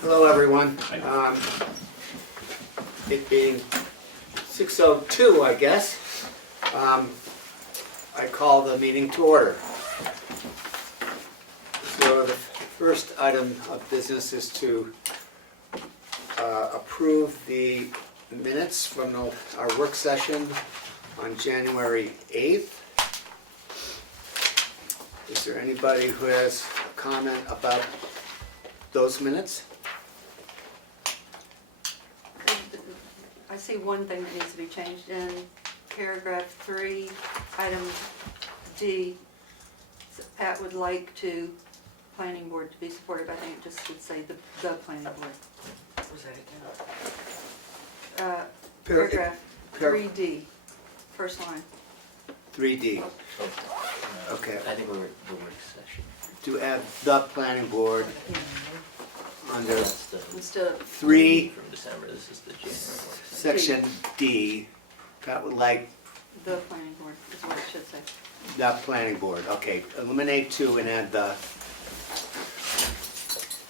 Hello, everyone. It being 6:02, I guess, I call the meeting to order. So the first item of business is to approve the minutes from our work session on January 8th. Is there anybody who has a comment about those minutes? I see one thing that needs to be changed in paragraph 3, item D. Pat would like to planning board to be supportive. I think it just should say the planning board. Was that again? Paragraph 3D, first line. 3D. Okay. I think we were the work session. To add the planning board under That's the Instead of 3, from December. This is the January one. section D. Pat would like the planning board is what it should say. the planning board. Okay, eliminate 2 and add the.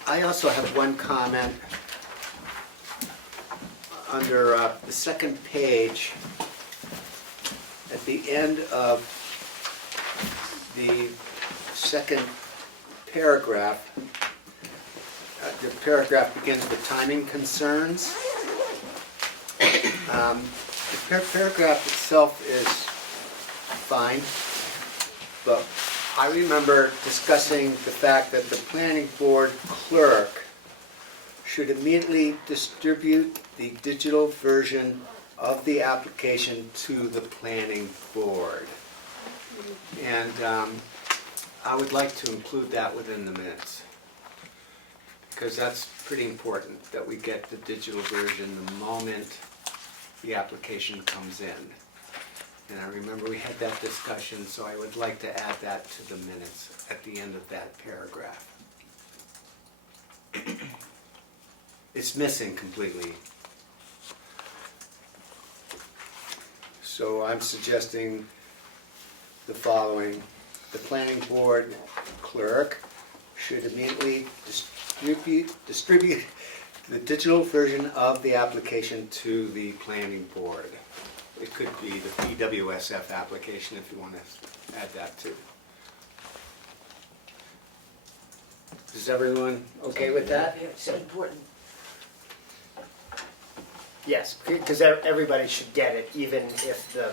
I also have one comment under the second page. At the end of the second paragraph, the paragraph begins with timing concerns. The paragraph itself is fine, but I remember discussing the fact that the planning board clerk should immediately distribute the digital version of the application to the planning board. And I would like to include that within the minutes, because that's pretty important that we get the digital version the moment the application comes in. And I remember we had that discussion, so I would like to add that to the minutes at the end of that paragraph. It's missing completely. So I'm suggesting the following. The planning board clerk should immediately distribute the digital version of the application to the planning board. It could be the PWSF application if you want to add that too. Is everyone okay with that? It's important. Yes, because everybody should get it, even if the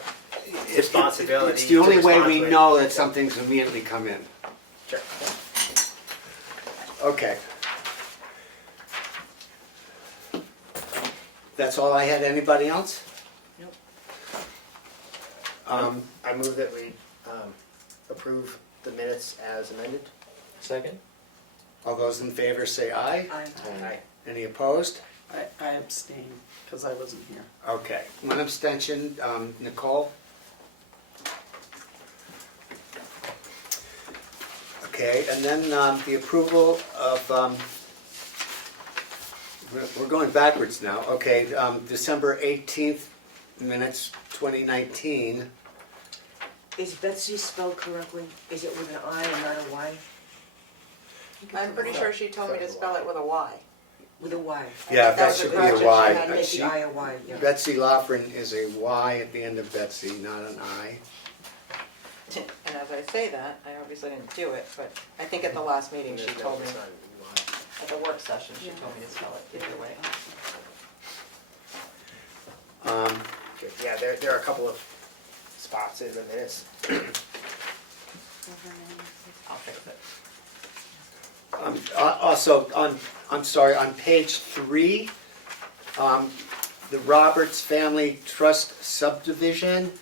responsibility. It's the only to way respond we to it- know that something's immediately come in. Sure. Okay. That's all I had. Anybody else? Nope. I move that we approve the minutes as amended. Second? All those in favor say aye. Aye. Any opposed? I abstain, because I wasn't here. Okay, one abstention. Nicole? Okay, and then the approval of, we're going backwards now. Okay, December 18th minutes, 2019. Is Betsy spelled correctly? Is it with an I and not a Y? I'm pretty sure she told me to spell it with a Y. With a Y. Yeah, that that was should the be a question Y. I had to make the I a Y, yeah. Betsy Loughran is a Y at the end of Betsy, not an I. And as I say that, I obviously didn't do it, but I think at the last meeting she told me, at the work session, she told me to spell it either way. Okay, yeah, there are a couple of spots in the minutes. I'll fix it. Also, I'm sorry, on page 3, the Roberts Family Trust subdivision,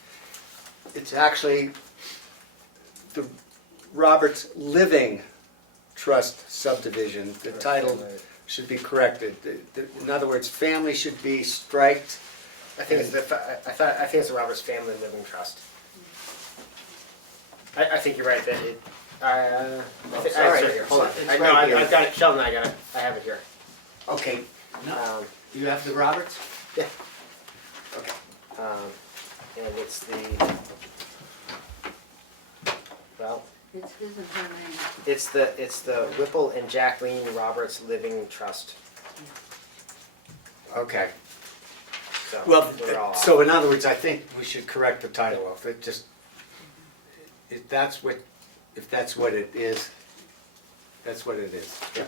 it's actually the Roberts Living Trust subdivision. The title should be corrected. In other words, family should be striked. I think it's the Roberts Family Living Trust. I think you're right that it. sorry. Here. Hold on. It's I know. right here. I've got it. Sheldon, I got it. I have it here. Okay, you have the Roberts? Yeah. Okay. And it's the. Well, It's his and her name. it's the Whipple and Jacqueline Roberts Living Trust. Okay. So Well, we're all so in other words, I think we should correct the title of it, just, if that's what it is, that's what it is. Yeah.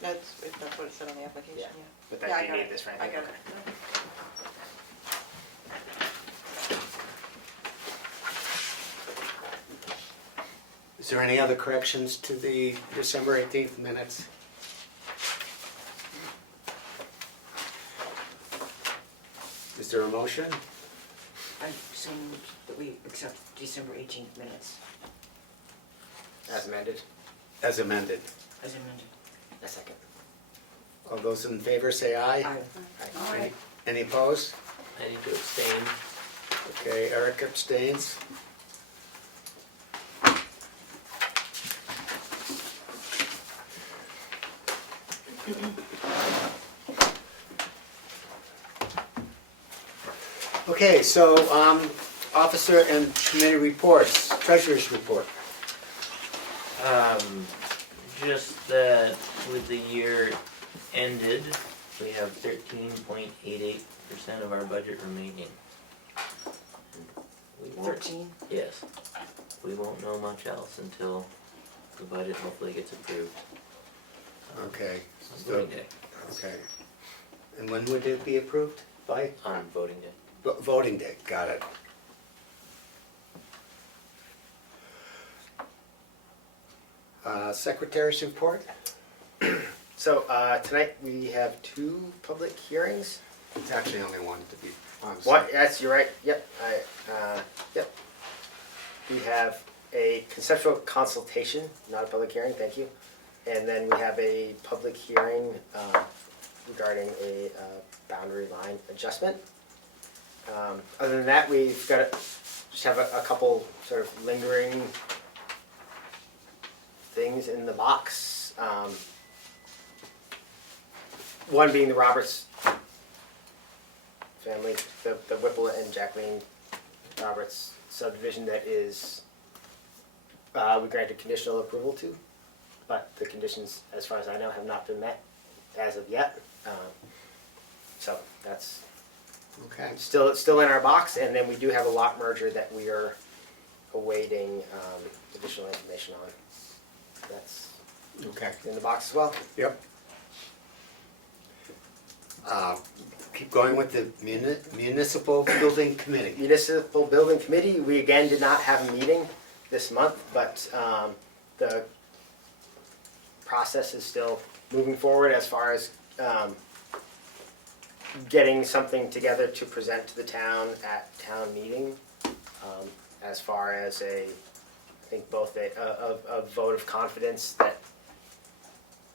That's what it said on the application, Yeah. yeah. But Yeah, that I you got need it. this for I anything? got Okay. it. Is there any other corrections to the December 18th minutes? Is there a motion? I assume that we accept December 18th minutes As amended? As amended. as amended. A second. All those in favor say aye. Aye. Any- Any opposed? I need to abstain. Okay, Eric abstains. Okay, so, officer and committee reports, treasurer's report. Just that with the year ended, we have 13.88% of our budget remaining. We won't, 13? yes, we won't know much else until the budget hopefully gets approved Okay. on so- voting day, Okay. And when would it be approved? By? on voting day. Voting day, got it. Secretary's report? So tonight we have 2 public hearings. It's actually only one to be honest. What? Yes, you're right. Yep. Yep. We have a conceptual consultation, not a public hearing. Thank you. And then we have a public hearing regarding a boundary line adjustment. Other than that, we've got just have a couple sort of lingering things in the box. One being the Roberts family, the Whipple and Jacqueline Roberts subdivision that is, we granted conditional approval to, but the conditions, as far as I know, have not been met as of yet. So that's Okay, still in our box, and then we do have a lot merger that we are awaiting additional information on. That's okay, in the box as well. yep. Keep going with the municipal building committee. Municipal Building Committee, we again did not have a meeting this month, but the process is still moving forward as far as getting something together to present to the town at town meeting. As far as I think both a vote of confidence that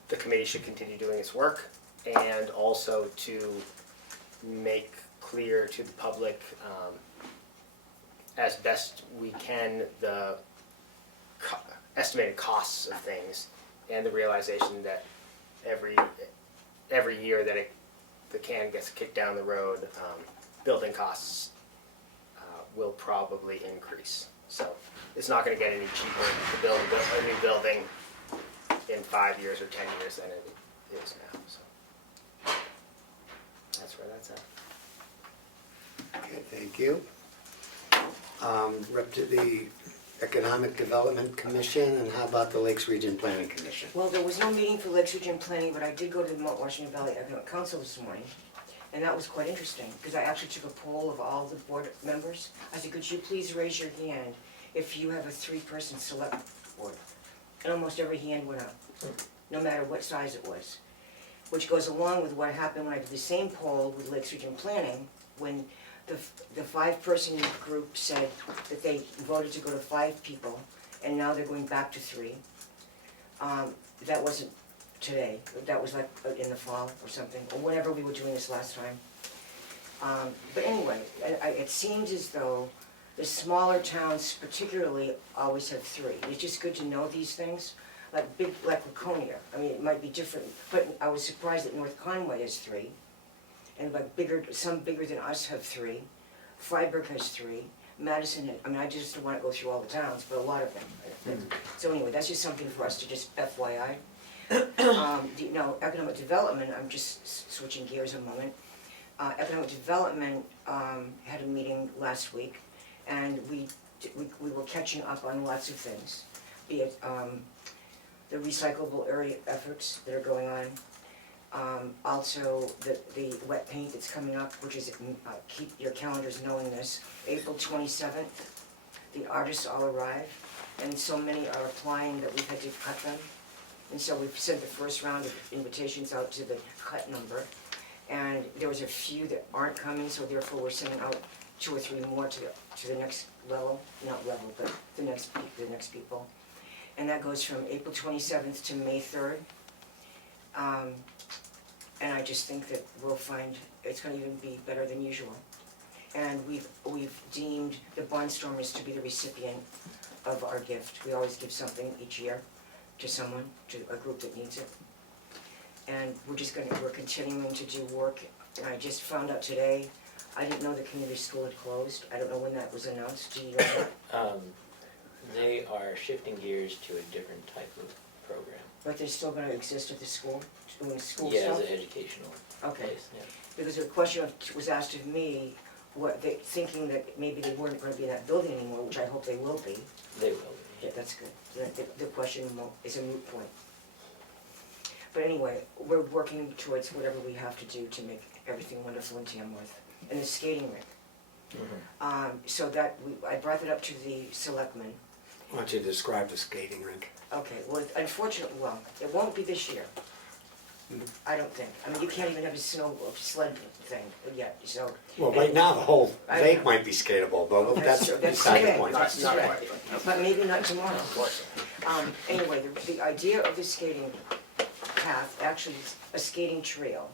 the committee should continue doing its work, and also to make clear to the public, as best we can, the estimated costs of things, and the realization that every year that the can gets kicked down the road, building costs will probably increase. So it's not going to get any cheaper to build a new building in 5 years or 10 years than it is now. So that's where that's at. Okay, thank you. Rep to the Economic Development Commission, and how about the Lakes Region Planning Commission? Well, there was no meeting for Lakes Region Planning, but I did go to the Mount Washington Valley Economic Council this morning, and that was quite interesting, because I actually took a poll of all the board members. I said, could you please raise your hand if you have a 3-person select board? And almost every hand went up, no matter what size it was. Which goes along with what happened when I did the same poll with Lakes Region Planning, when the 5-person group said that they voted to go to 5 people, and now they're going back to 3. That wasn't today, that was like in the fall or something, or whenever we were doing this last time. But anyway, it seems as though the smaller towns particularly always have 3. It's just good to know these things, like Laconia. I mean, it might be different, but I was surprised that North Conway has 3. And like some bigger than us have 3. Freiburg has 3. Madison, I mean, I just don't wanna go through all the towns, but a lot of them. So anyway, that's just something for us to just FYI. Now, economic development, I'm just switching gears a moment. Economic development, had a meeting last week, and we were catching up on lots of things. Be it, the recyclable area efforts that are going on. Also, the wet paint that's coming up, which is, keep your calendars knowing this, April 27th, the artists all arrive, and so many are applying that we've had to cut them. And so we've sent the first round of invitations out to the cut number, and there was a few that aren't coming, so therefore we're sending out 2 or 3 more to the next level, not level, but the next people. And that goes from April 27th to May 3rd. And I just think that we'll find it's gonna even be better than usual. And we've deemed the Barnstormers to be the recipient of our gift. We always give something each year to someone, to a group that needs it. And we're continuing to do work. And I just found out today, I didn't know the community school had closed. I don't know when that was announced. Do you know that? They are shifting gears to a different type of program. But they're still gonna exist at the school, doing school Yeah, stuff? as an educational Okay. place, yeah. Because a question was asked of me, thinking that maybe they weren't gonna be in that building anymore, which I hope they will be. They will. Yeah, that's good. The question is a moot point. But anyway, we're working towards whatever we have to do to make everything wonderful in Tamworth. And the skating rink. So that, I brought it up to the selectmen. Why don't you describe the skating rink? Okay, well, unfortunately, it won't be this year. I don't think. I mean, you can't even have a sled thing yet, so. Well, right now, the whole lake might be skatable, but that's true. That's beside the okay. point. Not quite, But maybe not tomorrow. of course. Anyway, the idea of the skating path, actually, is a skating trail.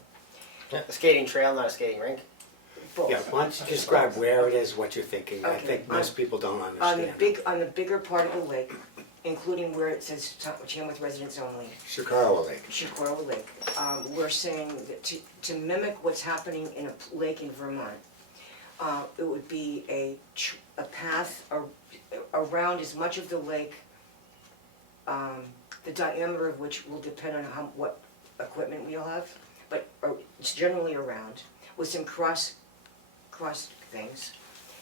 A skating trail, not a skating rink. Both. Yeah, why don't you describe where it is, what you're thinking? I Okay, think most people don't On understand. the bigger part of the lake, including where it says Tamworth residents only, Chicago Lake. Shikora Lake, we're saying that to mimic what's happening in a lake in Vermont, it would be a path around as much of the lake, the diameter of which will depend on what equipment we'll have, but it's generally around, with some cross things.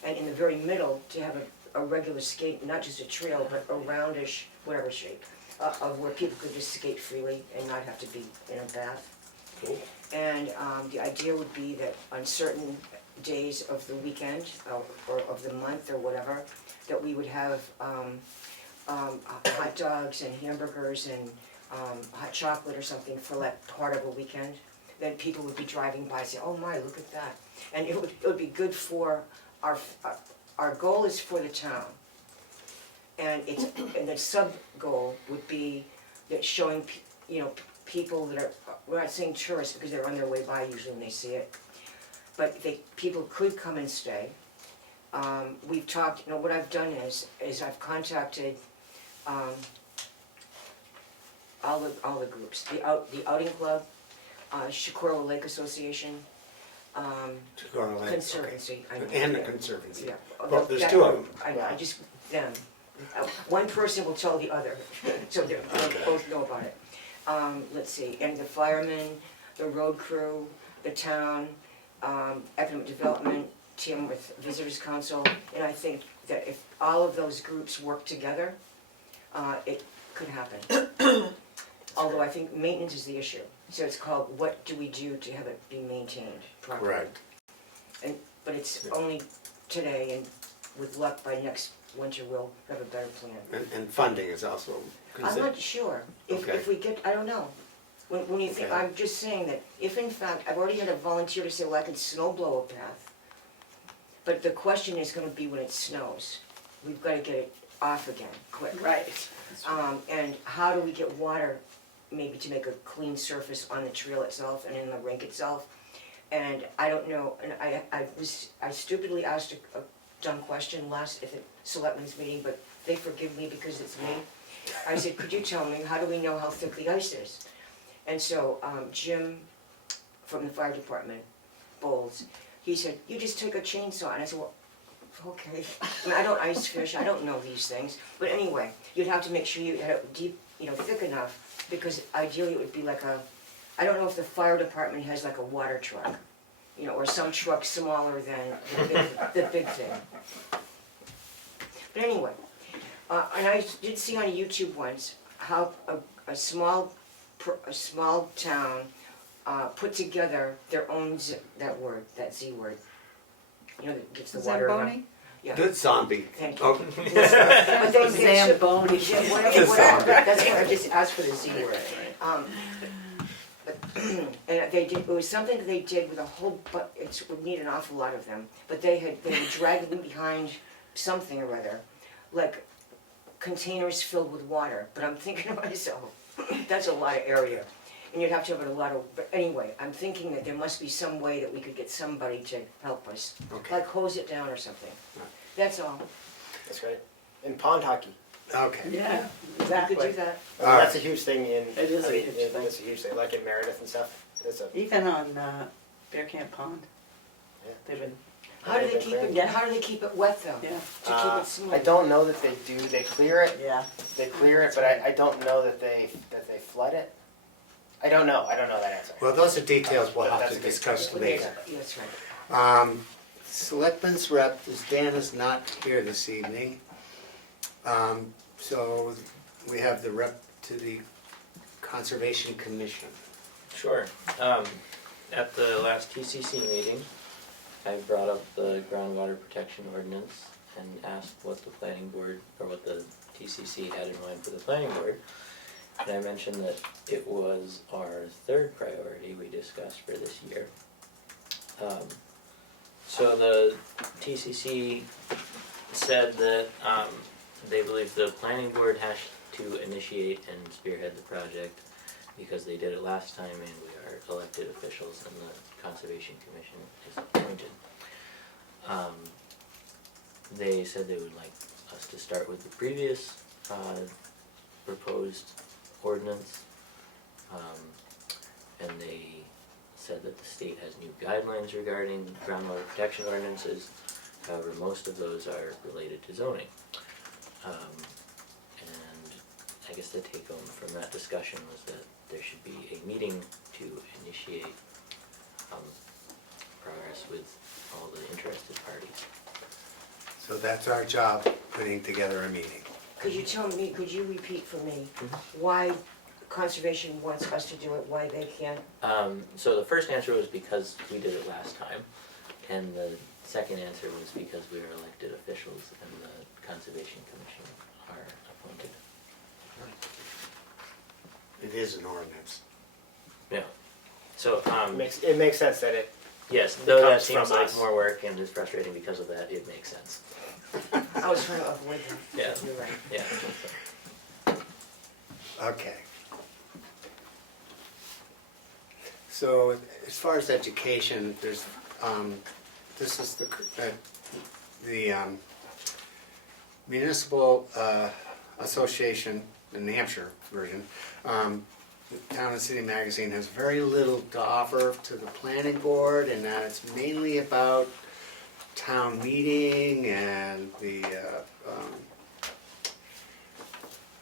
And in the very middle, to have a regular skate, not just a trail, but a roundish, whatever shape, of where people could just skate freely and not have to be in a bath. Cool. And the idea would be that on certain days of the weekend, or of the month, or whatever, that we would have hot dogs and hamburgers and hot chocolate or something for that part of a weekend. Then people would be driving by and say, oh my, look at that. And it would be good for our goal is for the town. And the sub-goal would be that showing, people that are, we're not saying tourists because they're on their way by usually when they see it, but people could come and stay. We've talked, what I've done is I've contacted all the groups, the outing club, Shikora Lake Association, Chicago Lake. Conservancy. I know, And the yeah. Conservancy. Yeah. Well, there's 2 of them. I just, them. One person will tell the other, so they both know about it. Let's see, and the firemen, the road crew, the town, economic development, Tamworth Visitors Council, and I think that if all of those groups work together, it could happen. Although I think maintenance is the issue. So it's called, what do we do to have it be maintained properly? Correct. But it's only today, and with luck, by next winter, we'll have a better plan. And funding is also I'm considered. not sure. If Okay. we get, I don't know. When you think, Okay. I'm just saying that if in fact, I've already had a volunteer to say, well, I can snow blow a path. But the question is gonna be when it snows. We've gotta get it off again, quick. Right. And how do we get water, maybe to make a clean surface on the trail itself and in the rink itself? And I don't know, and I stupidly asked a dumb question last at the selectmen's meeting, but they forgive me because it's me. I said, could you tell me, how do we know how thick the ice is? And so Jim from the fire department, Bowles, he said, you just take a chainsaw. And I said, well, Okay, I mean, I don't ice fish, I don't know these things, but anyway, you'd have to make sure you had it deep, thick enough, because ideally it would be like a, I don't know if the fire department has like a water truck, or some truck smaller than the big thing. But anyway, and I did see on YouTube once how a small town put together their own that Z word. That gets the water around. Zamboni? Yeah. Good zombie. Thank you. Oh, But they Zamboni. Yeah, whatever, that's what I just asked for the Z word. And it was something that they did with a whole, it would need an awful lot of them, but they were dragging them behind something or other, like containers filled with water, but I'm thinking to myself, that's a lot of area. And you'd have to have a lot of, but anyway, I'm thinking that there must be some way that we could get somebody to help us, Okay. like hose it down or something. That's all. That's great. And pond hockey. okay. Yeah, You exactly. could do that. That's a huge thing in. It is a huge thing. It's a huge thing, like in Meredith and stuff. It's a, Even on Bear Camp Pond, Yeah. they've been, How do they keep it, Yeah. how do they keep it wet though? yeah, To keep it smooth? I don't know that they do. They clear it. yeah. They clear it, but I don't know that they flood it. I don't know. I don't know that answer. Well, those are details we'll have That's to a good- discuss Yeah, later. that's right. Selectmen's rep, Dan is not here this evening. So we have the rep to the Conservation Commission. Sure. At the last TCC meeting, I brought up the groundwater protection ordinance and asked what the planning board, or what the TCC had in mind for the planning board. And I mentioned that it was our third priority we discussed for this year. So the TCC said that they believe the planning board has to initiate and spearhead the project because they did it last time and we are elected officials and the Conservation Commission is appointed. They said they would like us to start with the previous proposed ordinance. And they said that the state has new guidelines regarding groundwater protection ordinances. However, most of those are related to zoning. And I guess the take home from that discussion was that there should be a meeting to initiate progress with all the interested parties. So that's our job, putting together a meeting. Could you repeat for me why Conservation wants us to do it, why they can't? So the first answer was because we did it last time, and the second answer was because we are elected officials and the Conservation Commission are appointed. It is an ordinance. Yeah. So, It makes sense that it. yes, It though that comes seems from like us. more work and is frustrating because of that, it makes sense. I was trying to avoid that. Yeah. You're right. Yeah. Okay. So as far as education, there's, this is the Municipal Association, the New Hampshire version. The Town and City Magazine has very little to offer to the planning board, and that it's mainly about town meeting and the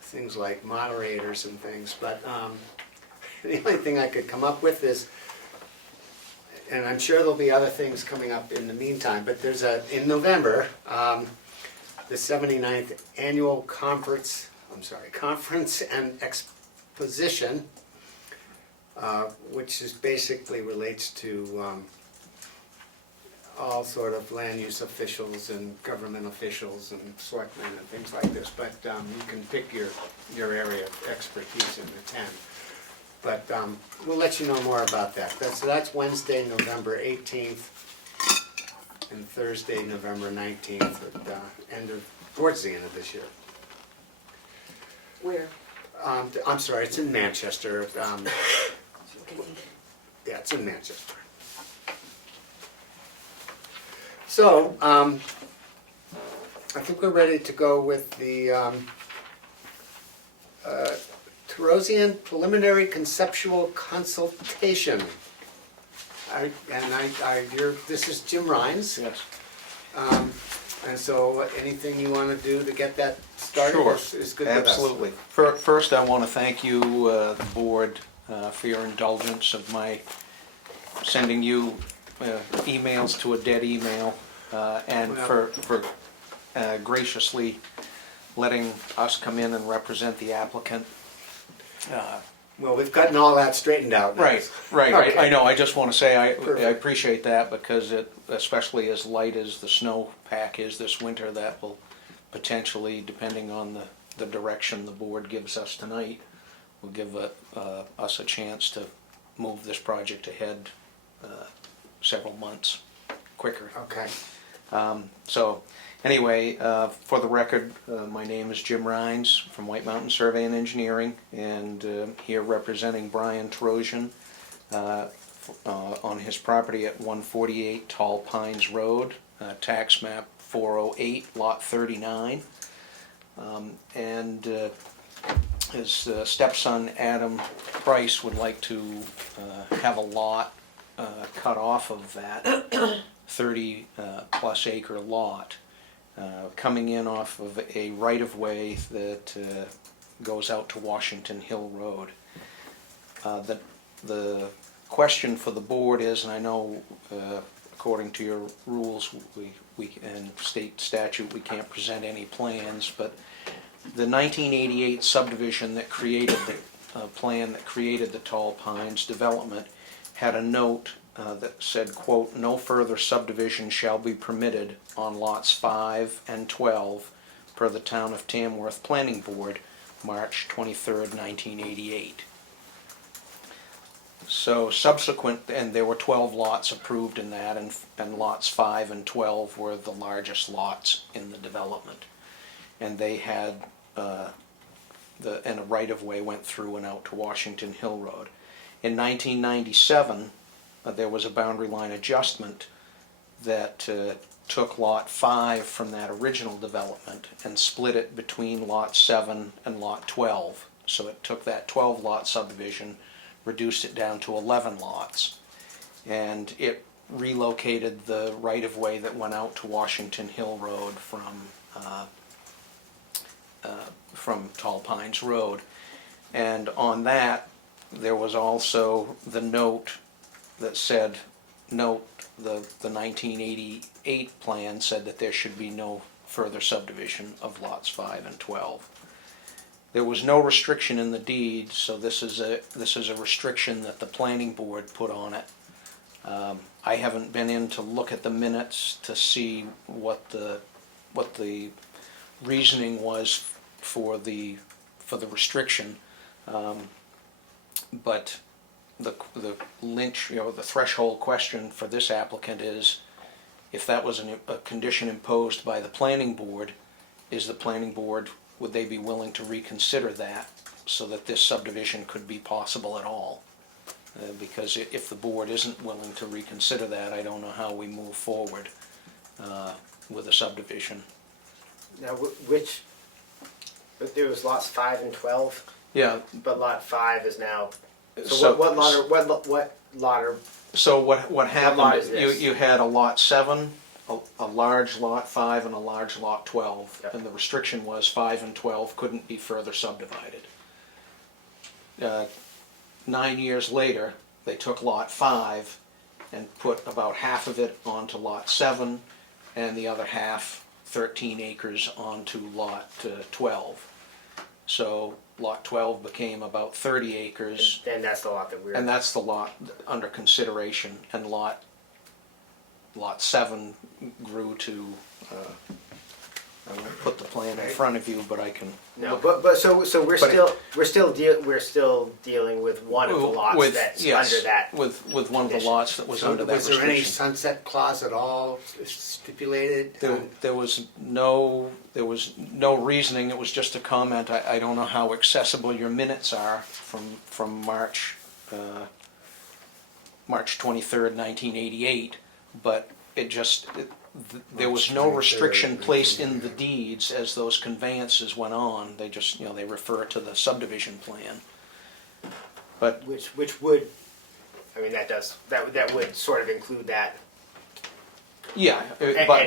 things like moderators and things, but the only thing I could come up with is, and I'm sure there'll be other things coming up in the meantime, but there's in November, the 79th Annual Conference and Exposition, which is basically relates to all sort of land use officials and government officials and selectmen and things like this, but you can pick your area of expertise and attend. But we'll let you know more about that. That's Wednesday, November 18th, and Thursday, November 19th, towards the end of this year. Where? I'm sorry, it's in Manchester. Okay, thank you. Yeah, it's in Manchester. So, I think we're ready to go with the Tarosian Preliminary Conceptual Consultation. This is Jim Rhines. Yes. And so anything you want to do to get that started Sure, is good with us. absolutely. First, I want to thank you, the board, for your indulgence of my sending you emails to a dead email, and for graciously letting us come in and represent the applicant. Well, we've gotten all that straightened out now. Right, Okay. I know, I just want to say I Perfect. appreciate that, because especially as light as the snowpack is this winter, that will potentially, depending on the direction the board gives us tonight, will give us a chance to move this project ahead several months quicker. Okay. So, anyway, for the record, my name is Jim Rhines from White Mountain Survey and Engineering, and here representing Brian Trojan on his property at 148 Tall Pines Road, tax map 408, lot 39. And his stepson Adam Price would like to have a lot cut off of that 30 plus acre lot, coming in off of a right-of-way that goes out to Washington Hill Road. The question for the board is, and I know according to your rules we and state statute we can't present any plans, but the 1988 subdivision that created the plan that created the Tall Pines development had a note that said, quote, "No further subdivision shall be permitted on lots 5 and 12 per the Town of Tamworth Planning Board, March 23rd, 1988. So subsequent, and there were 12 lots approved in that, and lots 5 and 12 were the largest lots in the development. And they had, and a right-of-way went through and out to Washington Hill Road. In 1997, there was a boundary line adjustment that took lot 5 from that original development and split it between lot 7 and lot 12. So it took that 12 lot subdivision, reduced it down to 11 lots, and it relocated the right-of-way that went out to Washington Hill Road from Tall Pines Road. And on that, there was also the note that said, note, the 1988 plan said that there should be no further subdivision of lots 5 and 12. There was no restriction in the deed, so this is a restriction that the planning board put on it. I haven't been in to look at the minutes to see what the reasoning was for the restriction, but the threshold question for this applicant is, if that was a condition imposed by the planning board, would they be willing to reconsider that so that this subdivision could be possible at all? Because if the board isn't willing to reconsider that, I don't know how we move forward with a subdivision. Now, but there was lots 5 and 12, Yeah. but lot 5 is now, so So- what lot are, So what lot happened, is this? you had a lot 7, a large lot 5, and a large lot 12. Yep. And the restriction was 5 and 12 couldn't be further subdivided. 9 years later, they took lot 5 and put about half of it onto lot 7, and the other half, 13 acres, onto lot 12. So lot 12 became about 30 acres. and that's the lot that we're. And that's the lot under consideration, and lot 7 grew to, I won't put the plan in front of you, but I can. No, look- but so we're But we're still dealing with one of the lots with- that's yes, under that. With one of the condition. lots that was So under that was there any restriction. sunset clause at all stipulated? There was no reasoning, it was just a comment. I don't know how accessible your minutes are from March 23rd, 1988, but there was no March 23rd, restriction placed in the deeds as those conveyances went on. They just, they refer to the subdivision plan. But Which would, I mean, that would sort of include that Yeah,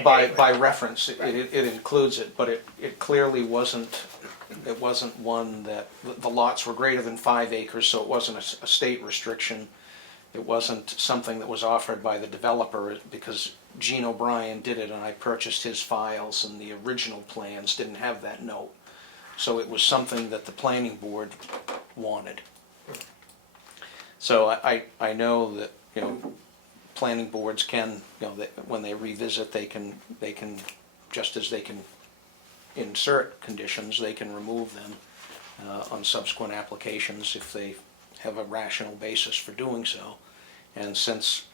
by reference, it includes it, but it clearly wasn't, it wasn't one that, the lots were greater than 5 acres, so it wasn't a state restriction. It wasn't something that was offered by the developer, because Gene O'Brien did it and I purchased his files, and the original plans didn't have that note. So it was something that the planning board wanted. So I know that, you know, planning boards can, you know, when they revisit, they can, just as they can insert conditions, they can remove them on subsequent applications if they have a rational basis for doing so. And since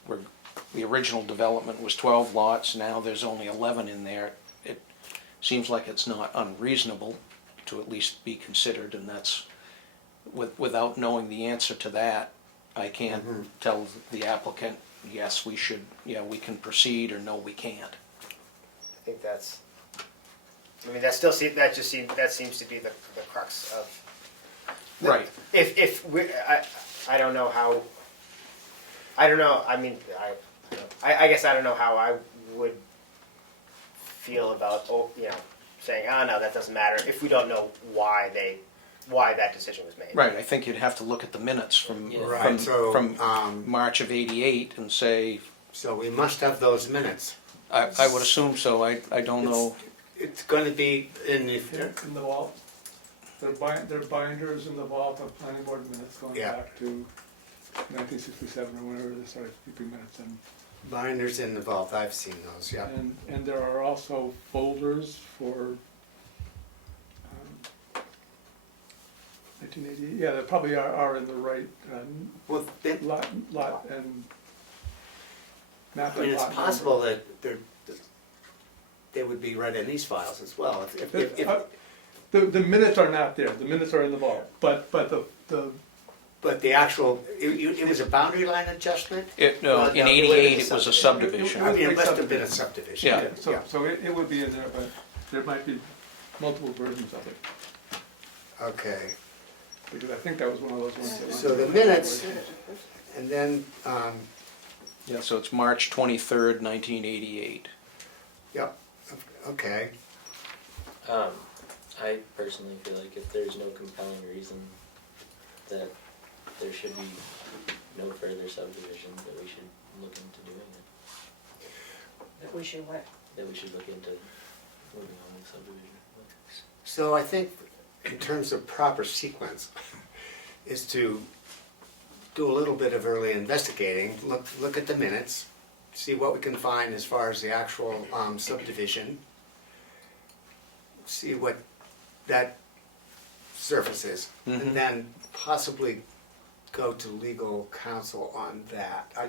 the original development was 12 lots, now there's only 11 in there, it seems like it's not unreasonable to at least be considered, and that's, without knowing the answer to that, I can't tell the applicant, yes, we should, yeah, we can proceed, or no, we can't. I think that's, I mean, that still seems, that seems to be the crux of. Right. If we, I don't know how, I don't know, I mean, I guess I don't know how I would feel about, you know, saying, oh, no, that doesn't matter, if we don't know why that decision was made. Right, I think you'd have to look at the minutes from, Yeah. Right, so, from March of '88 and say, so we must have those minutes. I would assume so, I don't know. It's gonna be in the, They're in the vault. They're binders in the vault of planning board minutes going Yeah. back to 1967 or whenever they started keeping minutes. binders in the vault, I've seen those, yeah. And there are also folders for 1988. Yeah, they probably are in the right Well, then, lot and map I mean, and it's lot number. possible that they would be right in these files as well, if The minutes are not there. The minutes are in the vault, but the but the actual, it was a boundary line adjustment? No, in '88 it was a It subdivision. was- It must have been a subdivision. Yeah. so it would be in there, but there might be multiple versions of it. Okay, Because I think that was one of those ones that was. so the minutes, and then, Yeah, so it's March 23rd, 1988. yep, okay. I personally feel like if there's no compelling reason that there should be no further subdivision, that we should look into doing it. That we should what? That we should look into moving on with subdivision. So I think in terms of proper sequence is to do a little bit of early investigating, look at the minutes, see what we can find as far as the actual subdivision, see what that surfaces, Mhm. and then possibly go to legal counsel on that. I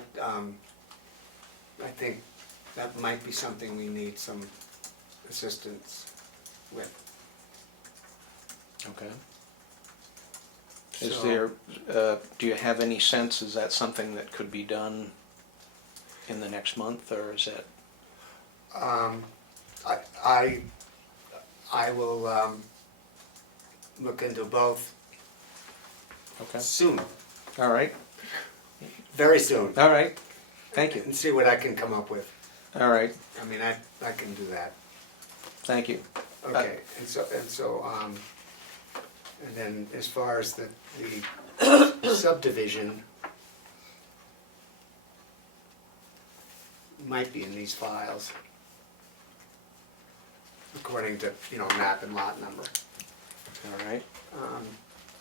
think that might be something we need some assistance with. Okay. Is So- there, do you have any sense, is that something that could be done in the next month, or is that? I will look into both Okay. soon, All right, very soon, all right, thank you. and see what I can come up with. All right, I mean, I can do that. thank you. Okay, and then as far as the subdivision, might be in these files, according to, map and lot number. All right,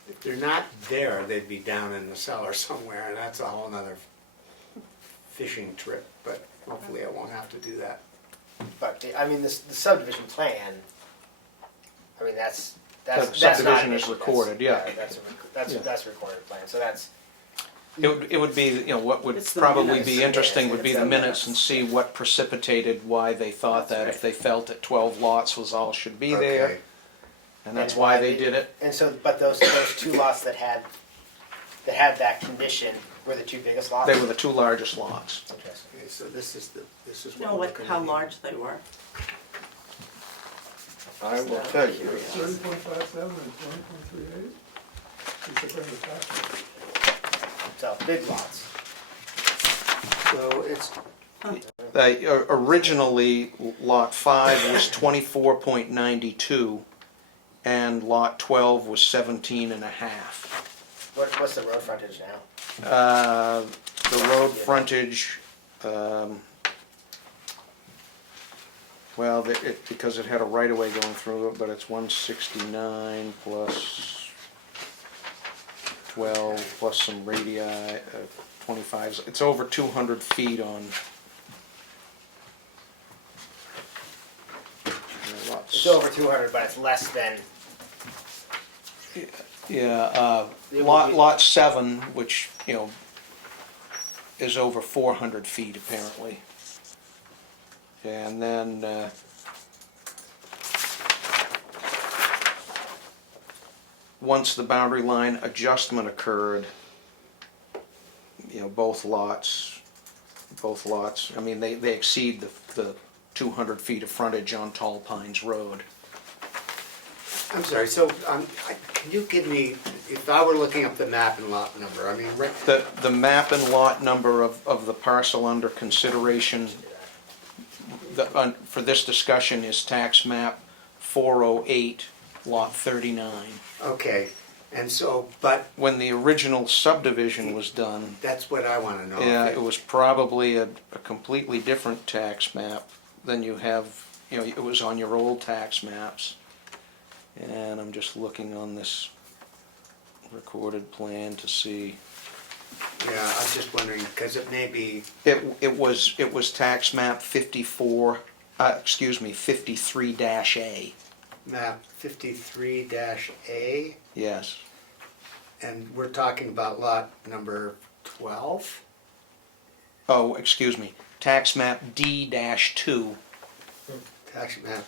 If they're not there, they'd be down in the cellar somewhere, and that's a whole nother fishing trip, but hopefully I won't have to do that. But, I mean, the subdivision plan, I mean, that's The not subdivision an is issue. recorded, yeah. That's a recorded plan, so that's, it would be, what would It's the probably minutes. be interesting would be It's the the minutes minutes. and see what precipitated why they thought That's that, right. if they felt that 12 lots was all should be there, Okay. and that's why they did it. and so, but those two lots that had that condition were the two biggest lots? They were the two largest lots. Interesting. Okay, so this is what Know we're what, looking how at. large they were? I will tell you. 30.57 and 20.38. Is the tax. So, big lots. So it's Originally, lot 5 was 24.92, and lot 12 was 17.5. What's the road frontage now? The road frontage, well, because it had a right-of-way going through it, but it's 169 plus 12 plus some radii, 25. It's over 200 feet on. It's over 200, but it's less than. Yeah, lot 7, which, you know, is over 400 feet apparently. And then, once the boundary line adjustment occurred, you know, both lots, I mean, they exceed the 200 feet of frontage on Tall Pines Road. I'm sorry, so, can you give me, if I were looking up the map and lot number, I mean, The map and lot number of the parcel under consideration for this discussion is tax map 408, lot 39. okay, and so, but When the original subdivision was done, that's what I wanna know. yeah, it was probably a completely different tax map than you have, you know, it was on your old tax maps. And I'm just looking on this recorded plan to see. Yeah, I was just wondering, because it may be, It was tax map 53-A. map 53-A, Yes. and we're talking about lot number 12? Oh, excuse me. Tax map D-2. Tax map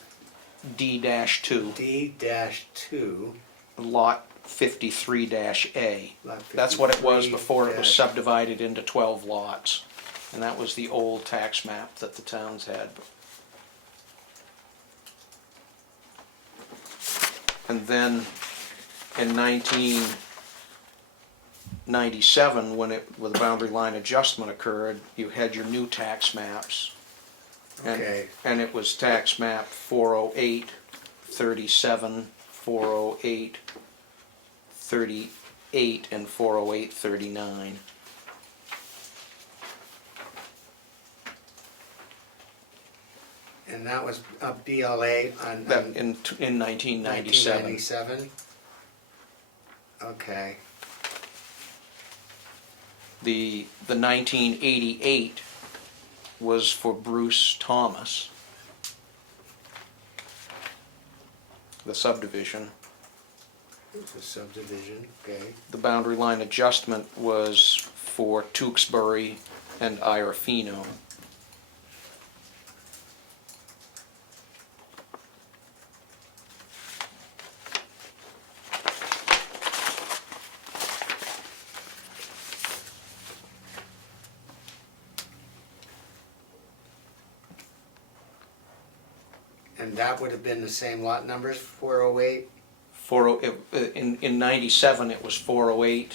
D-2. D-2, Lot 53-A. lot 53. That's what it was before it was subdivided into 12 lots. And that was the old tax map that the towns had. And then in 1997, when the boundary line adjustment occurred, you had your new tax maps. And, Okay. and it was tax map 408, 37, 408, 38, and 408, 39. And that was a BLA on That in 1997. 1997? Okay, The 1988 was for Bruce Thomas, the subdivision. it's a subdivision, okay. The boundary line adjustment was for Tewksbury and Irafino. And that would have been the same lot numbers, 408? In 97 it was 408.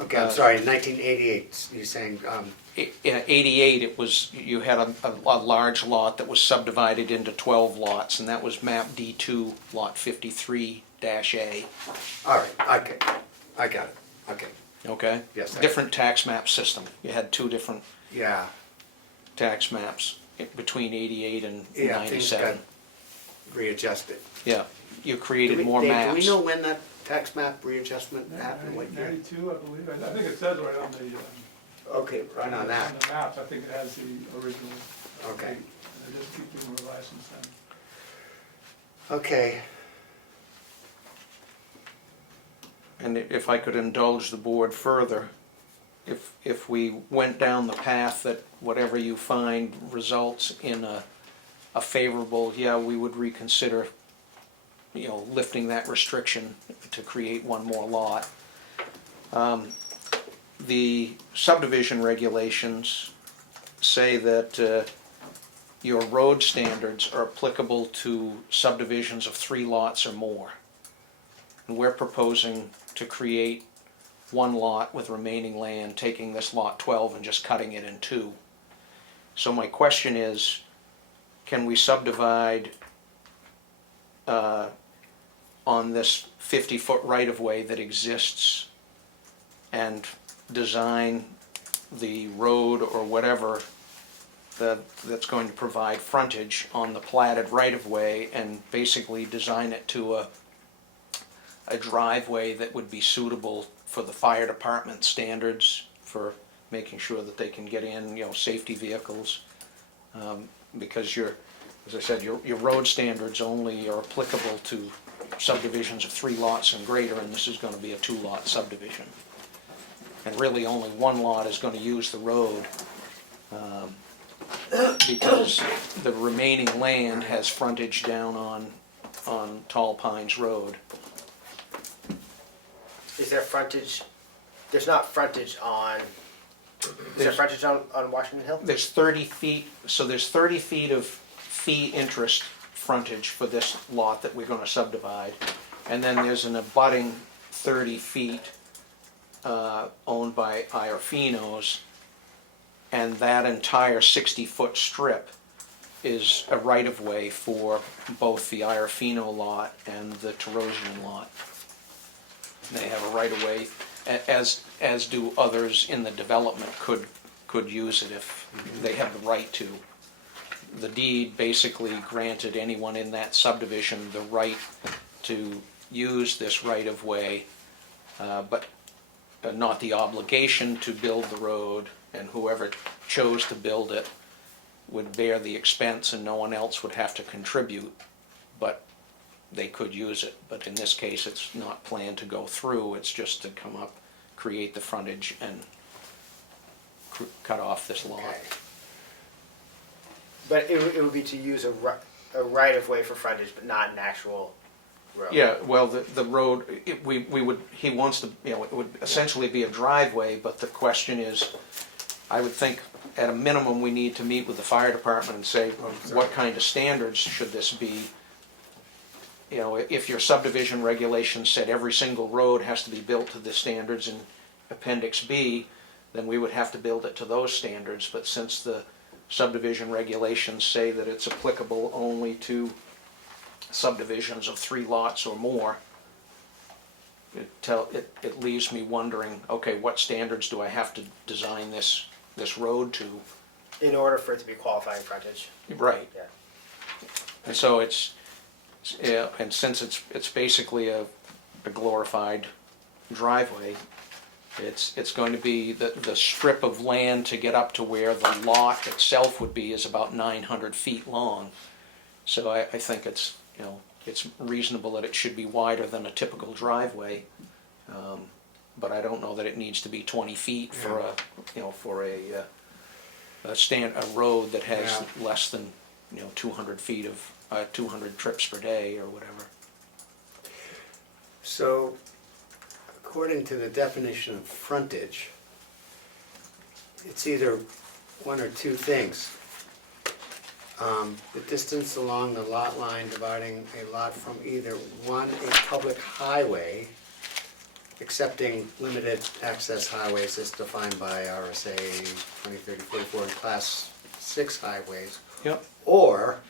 Okay, I'm sorry, 1988, you're saying, In 88 it was, you had a large lot that was subdivided into 12 lots, and that was map D2, lot 53-A. all right, okay, I got it, okay, Okay? Yes, I- Different tax map system. You had two different yeah. tax maps between 88 and Yeah, things got 97. readjusted. Yeah, you Do created we- more Dave, maps. Do we know when that tax map readjustment happened, what year? 92, I believe. I think it says right on the. Okay, right on that, On the maps, I think it has the original. okay, date, and they just keep doing revised since then. okay. And if I could indulge the board further, if we went down the path that whatever you find results in a favorable, yeah, we would reconsider, you know, lifting that restriction to create one more lot. The subdivision regulations say that your road standards are applicable to subdivisions of 3 lots or more. And we're proposing to create one lot with remaining land, taking this lot 12 and just cutting it in 2. So my question is, can we subdivide on this 50-foot right-of-way that exists and design the road or whatever that's going to provide frontage on the platted right-of-way, and basically design it to a driveway that would be suitable for the fire department standards, for making sure that they can get in, safety vehicles. Because as I said, your road standards only are applicable to subdivisions of 3 lots and greater, and this is going to be a 2-lot subdivision. And really only 1 lot is going to use the road, because the remaining land has frontage down on Tall Pines Road. Is there frontage, there's not frontage on, is there frontage on Washington Hill? There's 30 feet, so there's 30 feet of fee interest frontage for this lot that we're going to subdivide. And then there's an abutting 30 feet owned by Iorfinos, and that entire 60-foot strip is a right-of-way for both the Iorfino lot and the Terosian lot. They have a right-of-way, as do others in the development could use it if they have the right to. The deed basically granted anyone in that subdivision the right to use this right-of-way, but not the obligation to build the road, and whoever chose to build it would bear the expense and no one else would have to contribute, but they could use it. But in this case, it's not planned to go through, it's just to come up, create the frontage, and cut off this lot. Okay. But it would be to use a right-of-way for frontage, but not an actual road? Yeah, well, the road, he wants to, it would essentially be a driveway, but the question is, I would think at a minimum we need to meet with the fire department and say, what kind of standards should this be? If your subdivision regulations said every single road has to be built to the standards in Appendix B, then we would have to build it to those standards. But since the subdivision regulations say that it's applicable only to subdivisions of 3 lots or more, it leaves me wondering, okay, what standards do I have to design this road to? In order for it to be qualifying frontage? Right. Yeah. And so and since it's basically a glorified driveway, it's going to be the strip of land to get up to where the lot itself would be is about 900 feet long. So I think it's reasonable that it should be wider than a typical driveway, but I don't know that it needs to be 20 feet for a road that has less than 200 feet of 200 trips per day or whatever. So, according to the definition of frontage, it's either one or two things. The distance along the lot line dividing a lot from either one, a public highway, excepting limited access highways as defined by RSA 2030-44 and Class 6 highways, Yep. or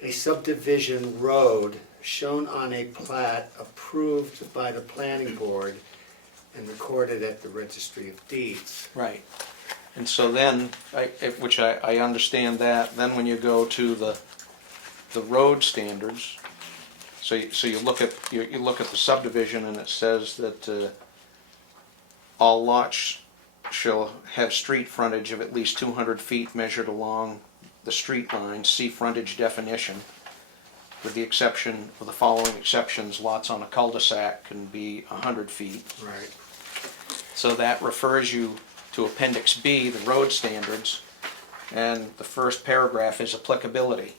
a subdivision road shown on a plat approved by the planning board and recorded at the registry of deeds. Right. And so then, which I understand that, then when you go to the road standards, so you look at the subdivision and it says that all lots shall have street frontage of at least 200 feet measured along the street line. See frontage definition. With the exception of the following exceptions, lots on a cul-de-sac can be 100 feet. Right. So that refers you to Appendix B, the road standards, and the first paragraph is applicability.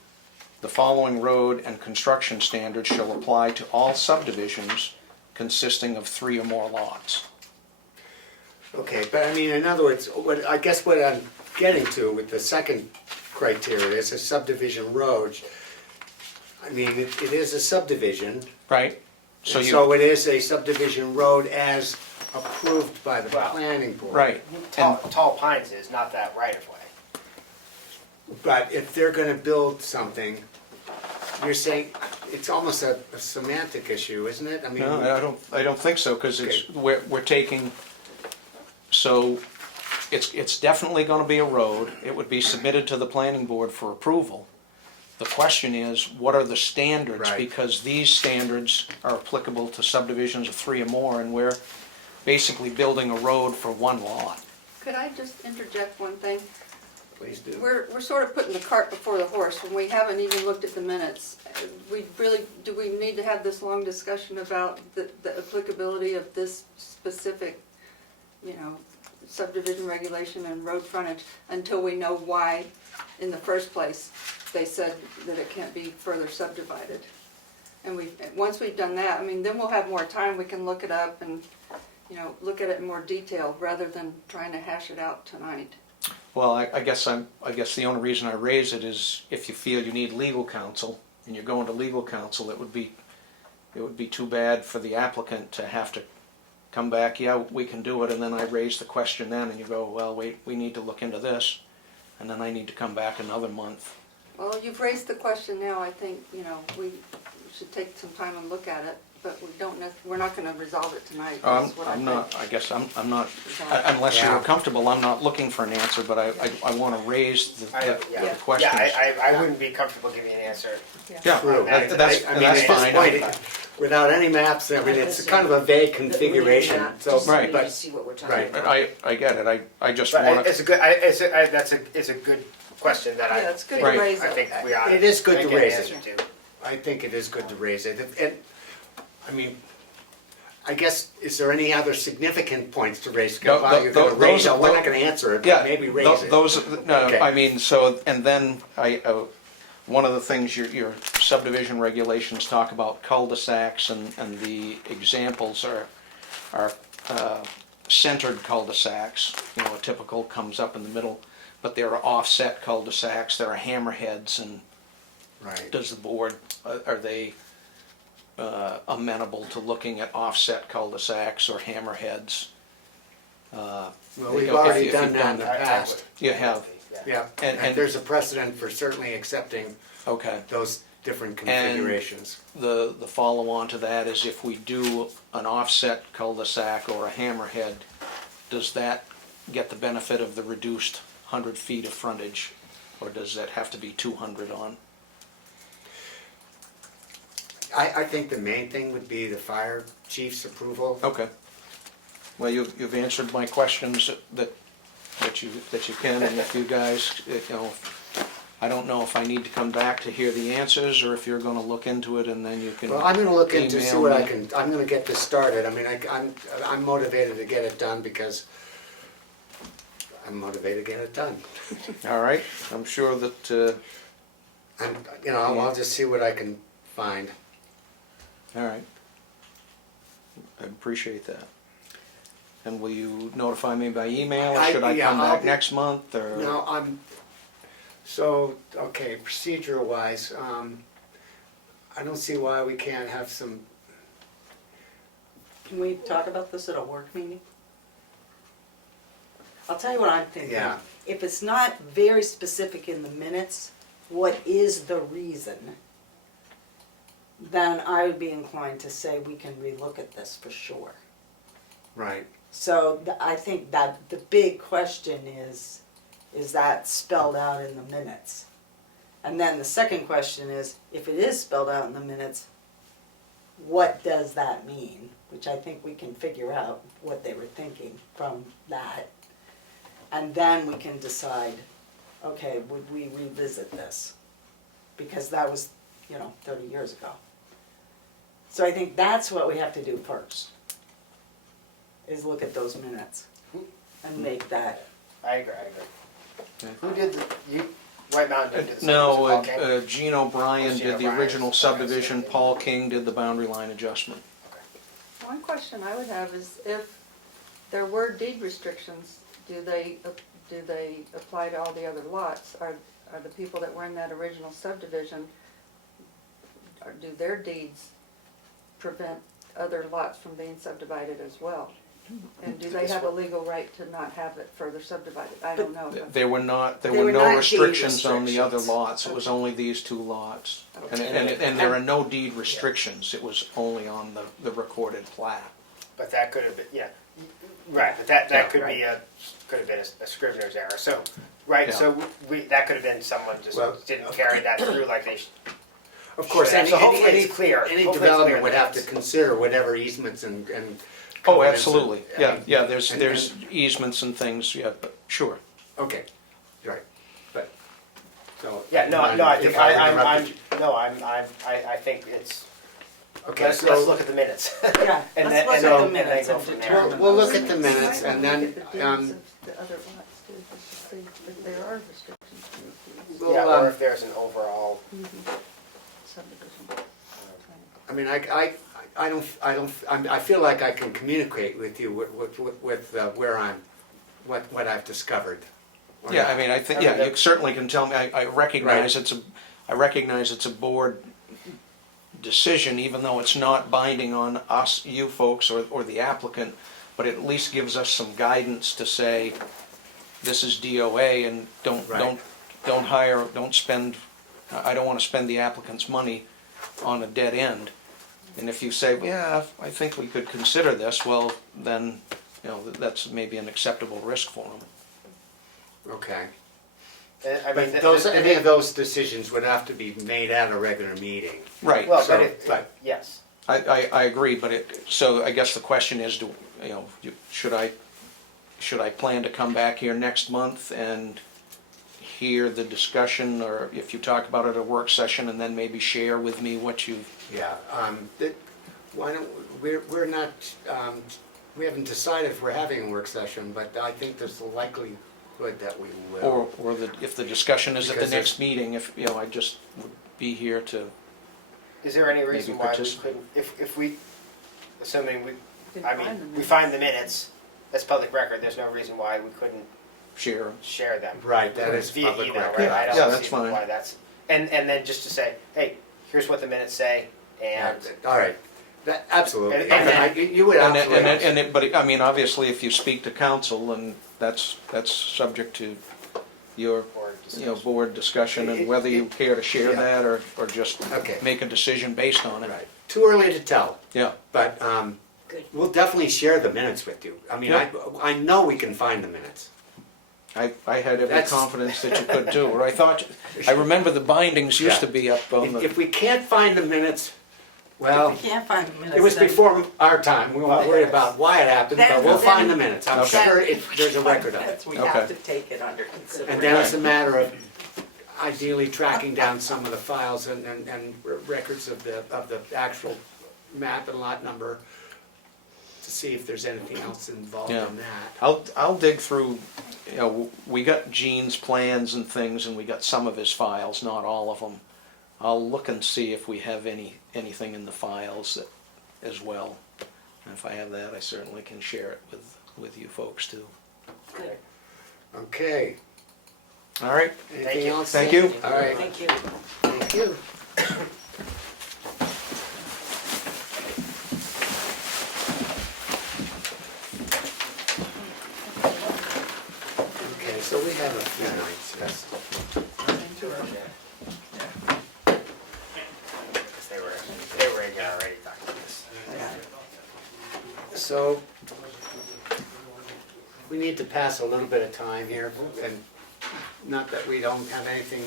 The following road and construction standards shall apply to all subdivisions consisting of 3 or more lots. Okay, but I mean, in other words, I guess what I'm getting to with the second criteria is a subdivision road. I mean, it is a subdivision. Right? So it is a subdivision road as approved by the planning board. Right. Tall Pines is, not that right-of-way. But if they're gonna build something, you're saying, it's almost a semantic issue, isn't it? I mean, No, I don't think so, because it's, we're taking, so it's definitely gonna be a road. It would be submitted to the planning board for approval. The question is, what are the standards? Right. Because these standards are applicable to subdivisions of 3 or more, and we're basically building a road for one lot. Could I just interject one thing? please do. We're sort of putting the cart before the horse when we haven't even looked at the minutes. Do we need to have this long discussion about the applicability of this specific, subdivision regulation and road frontage until we know why, in the first place, they said that it can't be further subdivided? And once we've done that, then we'll have more time, we can look it up and, look at it in more detail rather than trying to hash it out tonight. Well, I guess the only reason I raise it is if you feel you need legal counsel and you're going to legal counsel, it would be too bad for the applicant to have to come back, yeah, we can do it, and then I raise the question then, and you go, well, wait, we need to look into this, and then I need to come back another month. Well, you've raised the question now, I think, we should take some time and look at it, but we're not gonna resolve it tonight, is what I I'm think. not, I guess I'm not, unless you're Yeah. comfortable, I'm not looking for an answer, but I want to raise the Yeah, questions. I wouldn't be comfortable giving an answer. Yeah, True. that's I mean, and at that's this fine. point, without any maps, it's kind of a vague configuration, so, Right. but, To see what we're talking right. about. I get it, I just But want it's to, a good, it's a good question that Yeah, it's good to Right. raise I it. think we ought to. It is good to get an raise answer it. to. I think it is good to raise it. And, I guess, is there any other significant points to raise? No, Well, you're gonna raise it, those- we're not gonna answer it, yeah, but maybe raise it. those, no, Okay. I mean, so, and then one of the things your subdivision regulations talk about cul-de-sacs, and the examples are centered cul-de-sacs. A typical comes up in the middle, but there are offset cul-de-sacs, there are hammerheads, and Right. does the board, are they amenable to looking at offset cul-de-sacs or hammerheads? Well, If we've you- already if done you've that in done the I past. would. You have, Yeah, And- and there's a precedent for certainly accepting okay. those different And- configurations. The follow-on to that is if we do an offset cul-de-sac or a hammerhead, does that get the benefit of the reduced 100 feet of frontage? Or does that have to be 200 on? I think the main thing would be the fire chief's approval. Okay. Well, you've answered my questions that you can, and if you guys, I don't know if I need to come back to hear the answers, or if you're gonna look into it and then you can Well, I'm gonna look into, see email what I me. can, I'm gonna get this started. I'm motivated to get it done because I'm motivated to get it done. All right, I'm sure that, I'll just see what I can find. all right. I appreciate that. And will you notify me by email, or should I yeah, come I'll back be- next month, or? No, okay, procedural wise, I don't see why we can't have some, Can we talk about this at a work meeting? I'll tell you what I'm thinking. Yeah. If it's not very specific in the minutes, what is the reason? Then I would be inclined to say we can relook at this for sure. right, So I think that the big question is that spelled out in the minutes? And then the second question is, if it is spelled out in the minutes, what does that mean? Which I think we can figure out what they were thinking from that. And then we can decide, okay, would we revisit this? Because that was, 30 years ago. So I think that's what we have to do first, is look at those minutes and make that. I agree. Who did White Mountain did the No, Paul King? Gene O'Brien Gene did the O'Brien. original Okay. subdivision, Paul King did the boundary line adjustment. One question I would have is if there were deed restrictions, do they apply to all the other lots? Are the people that were in that original subdivision, or do their deeds prevent other lots from being subdivided as well? And do they have a legal right to not have it further subdivided? I don't know. There were no were not deed restrictions on the other restrictions. lots, it was only these two lots. And, Okay. and there are no deed restrictions, it was only on the recorded plat. But that could have been, yeah, right, but that Yeah. could be could have been a scrivener's error, so, right, Yeah. so that could have been someone just Well, didn't carry that through like they should. Of course, Sure, any, so hopefully any, it's clear. any Hopefully it's development clear would that have to it's- consider whatever easements and Oh, covenants and- absolutely, I yeah, mean, yeah, there's, and- there's and- easements and things, yeah, but, sure. Okay, right, but, so. Yeah, no, I think If I'm, interrupted I think it's, you. Okay, let's so, look at the minutes. Yeah, And let's then- look and at then- the and then minutes go and from there. determine. we'll look those. at the minutes and then, Look at the deeds of the other lots too, just to see if there are restrictions to the deeds. we'll, Yeah, or if there's an overall, Subdivision. I mean, I feel like I can communicate with you with where I'm, what I've discovered. Yeah, I mean, I think, yeah, you certainly can tell me, I recognize I recognize it's a board decision, even though it's not binding on us, you folks, or the applicant, but it at least gives us some guidance to say, this is DOA, and Right. don't spend, I don't wanna spend the applicant's money on a dead end. And if you say, yeah, I think we could consider this, well, then, you know, that's maybe an acceptable risk for them. Okay. I mean, But those, any of those decisions would have to be made at a regular meeting. Right. well, so- but it, but- yes. I agree, but so I guess the question is, should I plan to come back here next month and hear the discussion, or if you talk about it at a work session, and then maybe share with me what you've, Yeah, why don't, we're not, we haven't decided if we're having a work session, but I think there's a likelihood that we will. or if the discussion is at the Because next meeting, if, I just would be here to, Is there any reason Maybe why we participate. couldn't, if we, assuming we, Can I find mean, them we there. find the minutes, that's public record, there's no reason why we couldn't share. share them. Right, that is Via public email, record. right? I Yeah, don't that's see fine. why that's, and then just to say, hey, here's what the minutes say, and, All right, that, absolutely. And- And and- you would And, absolutely. but, I mean, obviously, if you speak to council, and that's subject to your, or discussion. board discussion, and whether you care to share Yeah. that, or just Okay. make a decision based on it. Right, too early to tell, Yeah, but Good. we'll definitely share the minutes with you. I mean, Yeah. I know we can find the minutes. I had every That's- confidence that you could do, or I remember the bindings used to be up on If the, we can't find the minutes, well, If you can't find the minutes. it was then- before our time, we won't worry about why it happened, but Then- we'll then- find the minutes. I'm Okay. sure there's a record of it. That's- We Okay. have to take it under And consideration. then it's a matter of ideally tracking down some of the files and records of the actual map and lot number to see if there's anything else involved Yeah. in that. I'll dig through, we got Gene's plans and things, and we got some of his files, not all of them. I'll look and see if we have anything in the files that, as well. And if I have that, I certainly can share it with you folks too. Good. Okay, All right, anything else? thank you. All right, Thank you. thank you. Okay, so we have a few nights, yes. Because they were in here already talking about this. So, we need to pass a little bit of time here, and not that we don't have anything,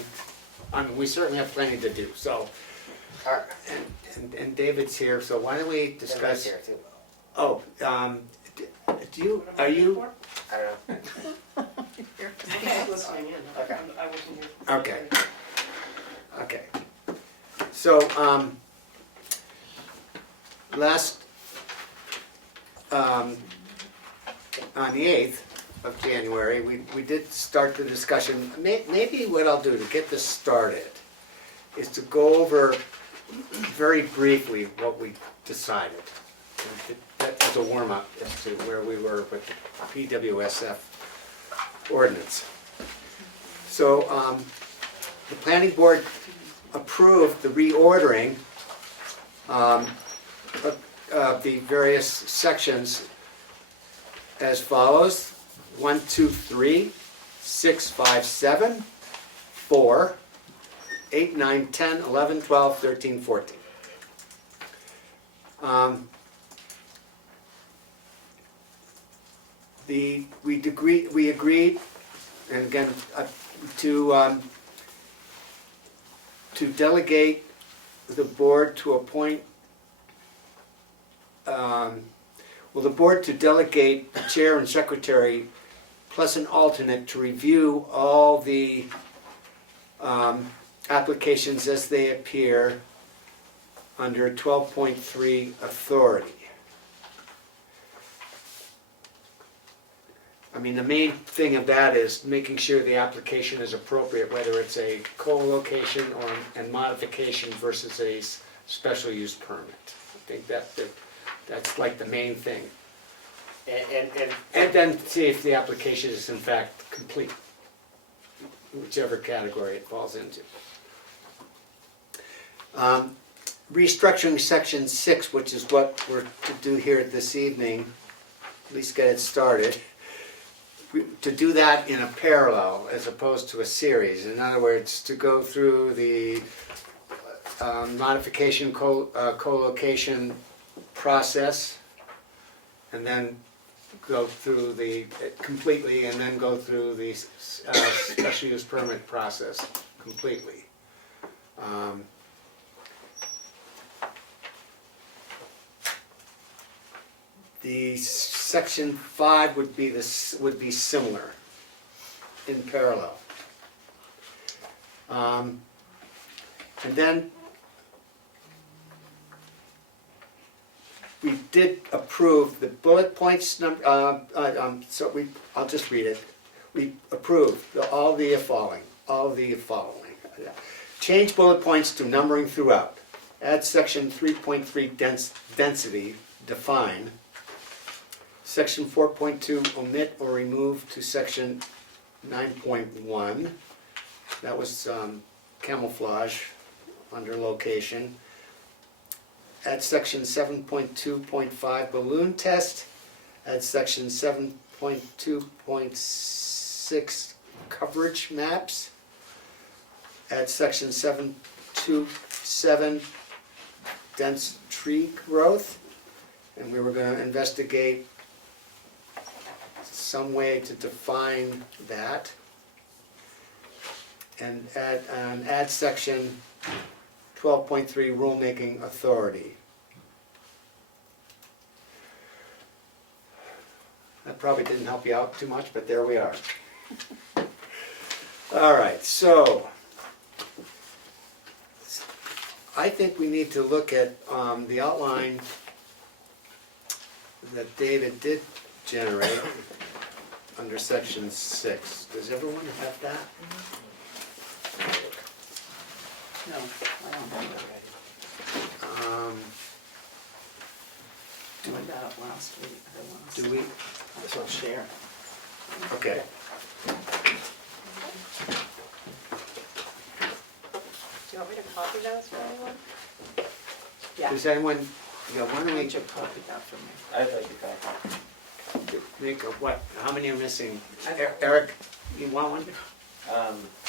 I mean, we certainly have plenty to do, so. All right, And David's here, so why don't we and Red's discuss, here too, oh, are you, I don't know, Listening in. Okay. I wasn't here. okay. Okay. So, last, on the 8th of January, we did start the discussion. Maybe what I'll do to get this started is to go over very briefly what we decided. That was a warm-up as to where we were with the PWSF ordinance. So, the planning board approved the reordering of the various sections as follows: 1, 2, 3, 6, 5, 7, 4, 8, 9, 10, 11, 12, 13, 14. We agreed, and again, to delegate the board to appoint, the board to delegate the chair and secretary plus an alternate to review all the applications as they appear under 12.3 authority. I mean, the main thing of that is making sure the application is appropriate, whether it's a co-location or and modification versus a special use permit. I think that's like the main thing. And then see if the application is in fact complete, whichever category it falls into. Restructuring section 6, which is what we're to do here this evening, at least get it started. To do that in a parallel as opposed to a series. In other words, to go through the modification co-location process and then go through the completely and then go through the special use permit process completely. The section 5 would be similar in parallel. And then we did approve the bullet points I'll just read it. We approved all the following. Change bullet points to numbering throughout. Add section 3.3 density, define. Section 4.2, omit or remove to section 9.1. That was camouflage under location. Add section 7.2.5, balloon test. Add section 7.2.6, coverage maps. Add section 7.2.7, dense tree growth. And we were going to investigate some way to define that, and add section 12.3 rulemaking authority. That probably didn't help you out too much, but there we are. All right, so I think we need to look at the outline that David did generate under section 6. Does everyone have that? No, I don't have it. Do I got it last week. Do we? This one's share. Okay. Do you want me to copy those for anyone? Yeah. Does anyone, why don't Why we don't you copy that for me? I'd like to copy. make a what? How many are missing? Eric, you want one?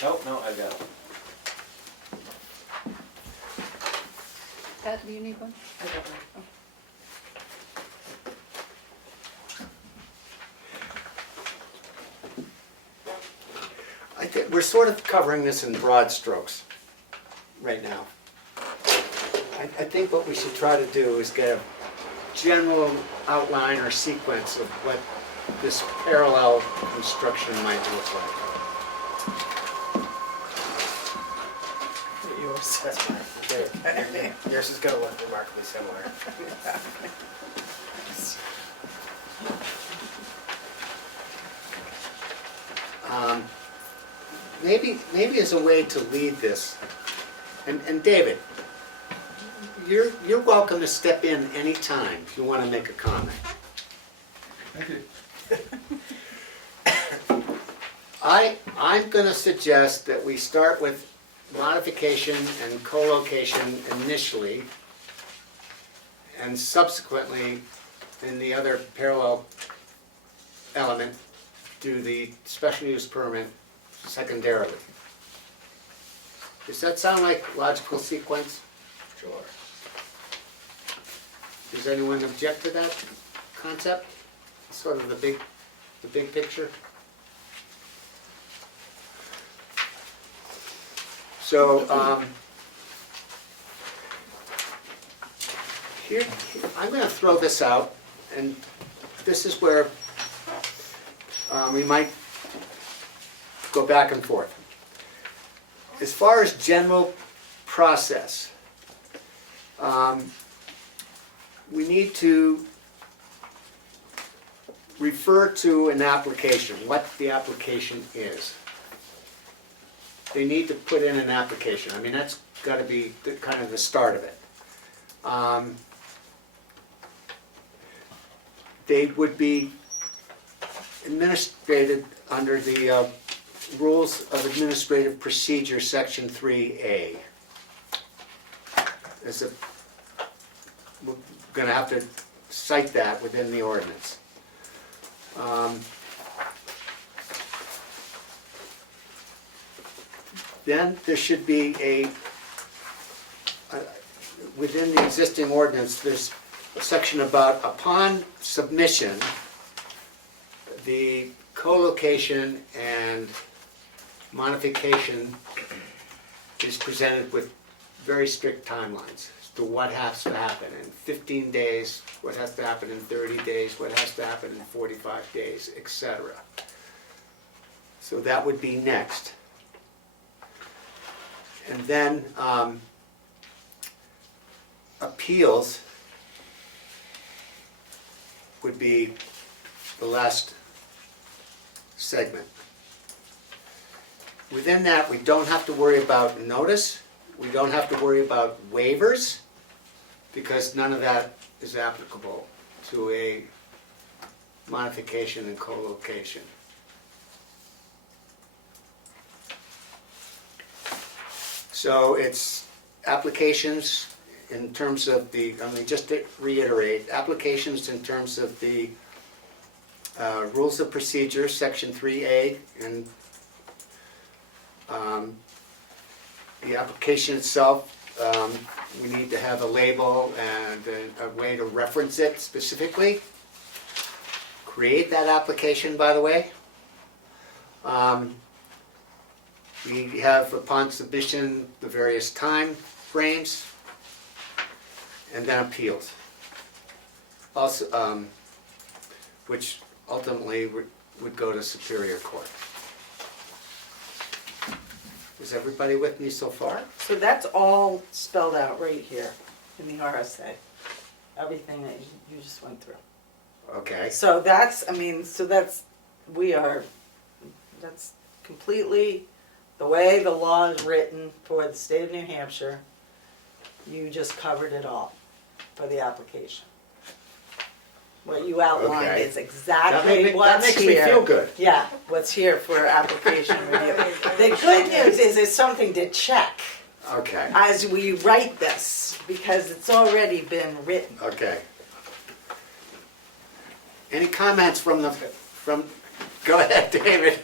Nope, no, I've got it. Pat, do you need one? I got one. I think we're sort of covering this in broad strokes right now. I think what we should try to do is get a general outline or sequence of what this parallel construction might look like. Yours. That's mine. Okay. Yours is going to look remarkably similar. Maybe as a way to lead this, and David, you're welcome to step in anytime if you want to make a comment. Thank you. I'm going to suggest that we start with modification and co-location initially, and subsequently in the other parallel element, do the special use permit secondarily. Does that sound like logical sequence? Sure. Does anyone object to that concept? Sort of the big picture? So, here, I'm gonna throw this out, and this is where we might go back and forth. As far as general process, we need to refer to an application, what the application is. They need to put in an application. I mean, that's got to be kind of the start of it. They would be administrated under the Rules of Administrative Procedure, Section 3A. We're going to have to cite that within the ordinance. Then there should be within the existing ordinance, there's a section about upon submission, the co-location and modification is presented with very strict timelines as to what has to happen in 15 days, what has to happen in 30 days, what has to happen in 45 days, etc. So that would be next. And then appeals would be the last segment. Within that, we don't have to worry about notice, we don't have to worry about waivers, because none of that is applicable to a modification and co-location. So it's applications in terms of the, I mean, just to reiterate, applications in terms of the Rules of Procedure, Section 3A, and the application itself, we need to have a label and a way to reference it specifically. Create that application, by the way. We have upon submission the various time frames, and then appeals. Also, which ultimately would go to Superior Court. Is everybody with me so far? So that's all spelled out right here in the RSA, everything that you just went through. Okay. So that's, I mean, that's completely the way the law is written for the state of New Hampshire. You just covered it all for the application. What you outlined Okay. is exactly That what's makes here. me feel good. Yeah, what's here for application review. The good news is it's something to check Okay. as we write this, because it's already been written. Okay. Any comments from go ahead, David.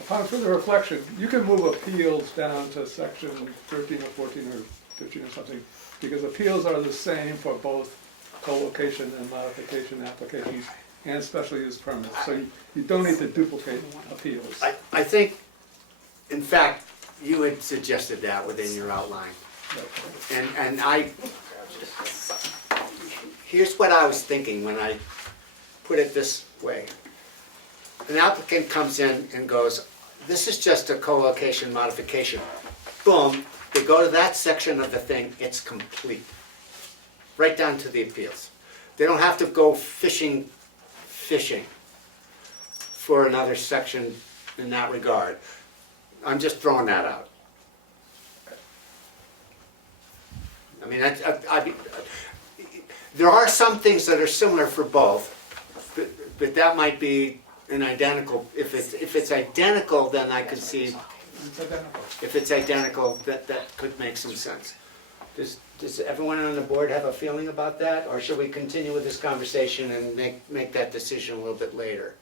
Upon further reflection, you can move appeals down to section 13 or 14 or 15 or something, because appeals are the same for both co-location and modification applications and special use permits. So you don't need to duplicate appeals. I think, in fact, you had suggested that within your outline. And here's what I was thinking when I put it this way. An applicant comes in and goes, this is just a co-location modification. Boom, they go to that section of the thing, it's complete. Right down to the appeals. They don't have to go fishing for another section in that regard. I'm just throwing that out. I mean, there are some things that are similar for both, but that might be an identical. If it's identical, then I could see. It's identical. If it's identical, that could make some sense. Does Does everyone on the board have a feeling about that? Or should we continue with this conversation and make that decision a little bit later?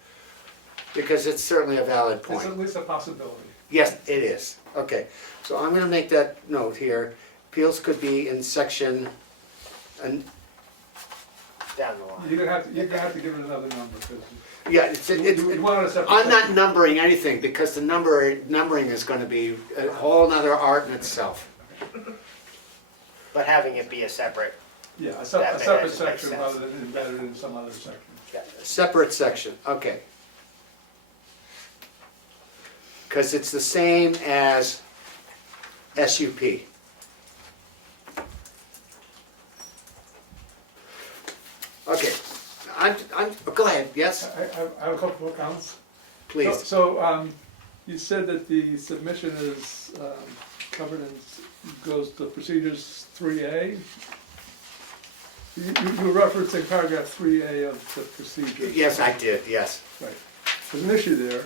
Because it's certainly a valid It's point. at least a possibility. Yes, it is. Okay, so I'm gonna make that note here. Appeals could be in section, and, Down the line. You're gonna have to give it another number, because yeah, it's, you want it a separate I'm not section. numbering anything, because the numbering is gonna be a whole nother art in itself. But having it be a separate, Yeah, a that separate makes section sense. rather than embedded in some other section. Separate section, okay. Because it's the same as SUP. Okay, go ahead, yes, I have a couple of comments. please. So, you said that the submission is covered and goes to procedures 3A. You're referencing paragraph 3A of the procedures. Yes, I did, yes. Right. There's an issue there,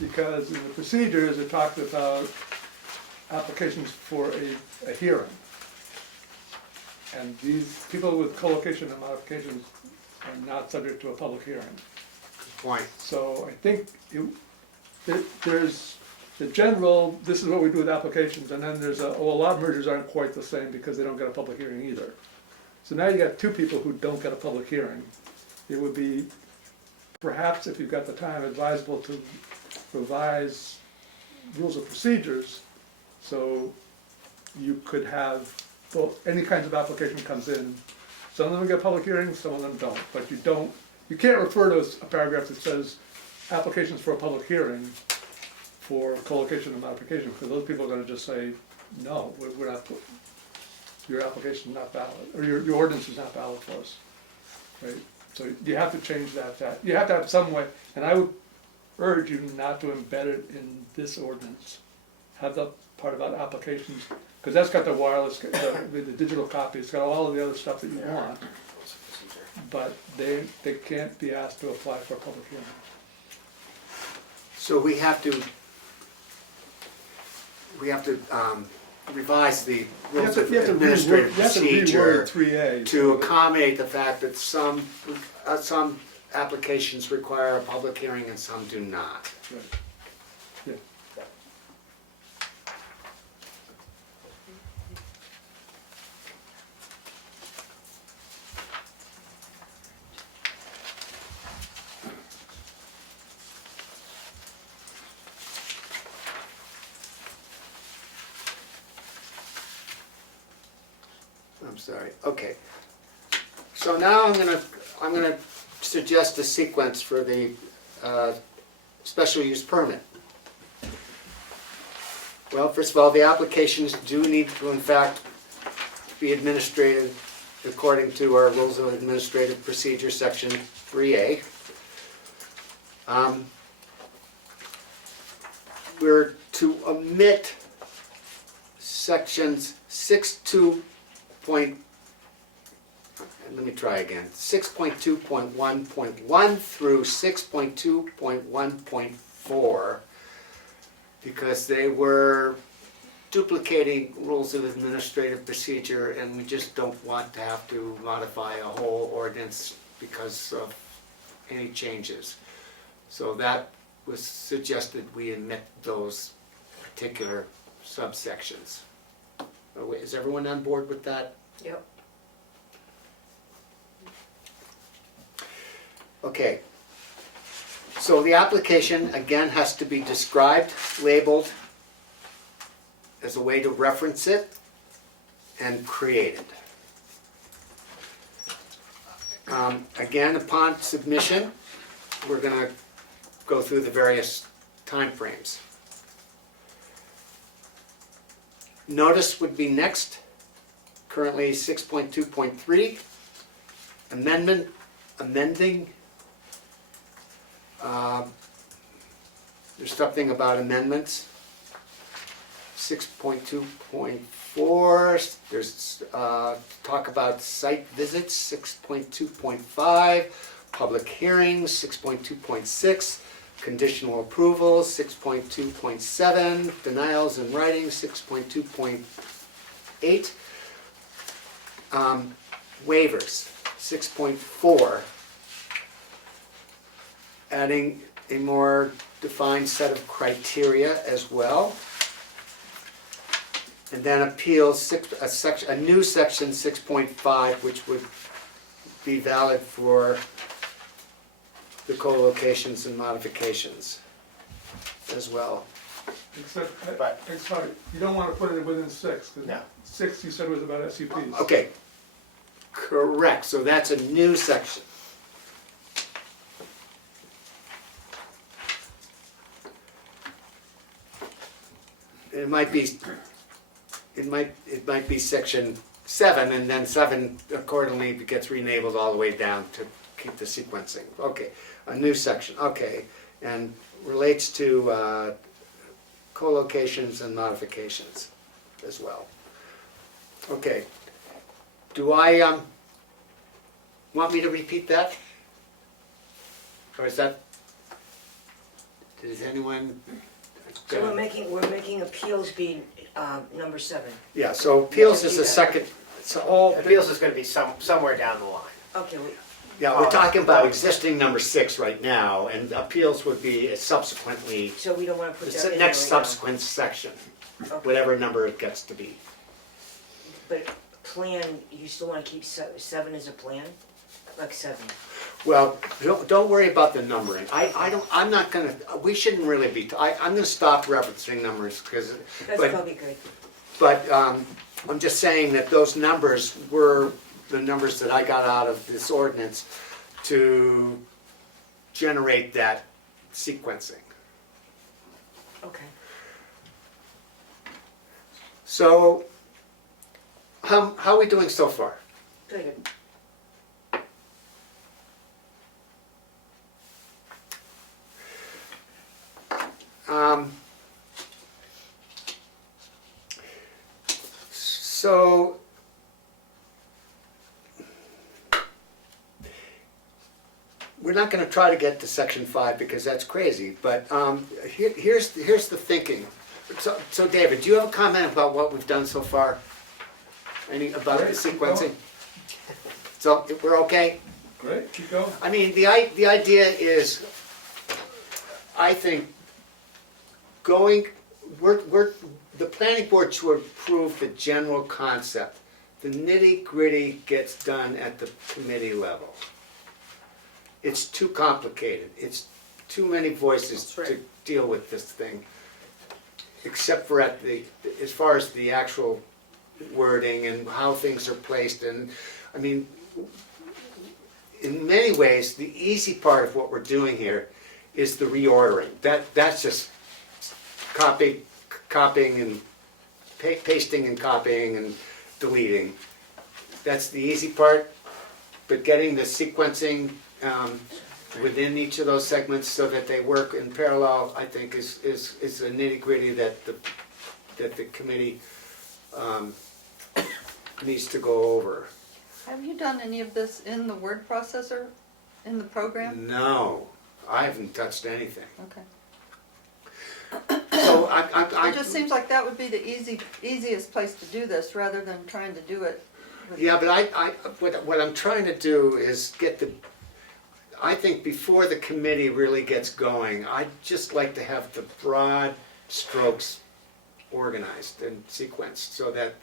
because in the procedures, it talks about applications for a hearing. And these people with co-location and modifications are not subject to a public hearing. Point. So I think there's the general, this is what we do with applications, and then there's a lot of mergers aren't quite the same because they don't get a public hearing either. So now you got two people who don't get a public hearing. It would be, perhaps if you've got the time, advisable to revise rules of procedures so you could have, well, any kinds of application comes in, some of them get public hearings, some of them don't, but you can't refer to a paragraph that says applications for a public hearing for co-location and modification, because those people are gonna just say, no, we're not, your application is not valid, or your ordinance is not valid for us, right? So you have to change that, you have to have some way, and I would urge you not to embed it in this ordinance. Have the part about applications, because that's got the wireless, the digital copy, it's got all of the other stuff that you want, but they can't be asked to apply for a public hearing. So we have to revise the rules of administrative procedure 3A. to accommodate the fact that some applications require a public hearing and some do not. Right. Yeah. I'm sorry, okay. So now I'm gonna suggest a sequence for the special use permit. Well, first of all, the applications do need to in fact be administrated according to our rules of administrative procedure, section 3A. We're to omit sections 6.2.1.1 through 6.2.1.4 because they were duplicating rules of administrative procedure and we just don't want to have to modify a whole ordinance because of any changes. So that was suggested we omit those particular subsections. Is everyone on board with that? Yep. Okay. So the application, again, has to be described, labeled as a way to reference it, and created. Again, upon submission, we're going to go through the various timeframes. Notice would be next, currently 6.2.3, amending. There's something about amendments. 6.2.4, there's talk about site visits, 6.2.5, public hearings, 6.2.6, conditional approvals, 6.2.7, denials in writing, 6.2.8, Waivers, 6.4. Adding a more defined set of criteria as well. And then appeals, a new section 6.5, which would be valid for the co-locations and modifications as well. Except, But- sorry, you don't wanna put it within 6, 'cause No. 6 you said was about SUPs. Okay, correct, so that's a new section. It might be, it might be section 7, and then 7 accordingly gets renamed all the way down to keep the sequencing. Okay, a new section, okay, and relates to co-locations and modifications as well. Okay, do I want me to repeat that? Or is that, does anyone? So we're making appeals be, number 7. Yeah, so appeals is the second, it's all, Appeals is gonna be somewhere down the line. Okay, yeah, we're talking about existing number 6 right now, and appeals would be subsequently, so we don't wanna put the that in there next right now. subsequent section, Okay. whatever number it gets to be. But plan, you still wanna keep 7 as a plan? Like 7? Well, don't worry about the numbering. I'm not gonna, we shouldn't really be, I'm gonna stop referencing numbers, because, That's but, probably good. but, I'm just saying that those numbers were the numbers that I got out of this ordinance to generate that sequencing. Okay. So, how are we doing so far? Very good. So, we're not gonna try to get to section 5 because that's crazy, but here's the thinking. So David, do you have a comment about what we've done so far? Any, about the Great, keep sequencing? going. So, we're okay? Great, keep going. I mean, the idea is, I think, the planning board should approve the general concept. The nitty-gritty gets done at the committee level. It's too complicated. It's too many voices That's to right. deal with this thing. Except for as far as the actual wording and how things are placed, and, I mean, in many ways, the easy part of what we're doing here is the reordering. That's just copying and pasting and copying and deleting. That's the easy part, but getting the sequencing within each of those segments so that they work in parallel, I think is a nitty-gritty that the committee needs to go over. Have you done any of this in the word processor, in the program? No, I haven't touched anything. Okay. So It just seems like that would be the easiest place to do this, rather than trying to do it with. Yeah, but what I'm trying to do is I think before the committee really gets going, I'd just like to have the broad strokes organized and sequenced so that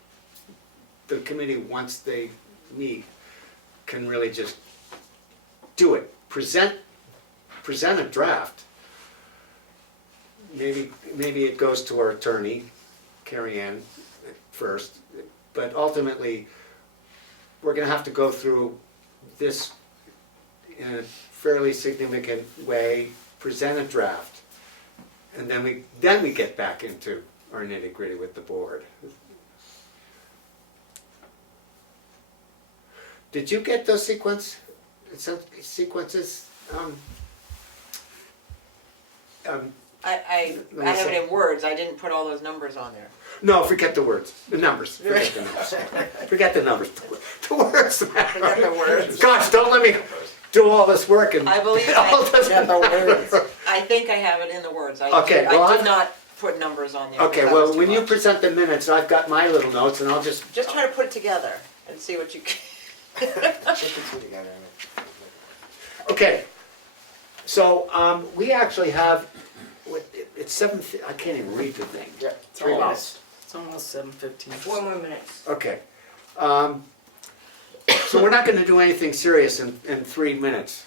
the committee, once they meet, can really just do it. Present a draft. Maybe it goes to our attorney, Carrie Ann, first, but ultimately, we're gonna have to go through this in a fairly significant way, present a draft, and then we get back into our nitty-gritty with the board. Did you get those sequences? I have it in words, I didn't put all those numbers on there. No, forget the words, the numbers, forget the numbers. Forget the numbers, the words matter. Forget the words. Gosh, don't let me do all this work and. I believe all I- this- Yeah, the words. I think I have it in the words, Okay, well, I did I'm- not put numbers on there. Okay, because that was well, too when you much. present the minutes, I've got my little notes and I'll just, Just try to put it together, and see what you can. Put the two together. Okay, so, we actually have, it's I can't even read the thing. Yeah, 3 minutes. It's almost 7:15. 4 more minutes. Okay. So we're not gonna do anything serious in 3 minutes.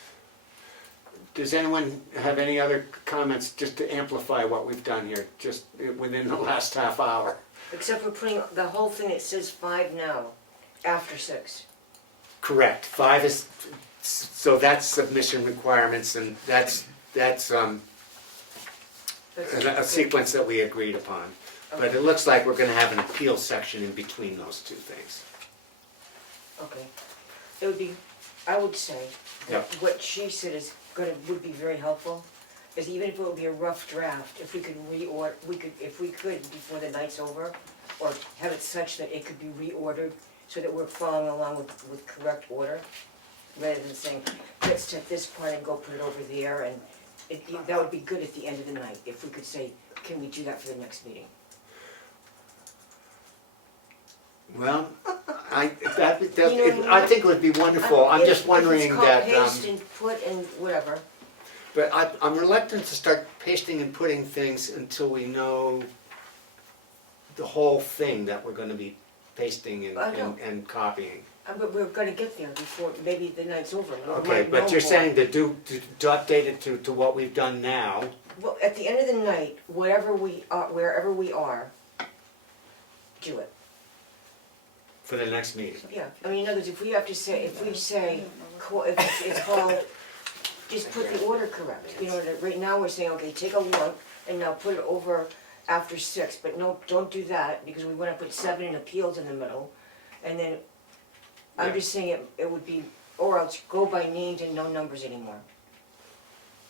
Does anyone have any other comments just to amplify what we've done here, just within the last half hour? Except for putting the whole thing, it says 5 now, after 6. Correct, 5 is, so that's submission requirements, and that's a sequence that we agreed upon. But it looks like we're gonna have an appeal section in between those two things. Okay. It would be, I would say, that Yep. what she said would be very helpful, is even if it would be a rough draft, if we could if we could, before the night's over, or have it such that it could be reordered, so that we're following along with correct order, rather than saying, let's take this part and go put it over there, and that would be good at the end of the night, if we could say, can we do that for the next meeting? Well, I think it would be wonderful, I'm just wondering that, If it's called paste and put and whatever, but I'm reluctant to start pasting and putting things until we know the whole thing that we're gonna be pasting I know. and copying. but we're gonna get there before, maybe the night's over. We Okay, might know but you're more. saying to update it to what we've done now, Well, at the end of the night, wherever we are, do it. for the next meeting. Yeah, I mean, in other words, if we say, if it's called, just put the order correct. You know, right now we're saying, okay, take a look, and now put it over after 6, but no, don't do that, because we wanna put 7 in appeals in the middle, and then, I'm Yeah. just saying it would be, or else go by names and no numbers anymore.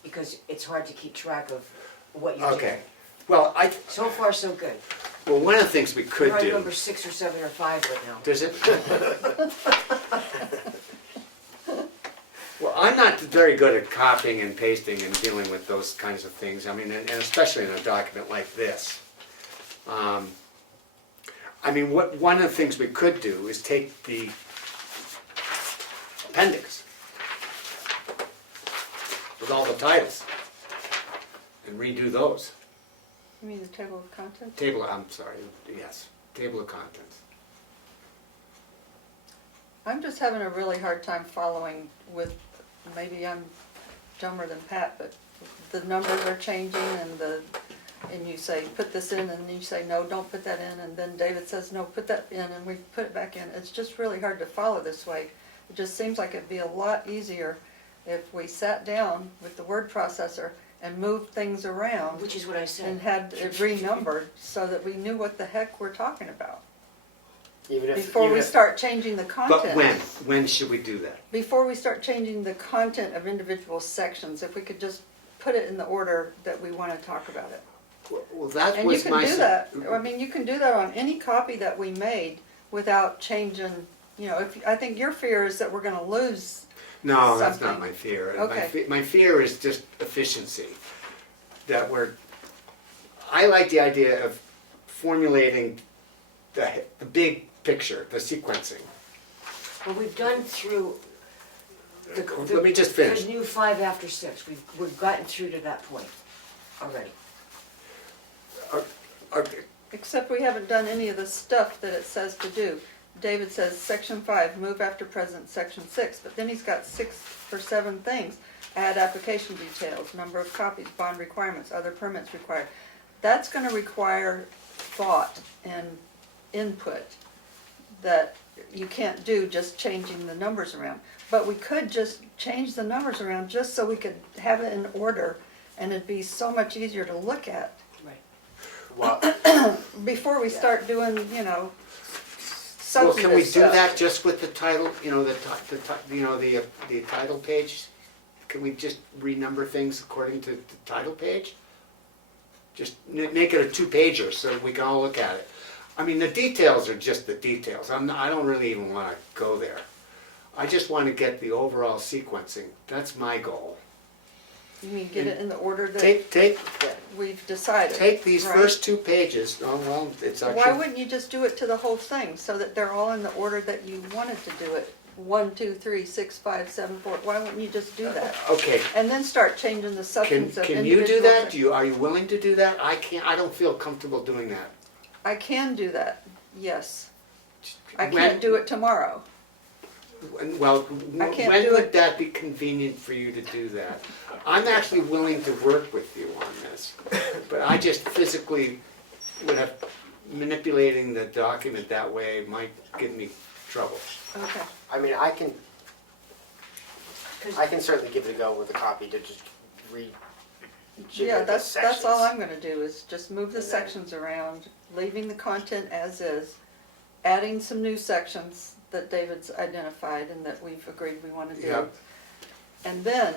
Because it's hard to keep track of what you did. Okay, well, So far, so good. one of the things we could We're on do, number 6 or 7 or 5 right now. does it? Well, I'm not very good at copying and pasting and dealing with those kinds of things, I mean, and especially in a document like this. I mean, one of the things we could do is take the appendix with all the titles and redo those. You mean the table of contents? I'm sorry, yes, table of contents. I'm just having a really hard time following with, maybe I'm dumber than Pat, but the numbers are changing and you say, put this in, and you say, no, don't put that in, and then David says, no, put that in, and we put it back in. It's just really hard to follow this way. It just seems like it'd be a lot easier if we sat down with the word processor and moved things around Which is what I said. and had it renumbered so that we knew what the heck we're talking about. Before we start changing the content. But when? When should we do that? Before we start changing the content of individual sections, if we could just put it in the order that we want to talk about it. Well, that And you was can my. do that, I mean, you can do that on any copy that we made without changing, I think your fear is that we're gonna lose. No, that's not something. my fear. Okay. My fear is just efficiency. That I like the idea of formulating the big picture, the sequencing. Well, we've done through Let me just finish. the new 5 after 6. We've gotten through to that point already. Except we haven't done any of the stuff that it says to do. David says, section 5, move after present, section 6, but then he's got 6 or 7 things. Add application details, number of copies, bond requirements, other permits required. That's gonna require thought and input that you can't do just changing the numbers around. But we could just change the numbers around just so we could have it in order, and it'd be so much easier to look at. Well, Before we start doing, well, substantive can we do stuff. that just with the title, the title page? Can we just renumber things according to the title page? Just make it a 2-pager so we can all look at it. I mean, the details are just the details. I don't really even want to go there. I just want to get the overall sequencing. That's my goal. You mean get it in the order that Take we've decided? Take these right? first 2 pages, oh, well, it's actually. Why wouldn't you just do it to the whole thing, so that they're all in the order that you wanted to do it? 1, 2, 3, 6, 5, 7, 4, why wouldn't you just do that? Okay, And then start changing the can, substance of can individual. you do that? Are you willing to do that? I can't, I don't feel comfortable doing that. I can do that, yes. I When- can't do it tomorrow. Well, I can't when do would it. that be convenient for you to do that? I'm actually willing to work with you on this, but I just physically would have, manipulating the document that way might give me trouble. Okay. I mean, I can certainly give it a go with a copy to just read. Yeah, the that's all sections. I'm gonna do, is just move the And then- sections around, leaving the content as is, adding some new sections that David's identified and that we've agreed we wanna do. Yep. And then,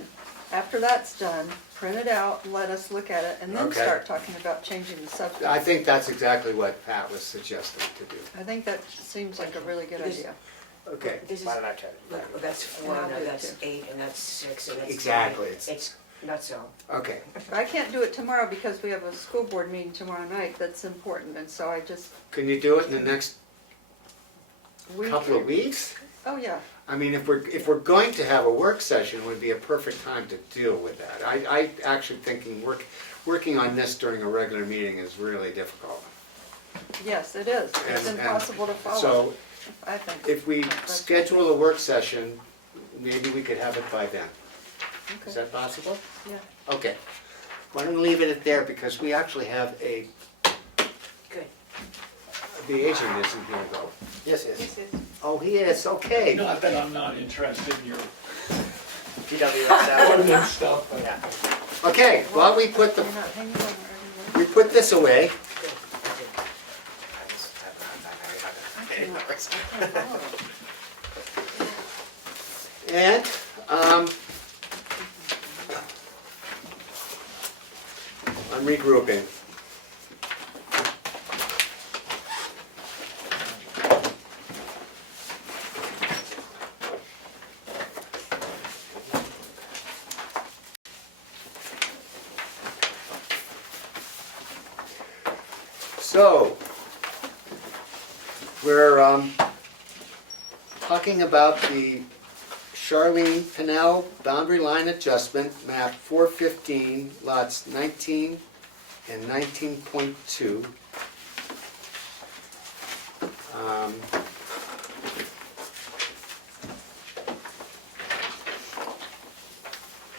after that's done, print it out, and let us look at it, and then Okay. start talking about changing the substance. I think that's exactly what Pat was suggesting to do. I think that seems like a really good This- idea. Okay, This is, Why don't I try to do look, that? that's 4, And I'll now do it that's too. 8, and that's 6, and that's 9. Exactly, It's not so. okay. I can't do it tomorrow because we have a school board meeting tomorrow night that's important, and so I just, Can you do it in the next we. couple of weeks? Oh, yeah. I mean, if we're going to have a work session, it would be a perfect time to deal with that. I actually thinking working on this during a regular meeting is really difficult. Yes, it is. It's And- impossible to and follow, So I think. if we That's- schedule a work session, maybe we could have it by then. Okay. Is that possible? Yeah. Okay. Why don't we leave it at there, because we actually have Good. the agent isn't here though. Yes, yes. Oh, he is, okay. Not that I'm not interested in your PWS. ordinance stuff, but Yeah. Okay, well, we put You're not hanging on or anything? we put this away. I can't follow. And, I'm regrouping. So, we're, talking about the Charlene Pinnell boundary line adjustment, map 415, lots 19 and 19.2.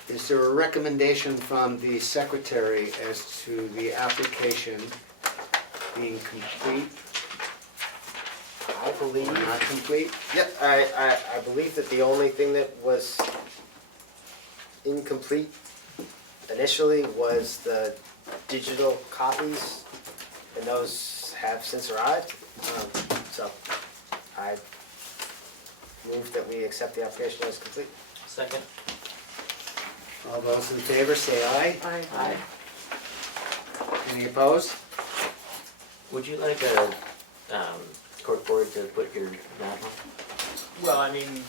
Is there a recommendation from the secretary as to the application being complete I or believe. not complete? Yep, I believe that the only thing that was incomplete initially was the digital copies, and those have since arrived. So I move that we accept the application as complete. Second? All those in favor say aye. Aye. Any opposed? Would you like a, corkboard to put your map on? well, I mean,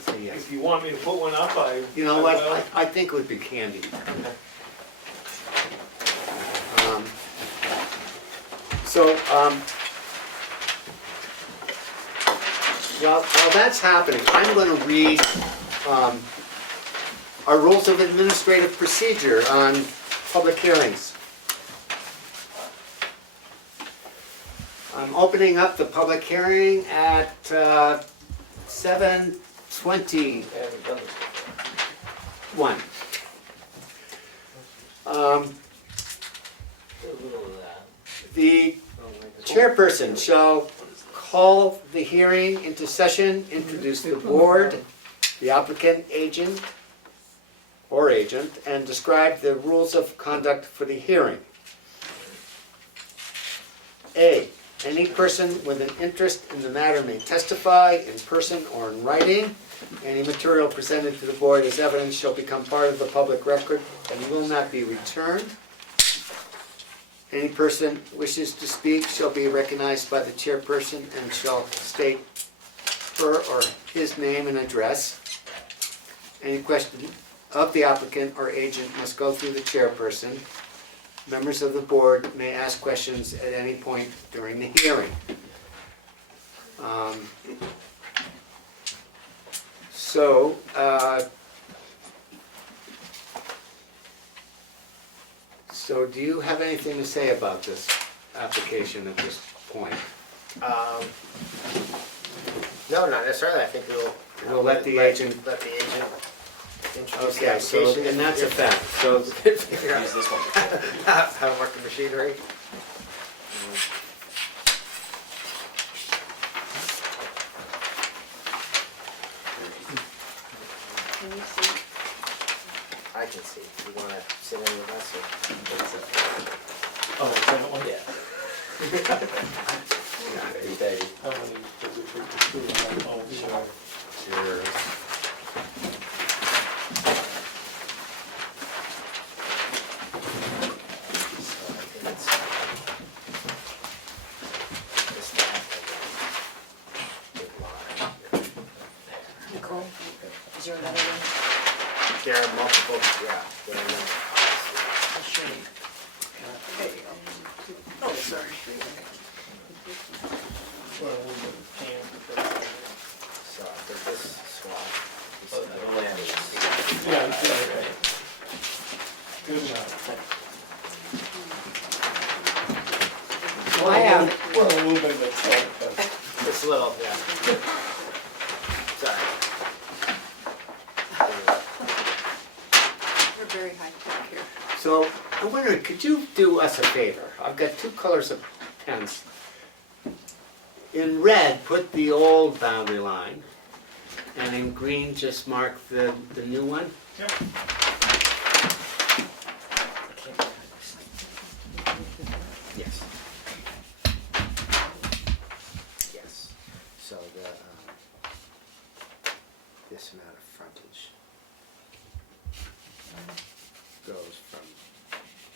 Say yes. if you want me to put one up, You know what, will. I think it would be candy. While that's happening, I'm gonna read, our rules of administrative procedure on public hearings. I'm opening up the public hearing at 7:21. A little of that. The chairperson shall call the hearing into session, introduce the board, the applicant, agent, and describe the rules of conduct for the hearing. A, any person with an interest in the matter may testify in person or in writing. Any material presented to the board as evidence shall become part of the public record and will not be returned. Any person wishes to speak shall be recognized by the chairperson and shall state her or his name and address. Any question of the applicant or agent must go through the chairperson. Members of the board may ask questions at any point during the hearing. So, do you have anything to say about this application at this point? No, not necessarily, I think We'll let the agent. Let the agent introduce the Okay, so, application. and that's a fact, so, Figure out how to work the machinery. Can you see? I can see, you wanna sit in with us or? Oh, is that one? Yeah. How many does it take to do? Oh, sure. So I think it's this lot and big lot here. Nicole, is there another one? There are multiple, yeah, there are multiple. I'll show you. Oh, sorry. So after this swap. Oh, the land is- Yeah, that's right. Good enough. well, I have, We're a little bit of a tight, but It's a little, yeah. Sorry. We're very high tech here. so, I wondered, could you do us a favor? I've got two colors of pens. In red, put the old boundary line, and in green, just mark the new one. Yes. Yes. So this amount of frontage goes from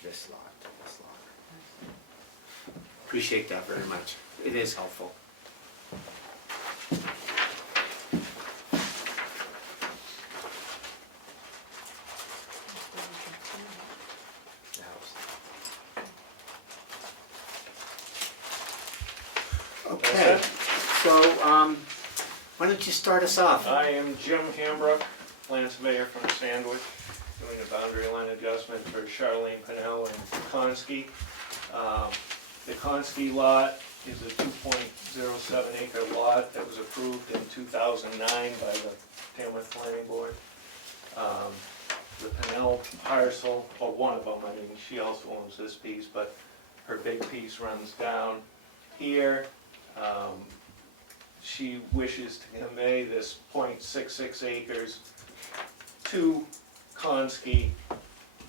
this lot to this lot. Appreciate that very much. It is helpful. The house. Okay, so, why don't you start us off? I am Jim Hambrook, land surveyor from Sandwich, doing a boundary line adjustment for Charlene Pennell and Konski. The Konski lot is a 2.07 acre lot that was approved in 2009 by the Tamworth Planning Board. The Pennell parcel, or one of them, I mean, she also owns this piece, but her big piece runs down here. She wishes to convey this 0.66 acres to Konski,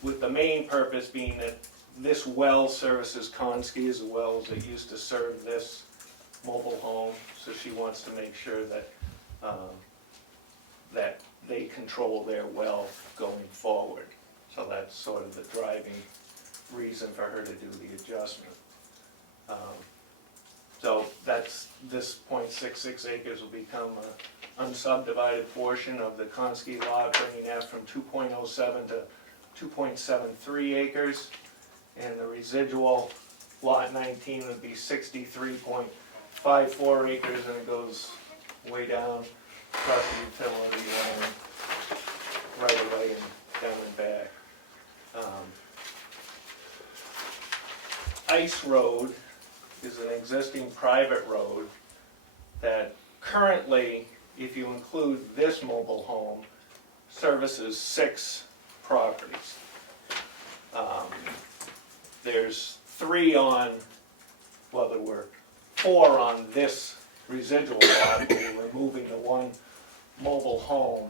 with the main purpose being that this well services Konski as wells that used to serve this mobile home, so she wants to make sure that, that they control their well going forward. So that's sort of the driving reason for her to do the adjustment. So that's, this 0.66 acres will become an unsubdivided portion of the Konski lot, bringing that from 2.07 to 2.73 acres. And the residual lot 19 would be 63.54 acres, and it goes way down across the utility line, right away and down and back. Ice Road is an existing private road that currently, if you include this mobile home, services 6 properties. There's 3 on, well, there were 4 on this residual lot, but we're removing the one mobile home.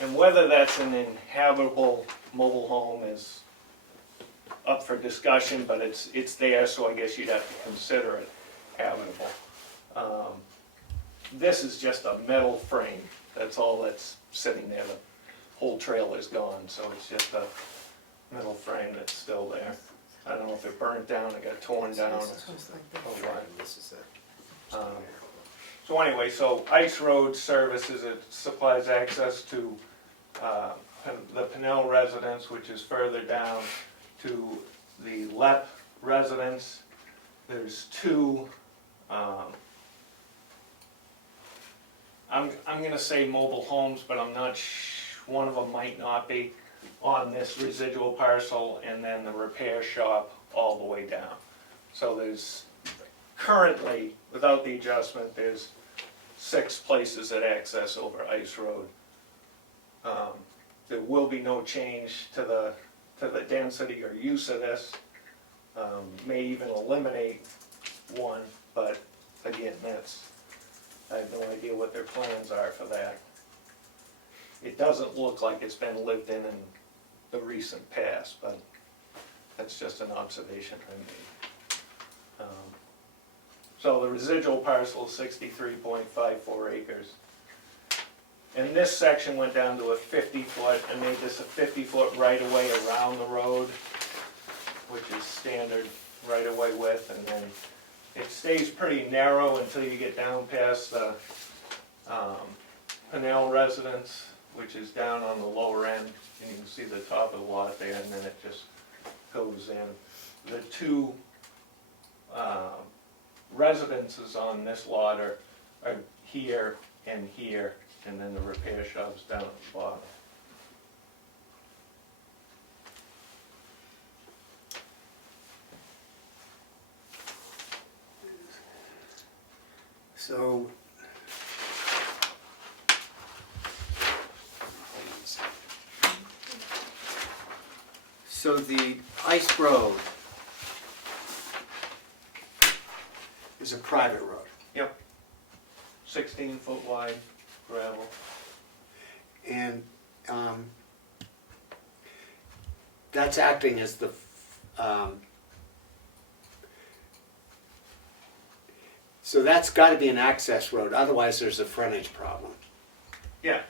And whether that's an inhabitable mobile home is up for discussion, but it's there, so I guess you'd have to consider it habitable. This is just a metal frame, that's all that's sitting there. The whole trailer's gone, so it's just a metal frame that's still there. I don't know if it burnt down, it got torn down, or what. This is it. So anyway, so Ice Road services, it supplies access to the Pinnell residence, which is further down, to the Lepp residence. There's two, I'm gonna say mobile homes, but I'm not one of them might not be on this residual parcel, and then the repair shop all the way down. So there's currently, without the adjustment, there's 6 places that access over Ice Road. There will be no change to the density or use of this. May even eliminate one, but again, I have no idea what their plans are for that. It doesn't look like it's been lived in the recent past, but that's just an observation I made. So the residual parcel is 63.54 acres. And this section went down to a 50-foot, and made this a 50-foot right-of-way around the road, which is standard right-of-way width, and then it stays pretty narrow until you get down past the Pinnell residence, which is down on the lower end, and you can see the top of the lot there, and then it just goes in. The two residences on this lot are here, and then the repair shop's down at the bottom. So the Ice Road is a private road. Yep. 16-foot wide gravel. And that's acting as the, so that's got to be an access road, otherwise there's a frontage problem. Yeah,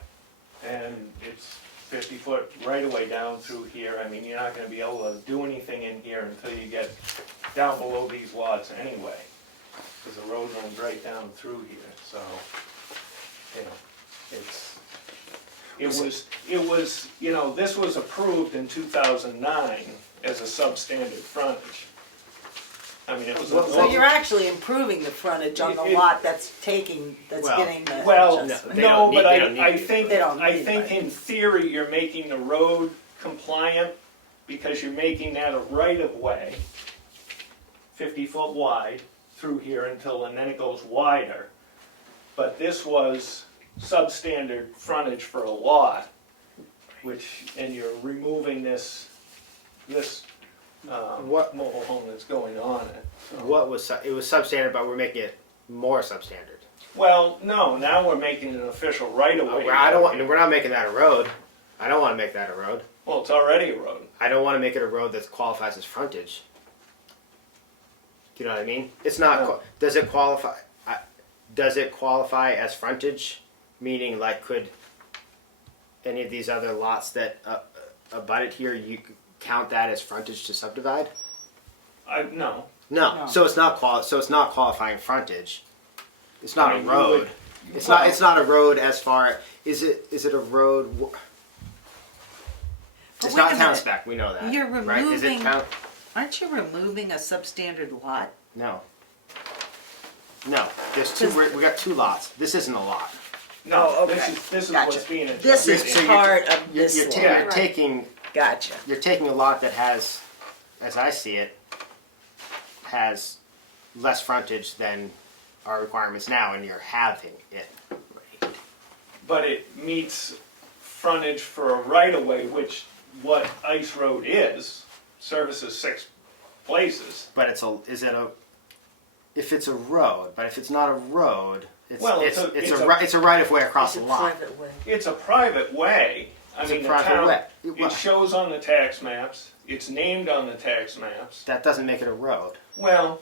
and it's 50-foot right away down through here. I mean, you're not gonna be able to do anything in here until you get down below these lots anyway, because the road runs right down through here, so, you know, it was, you know, this was approved in 2009 as a substandard frontage. I mean, it was. So you're actually improving the frontage on the lot that's getting the Well, adjustment. no, but they don't need I to. think, They don't I need think it. in theory, you're making the road compliant because you're making that a right of way, 50-foot wide through here and then it goes wider. But this was substandard frontage for a lot, and you're removing this What- mobile home that's going on it. so. It was substandard, but we're making it more substandard. Well, no, now we're making it an official right of way. We're not making that a road. I don't want to make that a road. Well, it's already a road. I don't want to make it a road that qualifies as frontage. Do you know what I mean? It's not. No. Does it qualify? Does it qualify as frontage? Meaning, like, could any of these other lots that abut it here, you could count that as frontage to subdivide? No. No. No. So it's not qualifying frontage. It's not I mean, a you road. would- It's well- not. It's not a road as far. Is it a road? But It's wait not a town minute. spec. We know that. You're right? Is it removing- town? Aren't you removing a substandard lot? No. No. There's two. We got two lots. This isn't a lot. No, Oh, this okay. is Gotcha. what's being adjusted. This is So you're- part of You're, this you're, lot. ta- you're taking. Gotcha. You're taking a lot that has, as I see it, has less frontage than our requirements now, and you're halving it. But it meets frontage for a right of way, which what Ice Road is, services 6 places. But if it's a road, but if it's not a road, it's Well, it's it's a right of way across It's the a lot. private way. It's a private way. I It's a mean, the private town, way. it shows on the tax maps, it's named on the tax maps. That doesn't make it a road. Well,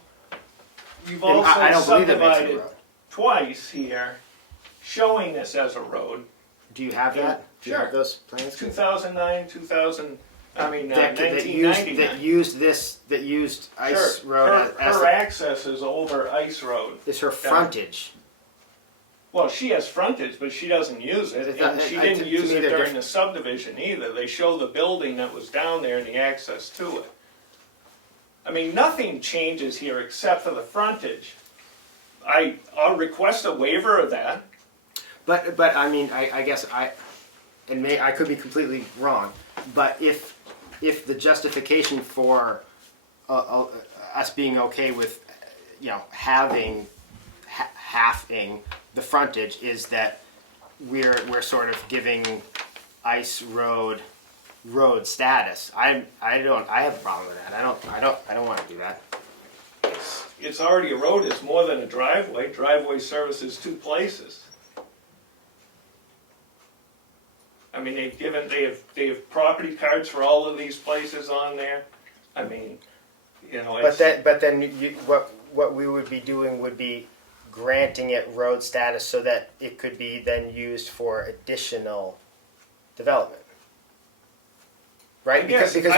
you've And also I don't believe it makes it a subdivided road. twice here, showing this as a road. Do you have that? Do you Sure. have those plans? 2009, 1999. that used Ice Sure. Road as Her access is over Ice Road. is her frontage. Well, she has frontage, but she doesn't use it, and she didn't to use me it they're during the subdivision either. They show the building that was down there and the access to it. I mean, nothing changes here except for the frontage. I'll request a waiver of that. But I mean, I guess I could be completely wrong, but if the justification for us being okay with, you know, halving the frontage is that we're sort of giving ice road status. I have a problem with that. I don't want to do that. It's already a road, it's more than a driveway. Driveway services two places. I mean, they have property cards for all of these places on there. I mean, you know, it's. But then what we would be doing would be granting it road status so that it could be then used for additional development. Right? I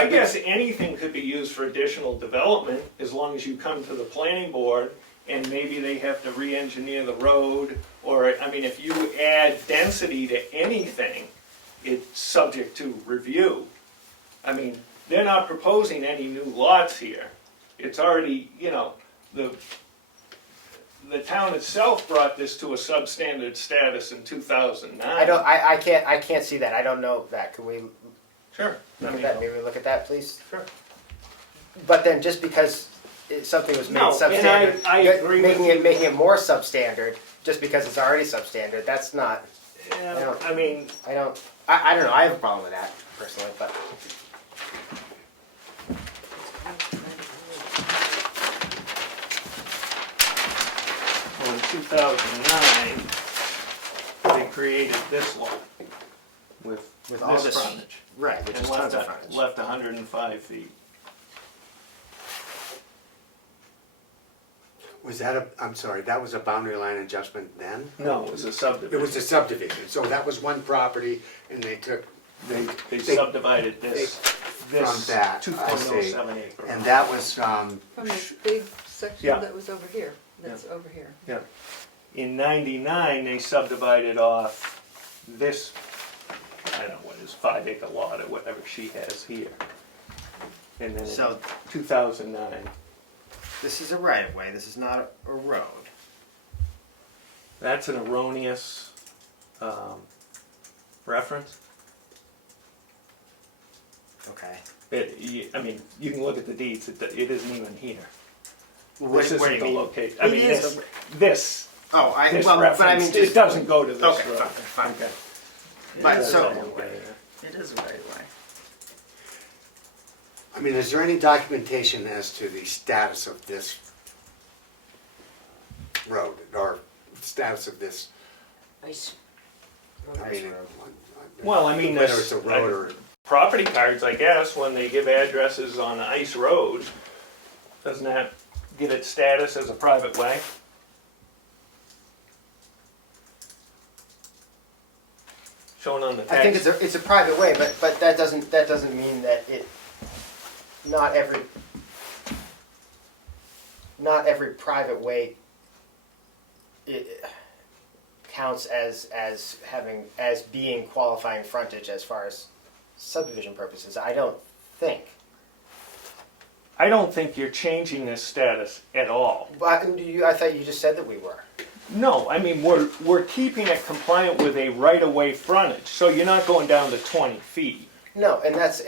guess anything could be used for additional development as long as you come to the planning board and maybe they have to re-engineer the road, or, I mean, if you add density to anything, it's subject to review. I mean, they're not proposing any new lots here. It's already, you know, the town itself brought this to a substandard status in 2009. I can't see that. I don't know that. Can we Sure. look at that? Maybe look at that, please. Sure. But then just because something was made No, and substandard, I agree with you. making it more substandard just because it's already substandard, that's not. Yeah, I mean, I don't know. I have a problem with that personally, but well, in 2009, they created this lot with all this this frontage. right, which And is tons of frontage. left 105 feet. Was that I'm sorry, that was a boundary line adjustment then? No, it was a subdivision. It was a subdivision, so that was one property, and they took They subdivided this from that, I see. 2.07 acre. And that was, From this big section Yeah. that was over here, that's over here. Yeah. In 99, they subdivided off this, I don't know what it is, 5 acre lot or whatever she has here. And then So- in 2009, This is a right of way. This is not a road. that's an erroneous reference. Okay. I mean, you can look at the deeds, it isn't even here. What, This what do isn't you the mean? location. I It mean, is. this Oh, this well, reference, but I mean, it just, doesn't go to this okay, road. fine. Okay. But so, It is a right of way. I mean, is there any documentation as to the status of this road, or status of this, Ice. I mean, Well, I mean, whether it's a road or, property cards, I guess, when they give addresses on ice roads, doesn't that get its status as a private way? Shown on the I think tax. it's a private way, but that doesn't mean that it. Not every private way. It counts as being qualifying frontage as far as subdivision purposes. I don't think. I don't think you're changing this status at all. But I thought you just said that we were. No, I mean, we're keeping it compliant with a right-of-way frontage, so you're not going down to 20 feet. No, and that's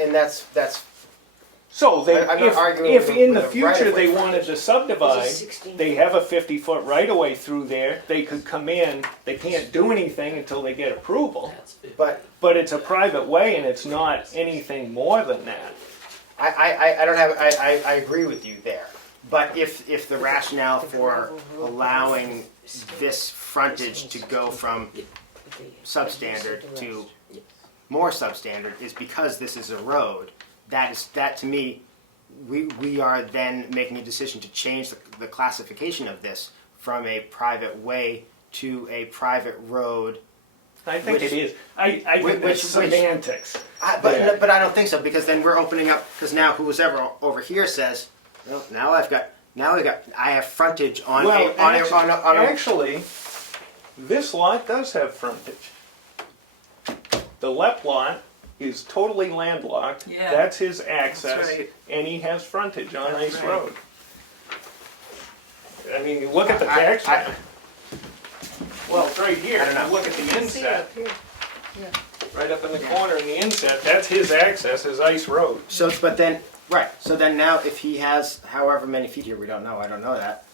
So they, I'm not arguing if with in the the future right-of-way they wanted to Is subdivide, it 16? they have a 50-foot right-of-way through there, they could come in, they can't do anything until they get approval. but But it's a private way and it's not anything more than that. I don't have I agree with you there. But if the rationale for allowing this frontage to go from substandard to more substandard is because this is a road, that to me, we are then making a decision to change the classification of this from a private way to a private road. I think Which- it is. I think that's semantics. But I don't think so, because then we're opening up, because now whoever over here says, well, I have frontage on Well, a actually, This lot does have frontage. The left lot is totally landlocked. Yeah. That's his access, right. and he has frontage on That's Ice right. Road. I mean, you look at the tax map. Well, it's right here. I don't know. You look at the See it inset, up here. right up in the corner in the inset. That's his access, is Ice Road. So, but then, right, so then now if he has however many feet here, we don't know, I don't know that,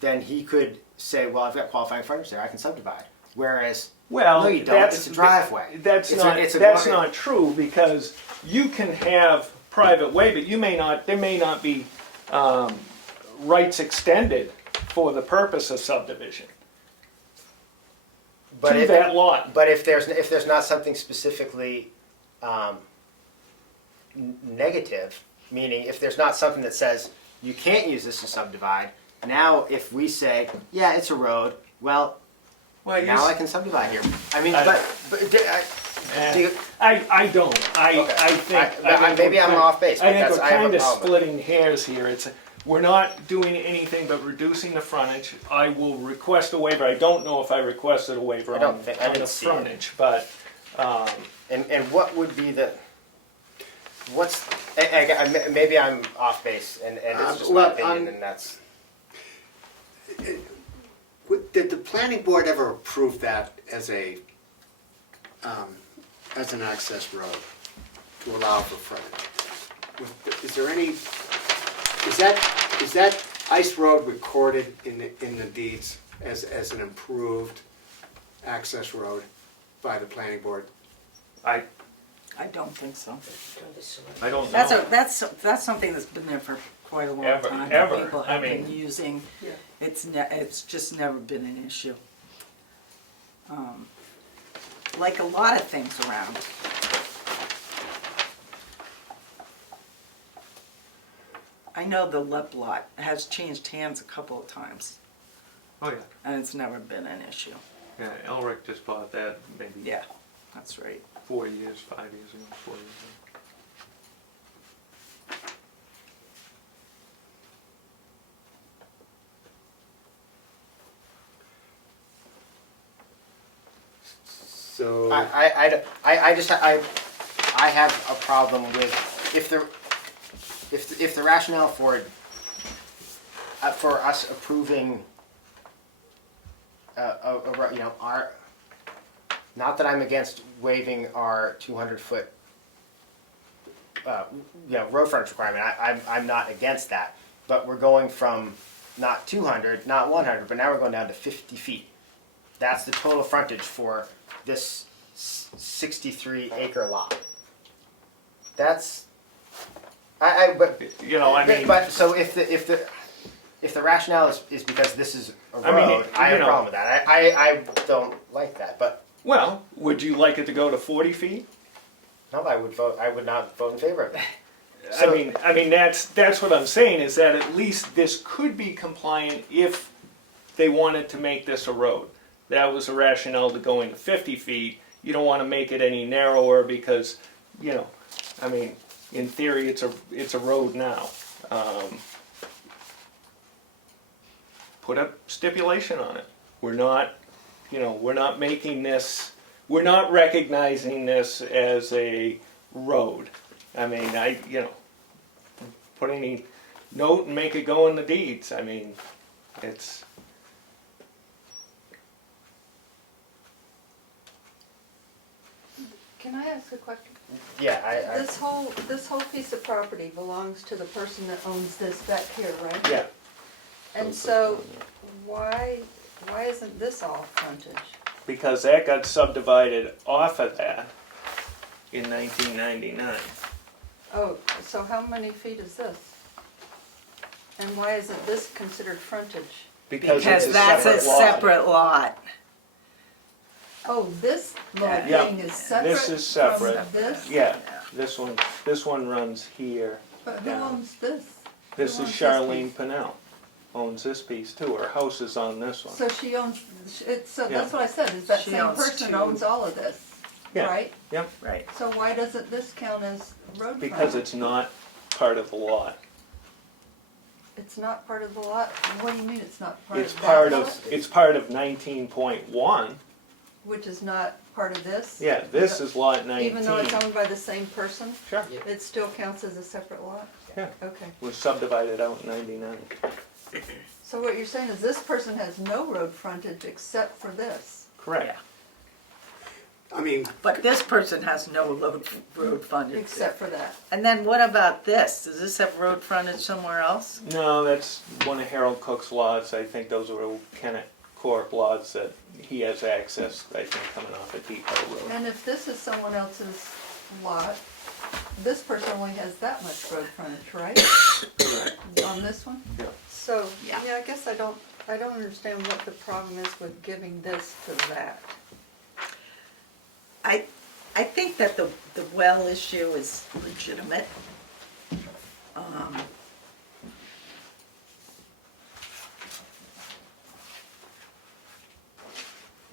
then he could say, well, I've got qualifying frontage there, I can subdivide. Whereas, Well, no, you don't, that's it's a driveway. That's It's a- not it's a- that's not true, because you can have private way, but you may not. There may not be rights extended for the purpose of subdivision But to if, that lot. but if there's not something specifically negative, meaning if there's not something that says you can't use this to subdivide, now if we say, yeah, it's a road, well, now I can subdivide here. I mean, I- do you- I don't. Okay. I think maybe I'm we're off base, I but think that's, we're I have kind a of problem with it. splitting hairs here. We're not doing anything but reducing the frontage. I will request a waiver. I don't know if I requested a waiver I don't on think- I the didn't see it. frontage, but And what would be the, what's, maybe I'm off base, and it's just my well, opinion, and that's, Did the planning board ever approve that as an access road to allow for frontage? Is there any, is that Ice Road recorded in the deeds as an improved access road by the planning board? I don't think so. I don't know. That's something that's been there for quite a long Ever- time. ever. People I have mean- been using, Yeah. it's just never been an issue. Like a lot of things around. I know the lip lot has changed hands a couple of times, Oh, yeah. and it's never been an issue. Yeah, Elric just bought that maybe Yeah, that's right. 4 years, 5 years ago, 4 years ago. So, I have a problem with, if the rationale for us approving, our, not that I'm against waiving our 200-foot, road frontage requirement, I'm not against that, but we're going from not 200, not 100, but now we're going down to 50 feet. That's the total frontage for this 63-acre lot. That's, but You know, I mean, but so if the rationale is because this is a road, I mean, I have you a know- problem with that. I don't like that, but well, would you like it to go to 40 feet? no, I would not vote in favor of that. I mean that's what I'm saying, is that at least this could be compliant if they wanted to make this a road. That was a rationale to going to 50 feet. You don't want to make it any narrower because, I mean, in theory it's a road now. Put a stipulation on it. We're not making this, we're not recognizing this as a road. I mean, put any note and make it go in the deeds. I mean, it's. Can I ask a question? Yeah, This whole piece of property belongs to the person that owns this back here, right? Yeah, And so, why isn't this all frontage? because that got subdivided off of that in 1999. Oh, so how many feet is this? And why isn't this considered frontage? Because it's a that's a separate lot. separate lot. Oh, this little Yeah. thing is separate This is separate. from this? Yeah, this one runs here. But who down. owns this? This Who is owns Charlene piece? Pennell, owns this piece too. Her house is on this one. So she owns, so Yeah. that's what I said, is that She same owns person two. owns all of this, Yeah. right? Right. So why doesn't this count as road frontage? Because it's not part of the lot. It's not part of the lot? What do you mean it's not part It's of part that of, lot? it's part of 19.1. Which is not part of this? Yeah, this is lot 19. Even though it's owned by the same person, Sure, it still counts as a separate lot? yeah, Okay. was subdivided out in 99. So what you're saying is this person has no road frontage except for this? Correct. I mean, But this person has no road frontage. Except for that? And then what about this? Does this have road frontage somewhere else? No, that's one of Harold Cook's lots. I think those are old Kennett Corp lots that he has access, I think, coming off of Depot Road. And if this is someone else's lot, this person only has that much road frontage, right? On this one? Yeah. So, Yeah. yeah, I guess I don't understand what the problem is with giving this to that. I think that the well issue is legitimate.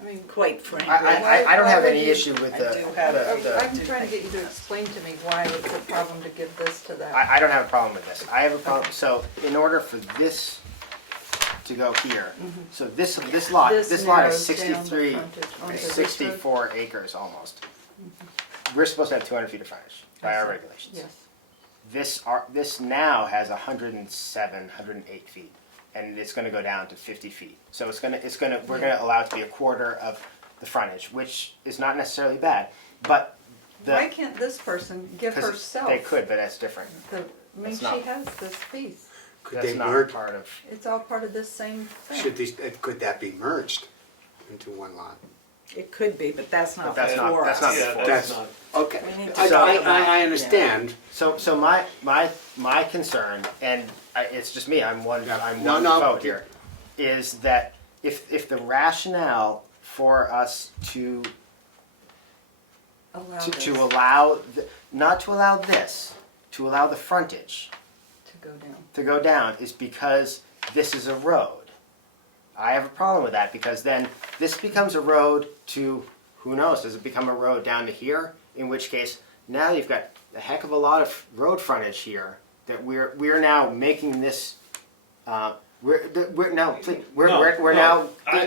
I mean, Quite frankly. I don't have Why any would you- issue with I the, do have- I'm trying to get you to explain to me why it's a problem to give this to that. I don't have a problem with this. I have a problem, so in order for this to go here, so this lot This is narrows down the 63, frontage onto this road. 64 acres almost. We're supposed to have 200 feet of frontage by our regulations. Yes. This now has 107, 108 feet, and it's gonna go down to 50 feet. So we're gonna allow it to be a quarter of the frontage, which is not necessarily bad, but Why can't this person give 'cause herself? they could, but that's different. I mean, It's she not. has this piece. could That's they not merge, part of, It's all part of this same thing. should these, could that be merged into one lot? It could be, but that's but not that's not, for that's us. not Yeah, before. that's That's- not. Okay, We need to I, talk I, about- I understand. So my concern, and it's just me, I'm one No, no. vote here, is that if the rationale for us to Allow this to allow not to allow this, to allow the frontage to go down. to go down is because this is a road. I have a problem with that because then this becomes a road to, who knows, does it become a road down to here? In which case, now you've got a heck of a lot of road frontage here that we're now making this, we're now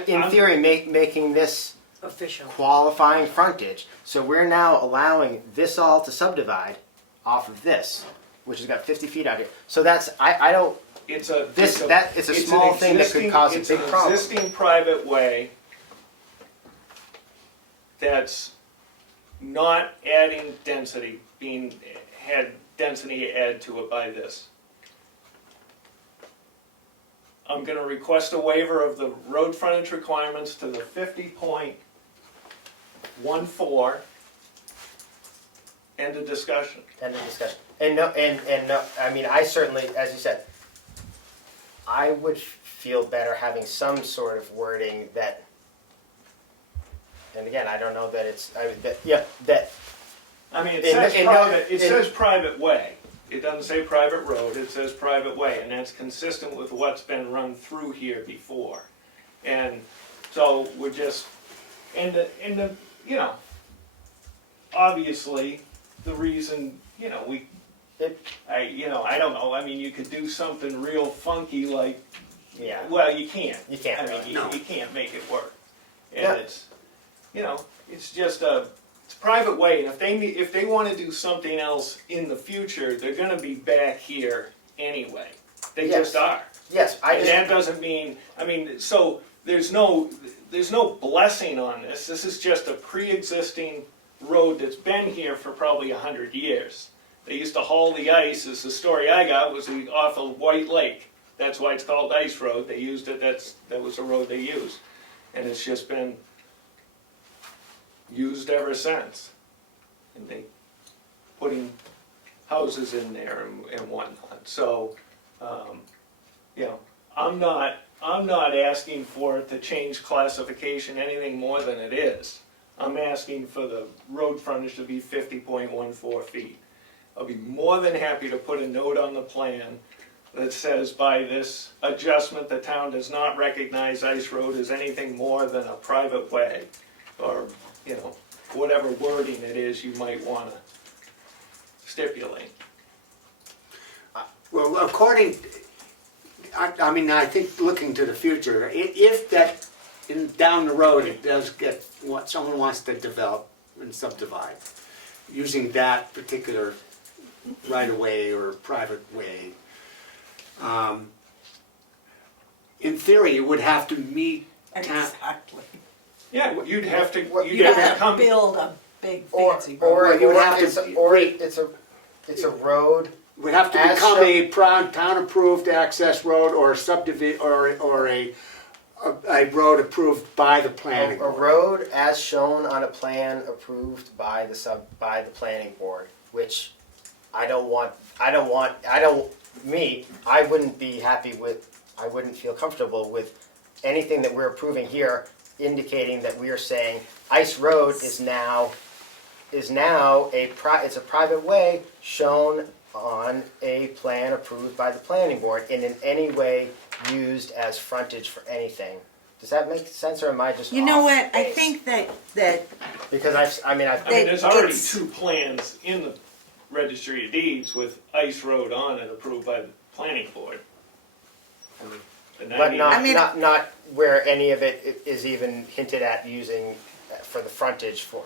in I'm- theory making this Official. qualifying frontage. So we're now allowing this all to subdivide off of this, which has got 50 feet out here. So that's, I don't, It's a This- it's that is a it's small an thing that could existing- cause a it's big an problem. existing private way that's not adding density, had density add to it by this. I'm gonna request a waiver of the road frontage requirements to the 50.14. End of discussion. end of discussion. And no, I mean, I certainly, as you said, I would feel better having some sort of wording that, and again, I don't know that it's, that, I mean, it In- says in- private, it in- says private way. It doesn't say private road, it says private way, and that's consistent with what's been run through here before. And so we're just, you know, obviously, the reason, you know, I don't know, I mean, you could do something real funky like, yeah, well, you can't. you can't I mean, really. you can't make it work. And Yeah. it's, you know, it's just it's a private way, and if they want to do something else in the future, they're going to be back here anyway. They Yes. just are. Yes, I And that just, doesn't mean, I mean, so there's no blessing on this. This is just a pre-existing road that's been here for probably 100 years. They used to haul the ice, as the story I got was off of White Lake. That's why it's called Ice Road. They used it, that was the road they used. And it's just been used ever since. And they putting houses in there and whatnot. So, you know, I'm not asking for it to change classification anything more than it is. I'm asking for the road frontage to be 50.14 feet. I'll be more than happy to put a note on the plan that says by this adjustment, the town does not recognize Ice Road as anything more than a private way, or, you know, whatever wording it is you might want to stipulate. Well, according, I mean, I think looking to the future, if that, down the road, it does get, what someone wants to develop and subdivide, using that particular right-of-way or private way, in theory, it would have to meet town. Exactly. Yeah, you'd have to, What- you'd You have to have to come, build a big Or, fancy or, road. you would or have to it's, it's a road, Would have to As become shown- a town-approved access road or a subdivision, or a road approved by the planning a board. road as shown on a plan approved by the planning board, which I wouldn't be happy with, I wouldn't feel comfortable with anything that we're approving here indicating that we are saying Ice Road is now it's a private way shown on a plan approved by the planning board and in any way used as frontage for anything. Does that make sense, or am I just You know off what, I base? think that, Because I mean, They- there's already it's- 2 plans in the registry of deeds with Ice Road on it approved by the planning board. I mean, the But 90 not, I mean- not where any of it is even hinted at using for the frontage for,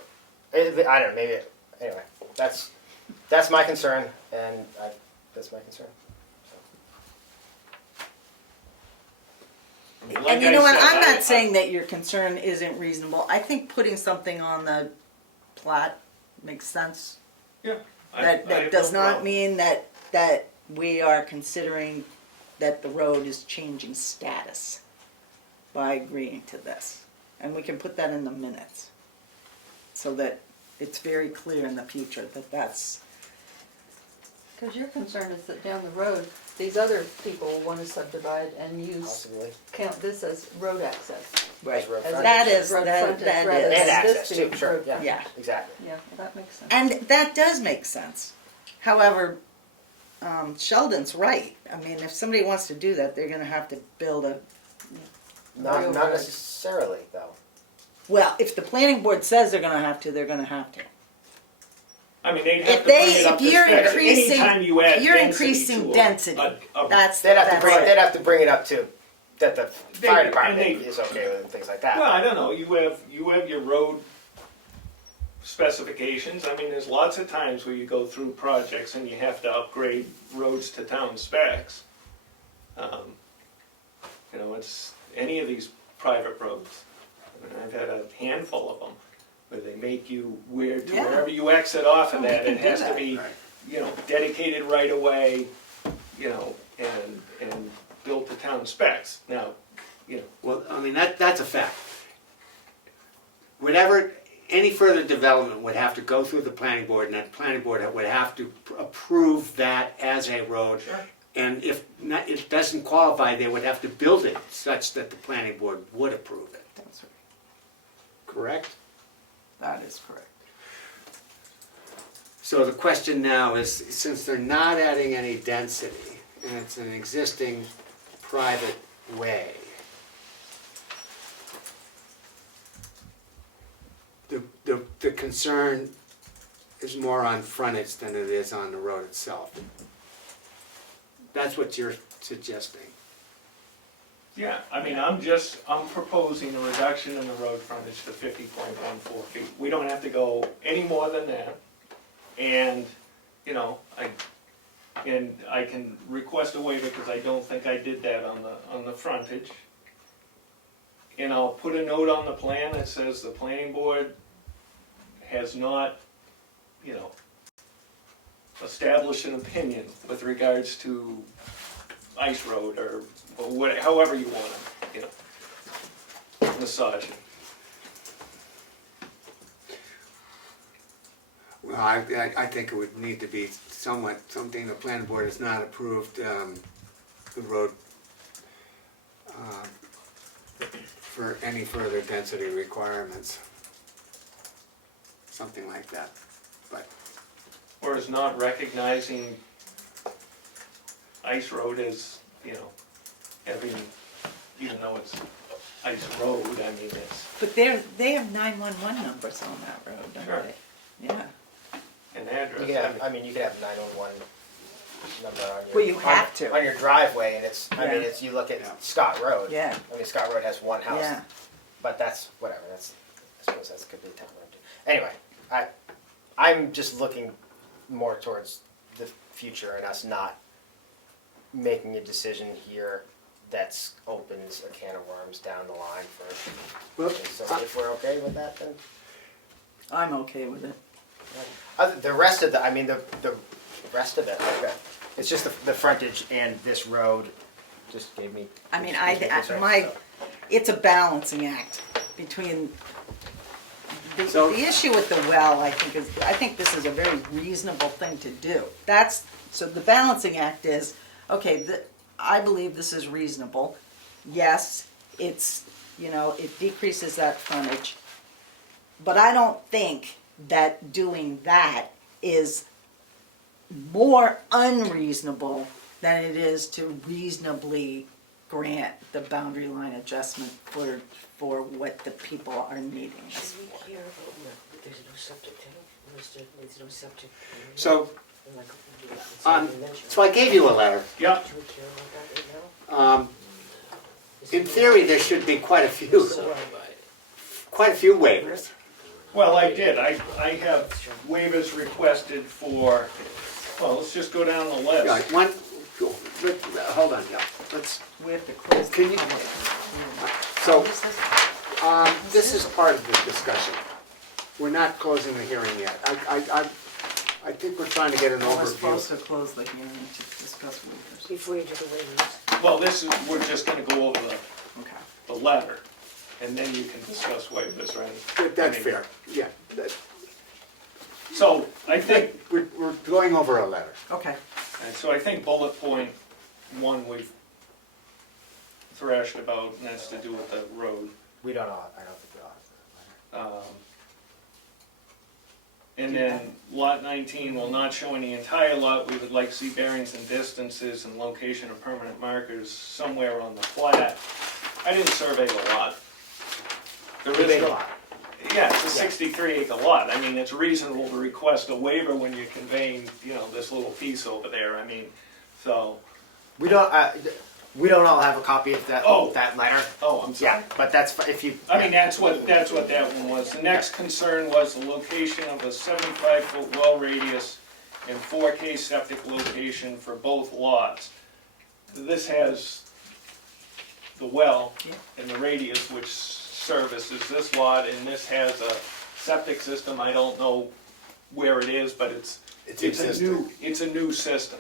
I don't know, maybe, anyway, that's my concern, and that's my concern. like and you I know what, said, I'm I- not saying that your concern isn't reasonable. I think putting something on the plat makes sense. I That have does no not problem. mean that we are considering that the road is changing status by agreeing to this. And we can put that in the minutes, so that it's very clear in the future that that's, Because your concern is that down the road, these other people want to subdivide and use, Possibly. count this as road access. As road As frontage. that is, road that frontage that rather is. than And this access too, being sure, road yeah, frontage. Yeah. exactly. Yeah, well, that makes sense. And that does make sense. However, Sheldon's right. I mean, if somebody wants to do that, they're gonna have to build a, Not Railroad. necessarily, though. well, if the planning board says they're gonna have to, they're gonna have to. I mean, they'd If have to they- bring it up if to you're specs. increasing- Anytime you add if you're density increasing to a- density, a- That's, They'd have to that's bring, right. they'd have to bring it up to, that the fire and department they- is okay with and things like that. Well, I don't know, you have your road specifications, I mean, there's lots of times where you go through projects and you have to upgrade roads to town specs. You know, it's any of these private roads, I mean, I've had a handful of them, where they make you, Yeah. wherever you exit off of Oh, we that, can it do has to that. be, Right. you know, dedicated right away, you know, and built to town specs. Now, you know, Well, I mean, that's a fact. Whatever, any further development would have to go through the planning board, and that planning board would have to approve that as a road. Sure. And if not, it doesn't qualify, they would have to build it such that the planning board would approve it. That's right. Correct? That is correct. So the question now is, since they're not adding any density, and it's an existing private way, the concern is more on frontage than it is on the road itself. That's what you're suggesting. yeah, I mean, I'm proposing a reduction in the road frontage to 50.14 feet. We don't have to go any more than that. And, you know, I can request a waiver because I don't think I did that on the frontage. And I'll put a note on the plan that says the planning board has not, you know, established an opinion with regards to Ice Road or what, however you want to, you know, massage it. Well, I think it would need to be something the planning board has not approved, the road for any further density requirements. Something like that, but, Or is not recognizing Ice Road as, you know, having, even though it's Ice Road, I mean, it's But they have 911 numbers on that road, don't Sure. they? Yeah. an address. You could have, I mean, you could have 911 number on your. Well, you have to. On your driveway, and it's, I mean, Yeah. it's, you look at Scott Road. Yeah. I mean, Scott Road has one house. Yeah. But that's, whatever, that's, I suppose that's could be a town road too. Anyway, I'm just looking more towards the future and us not making a decision here that's opens a can of worms down the line for, Well, so if we're okay with that, then. I'm okay with it. The rest of the, I mean, the rest of it, okay, it's just the frontage and this road just gave me. I mean, concern, so. it's a balancing act between, So- the issue with the well, I think this is a very reasonable thing to do. So the balancing act is, okay, I believe this is reasonable. Yes, it's, it decreases that frontage. But I don't think that doing that is more unreasonable than it is to reasonably grant the boundary line adjustment for what the people are needing this Should we for. care about, there's no septic tank, there's no septic. So, Like, it's not even mentioned. so I gave you a letter. Yeah, Do we care about that right now? In theory, there should be quite a few waivers. well, I did, I have waivers requested for, well, let's just go down the Yeah, list. hold on, yeah, let's, We have to close the Can you- public. so, this is part of the discussion. We're not closing the hearing yet. I think we're trying to get an We're supposed overview. to close the hearing to discuss waivers. Before you do the waivers. Well, we're just gonna go over Okay. the letter, and then you can discuss waivers, right? That's I mean, fair, yeah. So, I think, We're going over a letter. Okay. so I think bullet point one we've thrashed about, and that's to do with the road. We don't know, I don't think we all have. And then lot 19 will not show any entire lot. We would like to see bearings and distances and location of permanent markers somewhere on the plat. I didn't survey the lot. There is Big no- lot. Yeah, it's a 63 acre lot. I mean, it's reasonable to request a waiver when you're conveying, this little piece over there. I mean, so, We don't all have a copy of that, Oh. that letter. oh, I'm sorry. Yeah, but that's, if you. I mean, that's what that one was. The next concern was the location of a 75-foot well radius and 4K septic location for both lots. This has the well Yeah. and the radius which services this lot, and this has a septic system. I don't know where it is, but it's a new system.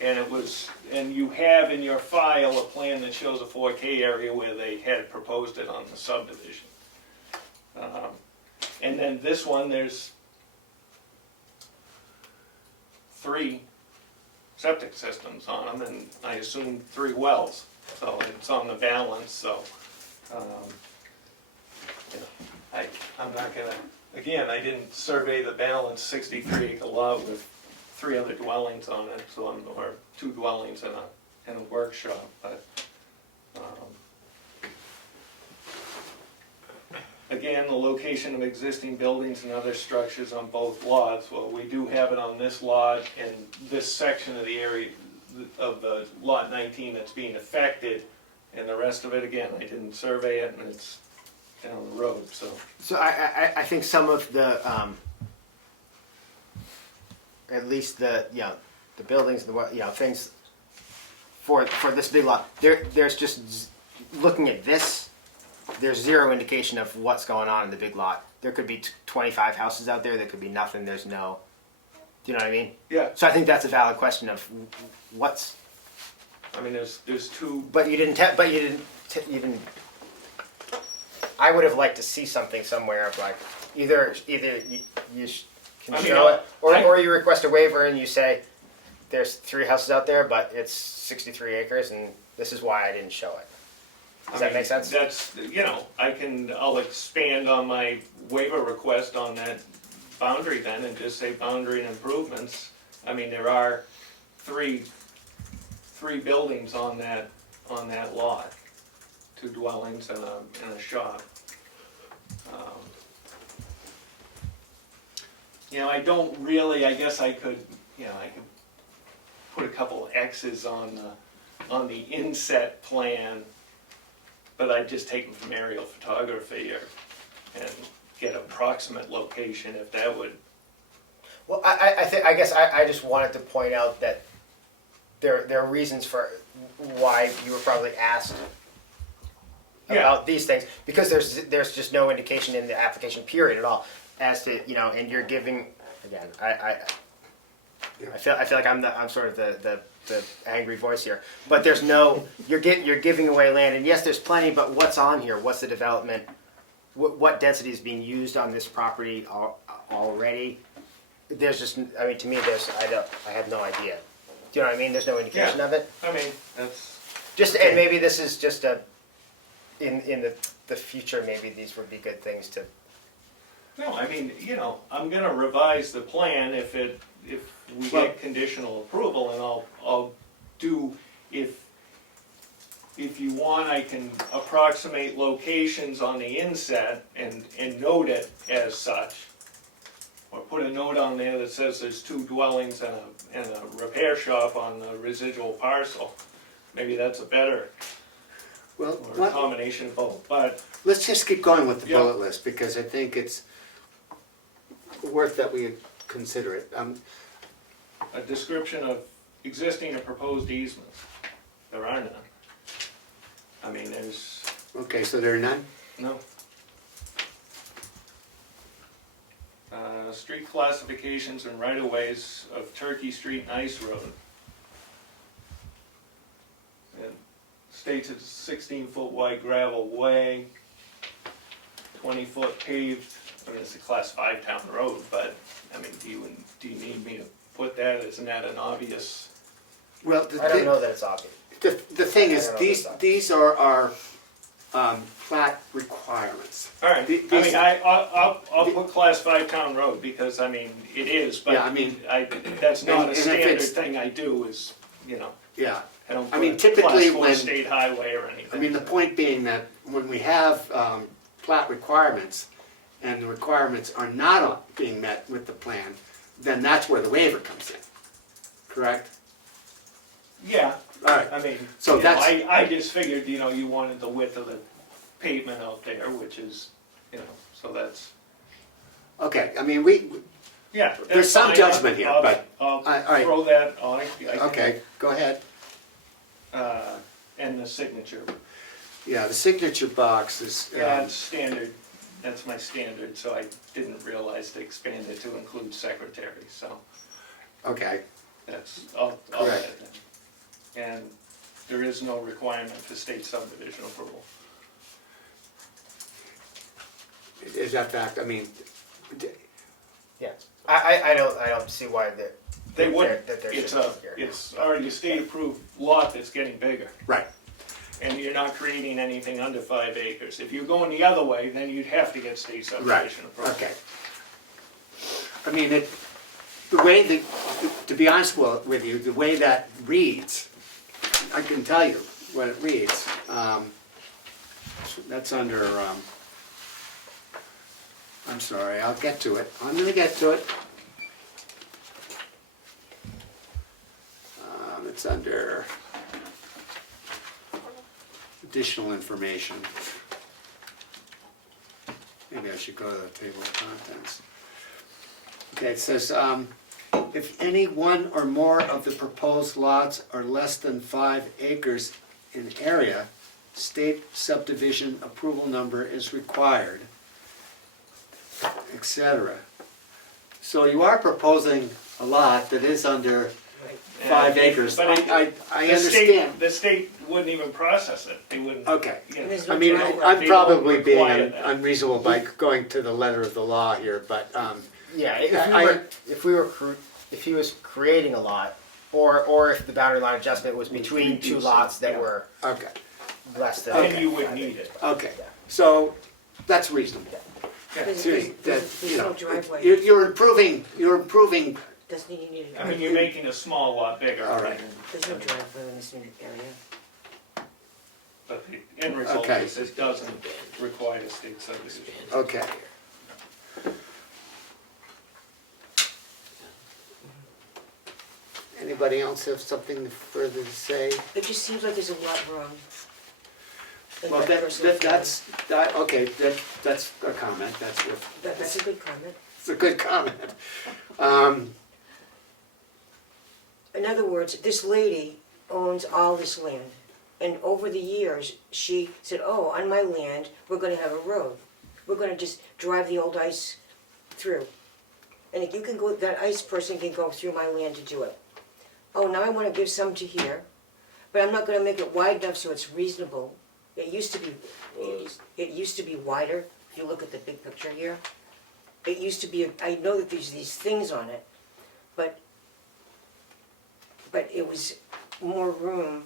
And you have in your file a plan that shows a 4K area where they had proposed it on the subdivision. And then this one, there's 3 septic systems on them, and I assume 3 wells. So it's on the balance, so, I'm not gonna, again, I didn't survey the balance 63 acre lot with 3 other dwellings on it, or 2 dwellings in a workshop, but, again, the location of existing buildings and other structures on both lots, well, we do have it on this lot, and this section of the area of the lot 19 that's being affected, and the rest of it, again, I didn't survey it, and it's down the road, so. So I think some of the, at least the buildings and the, things for this big lot, there's just, looking at this, there's zero indication of what's going on in the big lot. There could be 25 houses out there, there could be nothing, there's no, do you know what I mean? Yeah, So I think that's a valid question of what's, I mean, there's 2, but you didn't, I would have liked to see something somewhere of like, either you can I mean, show it, I- or you request a waiver and you say, there's 3 houses out there, but it's 63 acres and this is why I didn't show it. Does that make sense? That's, I'll expand on my waiver request on that boundary then, and just say boundary and improvements. I mean, there are 3 buildings on that lot, 2 dwellings and a shop. I don't really, I guess I could put a couple X's on the inset plan, but I'd just take them from aerial photography and get approximate location if that would. Well, I guess I just wanted to point out that there are reasons for why you were probably asked about these things, because there's just no indication in the application period at all as to, and you're giving, again, I feel like I'm sort of the angry voice here, but there's no, you're giving away land, and yes, there's plenty, but what's on here? What's the development? What density is being used on this property already? There's just, I mean, to me, I have no idea. Do you know what I mean? There's no indication of it. I mean, that's. Just, and maybe this is just in the future, maybe these would be good things to. No, I mean, I'm gonna revise the plan if we get conditional approval, and I'll do, if you want, I can approximate locations on the inset and note it as such. Or put a note on there that says there's 2 dwellings and a repair shop on the residual parcel. Maybe that's a better, Well, or a combination of both, but. let's just keep going with the Yeah. bullet list, because I think it's worth that we consider it. A description of existing and proposed easements. There are none. I mean, there's, Okay, so there are none? no. Street classifications and right-of-ways of Turkey Street and Ice Road. And states it's a 16-foot wide gravel way, 20-foot paved, I mean, it's a class 5 town road, but, I mean, do you need me to put that? Isn't that an obvious? Well, I don't know that it's obvious. The thing is, I don't know these, if it's these are our plat requirements. All right, The- I these- mean, I'll put class 5 town road, because, I mean, it is, but Yeah, I mean- that's not and a if standard it's- thing I do, is, Yeah, I don't I mean, put typically class 4 when- state highway or anything. I mean, the point being that when we have plat requirements, and the requirements are not being met with the plan, then that's where the waiver comes in, correct? Yeah, All right, I mean, So that's- I just figured, you wanted the width of the pavement out there, which is, so that's, okay, I mean, yeah. There's that's some fine. judgment here, I'll- but- I'll all right. throw that on it. I can- okay, go ahead. And the signature. Yeah, the signature box is, Yeah, it's standard, that's my standard, so I didn't realize to expand it to include secretary, so okay, I'll add Correct. it in. And there is no requirement for state subdivision approval. is that fact, I mean, Yeah, I don't see why They wouldn't, that there it's shouldn't be here. it's already a state approved lot that's getting bigger. right, And you're not creating anything under 5 acres. If you're going the other way, then you'd have to get state right, subdivision approval. okay. I mean, the way that, to be honest with you, the way that reads, I can tell you what it reads. That's under, I'm sorry, I'll get to it. I'm gonna get to it. It's under additional information. Maybe I should go to the table of contents. Okay, it says, if any one or more of the proposed lots are less than 5 acres in area, state subdivision approval number is required, etc. So you are proposing a lot that is under 5 acres. But I the state- understand. The state wouldn't even process it. They wouldn't. Okay. There's I no mean, driveway. I'm They probably won't being require that. unreasonable by going to the letter of the law here, but, Yeah, I- if he was creating a lot, or if the boundary line adjustment was between 2 lots that Yeah. were okay, less than. Then you would need it. okay. So, that's reasonable. There's Seriously, that, there's you no know, driveway. you're improving, Doesn't need, you need a I mean, driveway. you're making a small lot bigger. All right. There's no driveway in this area. But the end result Okay. is it doesn't require state subdivision. Okay. Anybody else have something further to say? It just seems like there's a lot wrong. in Well, my personal feeling. okay, that's a comment, That's a good comment. it's a good comment. In other words, this lady owns all this land. And over the years, she said, oh, on my land, we're gonna have a road. We're gonna just drive the old ice through. And if you can go, that ice person can go through my land to do it. Oh, now I wanna give some to here, but I'm not gonna make it wide enough so it's reasonable. It used to be, it used to be wider, if you look at the big picture here. It used to be, I know that there's these things on it, but it was more room.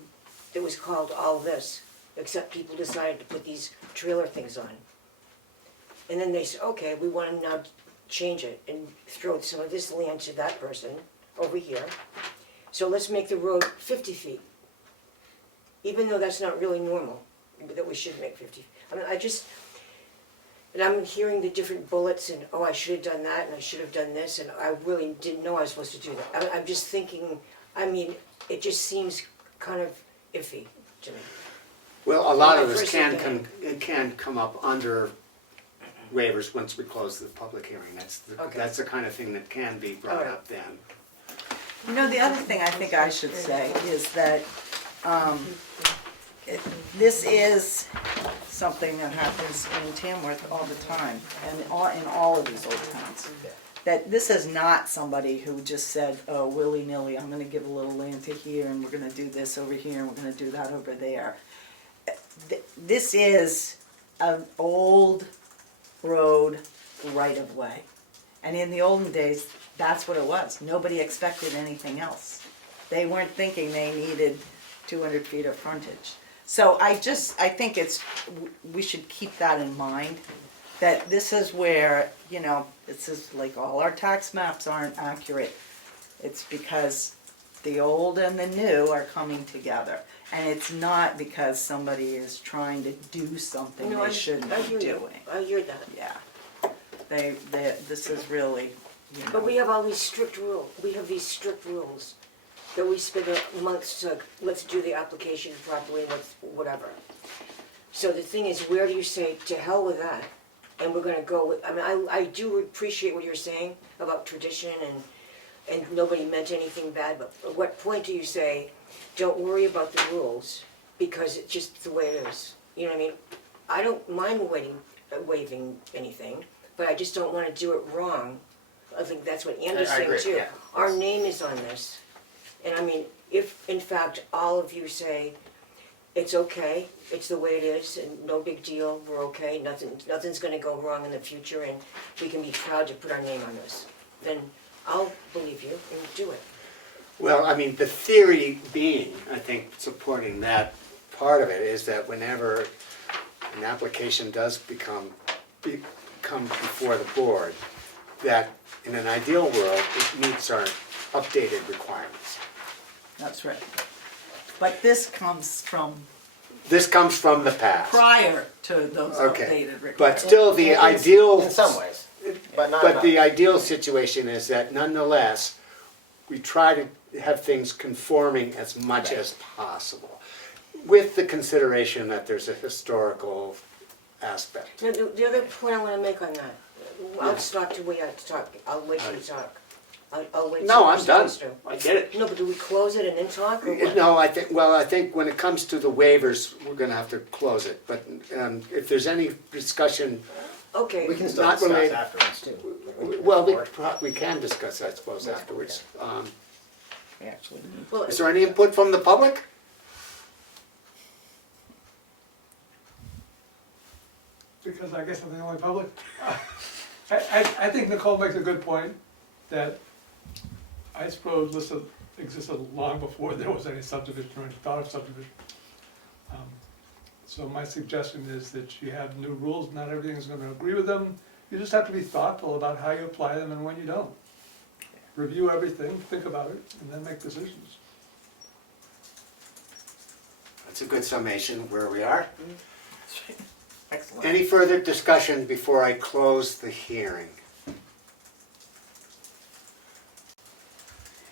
It was called all this, except people decided to put these trailer things on. And then they said, okay, we want to now change it and throw some of this land to that person over here. So let's make the road 50 feet. Even though that's not really normal, that we should make 50. I mean, and I'm hearing the different bullets and, oh, I should have done that and I should have done this and I really didn't know I was supposed to do that. I'm just thinking, I mean, it just seems kind of iffy to me. Well, a lot My of this personal can opinion. come up under waivers once we close the public hearing. Okay. That's the kind of thing that can be brought Alright. up then. You know, the other thing I think I should say is that this is something that happens in Tamworth all the time, and in all of these old towns. That this is not somebody who just said, oh, willy-nilly, I'm gonna give a little land to here, and we're gonna do this over here, and we're gonna do that over there. This is an old road right-of-way. And in the olden days, that's what it was. Nobody expected anything else. They weren't thinking they needed 200 feet of frontage. So I think we should keep that in mind, that this is where, you know, this is like all our tax maps aren't accurate. It's because the old and the new are coming together. And it's not because somebody is trying to do something No, they shouldn't I be hear you. doing. I hear that. Yeah. This is really, you know. But we have all these strict rules. We have these strict rules that we spend months to, let's do the application properly, let's, whatever. So the thing is, where do you say, to hell with that? And we're gonna go with, I mean, I do appreciate what you're saying about tradition and nobody meant anything bad, but at what point do you say, don't worry about the rules, because it's just the way it is? You know what I mean? I don't mind waiving anything, but I just don't wanna do it wrong. I think that's what Andy's I saying agree, too. yeah. Our name is on this. And I mean, if in fact all of you say, it's okay, it's the way it is, and no big deal, we're okay, nothing's gonna go wrong in the future, and we can be proud to put our name on this, then I'll believe you and do it. Well, I mean, the theory being, I think, supporting that part of it is that whenever an application does come before the board, that in an ideal world, it meets our updated requirements. That's right. But this comes from This comes from the past. prior to those Okay, updated requirements. but still the ideal. In some ways, but not But enough. the ideal situation is that nonetheless, we try to have things conforming as much as possible, with the consideration that there's a historical aspect. Now, the other point I wanna make on that, I'll stop to wait to talk, I'll wait till you talk. I'll wait till No, you're I'm done. supposed to. I get it. No, but do we close it and then talk, or what? No, I think when it comes to the waivers, we're gonna have to close it, but if there's any discussion, Okay. We can still not discuss related- afterwards too. well, we can discuss, I suppose, afterwards. We actually need. Well, Is there any input from the public? Because I guess I'm the only public. I think Nicole makes a good point, that I suppose this existed long before there was any subdivision or any thought of subdivision. So my suggestion is that you have new rules, not everything's gonna agree with them. You just have to be thoughtful about how you apply them and when you don't. Review everything, think about it, and then make decisions. That's a good summation of where we are. Excellent. Any further discussion before I close the hearing?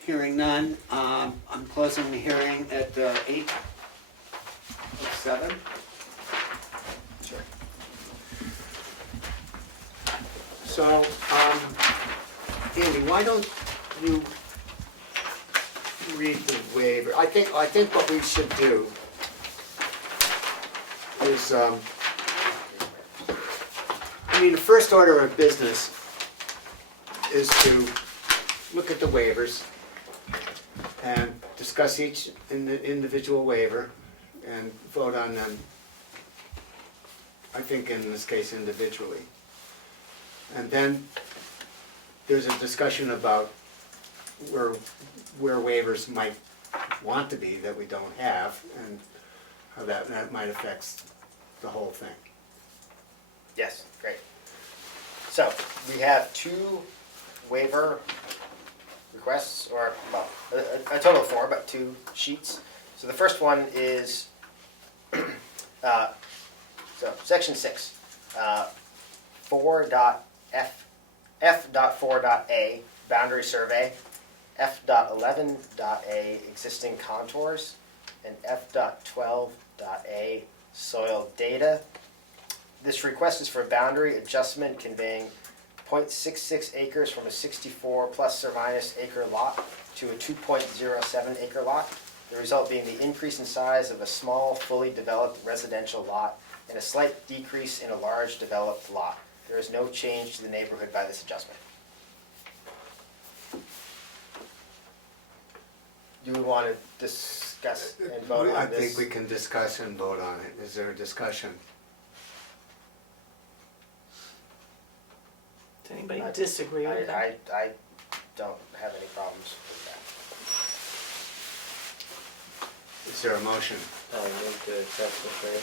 Hearing none, I'm closing the hearing at 8:07. Sure. So, Andy, why don't you read the waiver? I think what we should do is, the first order of business is to look at the waivers and discuss each individual waiver and vote on them, I think in this case individually. And then there's a discussion about where waivers might want to be that we don't have, and how that might affect the whole thing. Yes, great. So, we have 2 waiver requests, or, well, a total of 4, but 2 sheets. So the first one is, so, section 6, 4.f.4.a, boundary survey, f.11.a, existing contours, and f.12.a, soil data. This request is for a boundary adjustment conveying 0.66 acres from a 64 plus or minus acre lot to a 2.07 acre lot. The result being the increase in size of a small, fully developed residential lot and a slight decrease in a large developed lot. There is no change to the neighborhood by this adjustment. Do we want to discuss and vote I on this? think we can discuss and vote on it. Is there a discussion? Does anybody disagree with that? I don't have any problems with that. Is there a motion? Move to accept the waiver.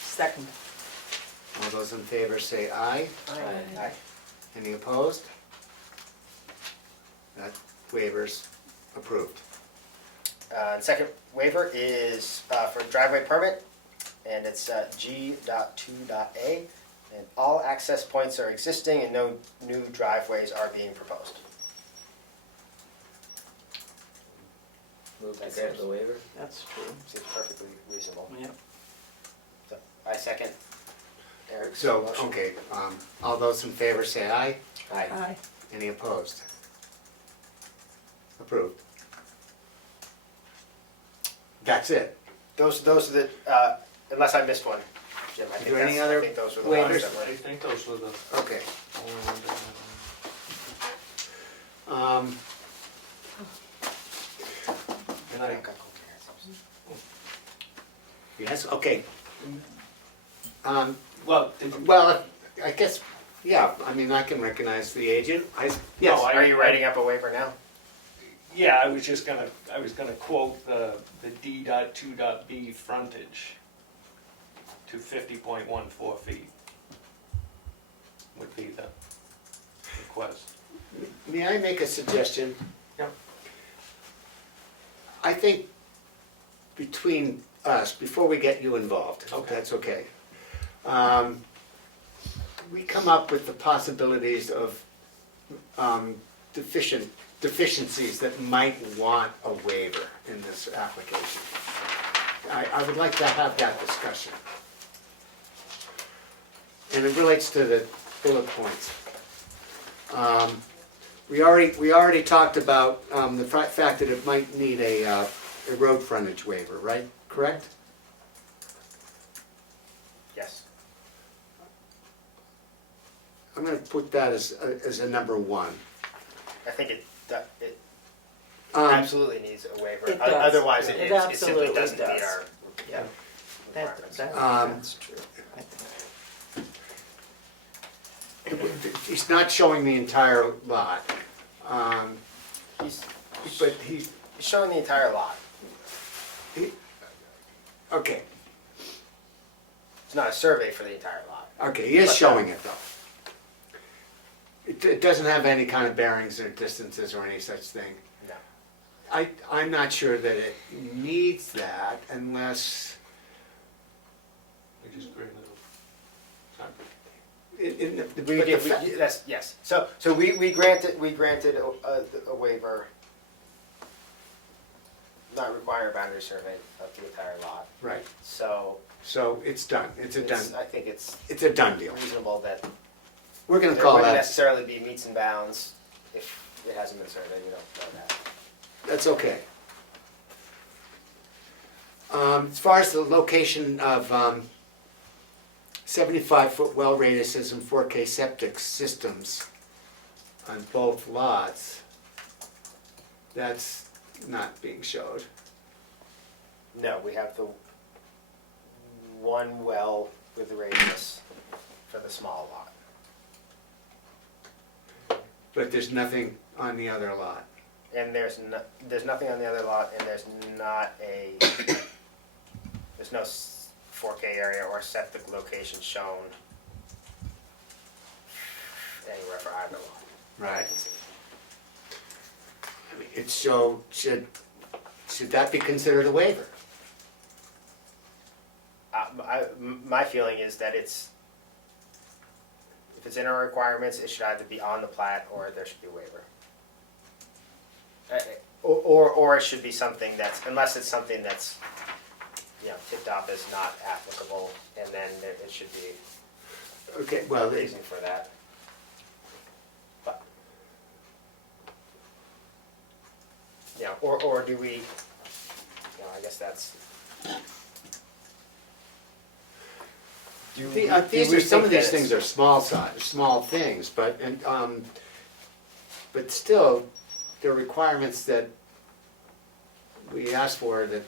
Second. All those in favor say aye. Aye. Any opposed? That waiver's approved. The second waiver is for driveway permit, and it's G.2.a, and all access points are existing and no new driveways are being proposed. Move to That grant seems- the waiver. That's true. Seems perfectly reasonable. Yep. So, I second Eric's So, motion. okay, all those in favor say aye. Aye. Aye. Any opposed? Approved. That's it. Those are the, unless I missed one, Jim, I Is think there any that's, other I think those were the waivers? ones that I were. think those were the Okay. only ones that Um, and I, yes, okay. Well, Well, I guess, yeah, I can recognize the agent. Yes, No, Are you writing up a waiver now? yeah, I was gonna quote the D.2.b frontage to 50.14 feet would be the request. may I make a suggestion? Yeah. I think between us, before we get you involved, if Okay. that's okay, we come up with the possibilities of deficiencies that might want a waiver in this application. I would like to have that discussion. And it relates to the bullet points. We already talked about the fact that it might need a road frontage waiver, right? Correct? Yes. I'm gonna put that as a number 1. I think it Um, absolutely needs a waiver. It does. Otherwise, It it simply absolutely doesn't meet does. our Yeah. requirements. That's true, I think. He's not showing the entire lot, He's but he's, showing the entire lot. okay, It's not a survey for the entire lot. okay, he is But, showing it though. It doesn't have any kind of bearings or distances or any such thing. No. I'm not sure that it needs that unless, we just granted That's, yes. So we granted a waiver not require a boundary survey of the entire lot. Right, So so it's done, it's a done, I think it's it's a done deal. reasonable that We're gonna there call wouldn't that, necessarily be meets and bounds if it hasn't been surveyed, we don't know that. that's okay. As far as the location of 75-foot well radiuses and 4K septic systems on both lots, that's not being showed. No, we have the one well with the radius for the small lot. But there's nothing on the other lot. And there's nothing on the other lot, and there's no 4K area or septic location shown anywhere for either lot. Right. I mean, it's so, should that be considered a waiver? My feeling is that if it's in our requirements, it should either be on the plat or there should be a waiver. Or it should be something that's, unless it's something that's, tipped off as not applicable, and then it should be Okay, well, a reason for that. But, or do we, I guess that's. these are, some of these things are small things, but, but still, there are requirements that we ask for that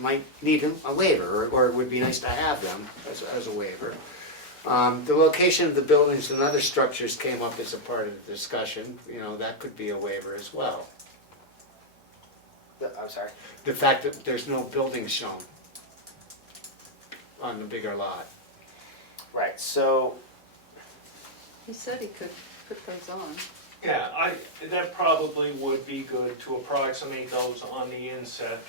might need a waiver, or it would be nice to have them as a waiver. The location of the buildings and other structures came up as a part of the discussion, that could be a waiver as well. I'm sorry? The fact that there's no buildings shown on the bigger lot. Right, so, He said he could put those on. Yeah, that probably would be good to approximate those on the inset.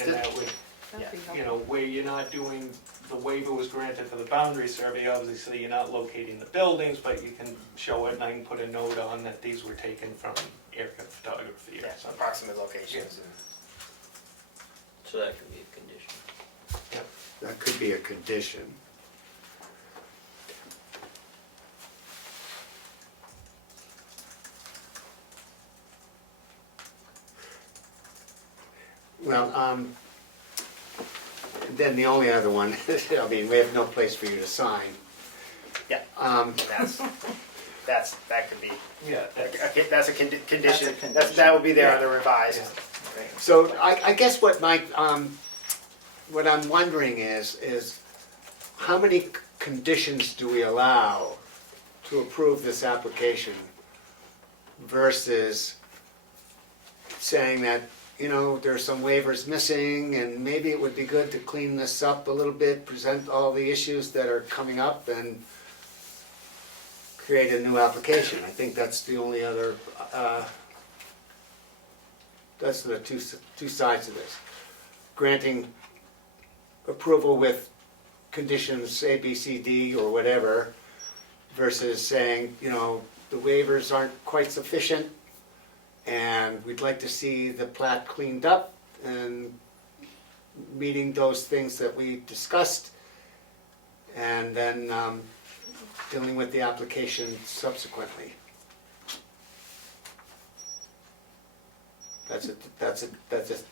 And that would, That'd be you helpful. know, where you're not doing, the waiver was granted for the boundary survey, obviously you're not locating the buildings, but you can show it, and I can put a note on that these were taken from aircraft photography or something. approximate locations. So that could be a condition. That could be a condition. Well, then the only other one, I mean, we have no place for you to sign. Yeah, that could be, Yeah, that's a condition, condition. that would be there on the revised. So I guess what I'm wondering is how many conditions do we allow to approve this application versus saying that, there's some waivers missing and maybe it would be good to clean this up a little bit, present all the issues that are coming up and create a new application. I think that's the only other, that's the two sides of this. Granting approval with conditions A, B, C, D, or whatever, versus saying, the waivers aren't quite sufficient, and we'd like to see the plat cleaned up and meeting those things that we discussed, and then dealing with the application subsequently. That's it.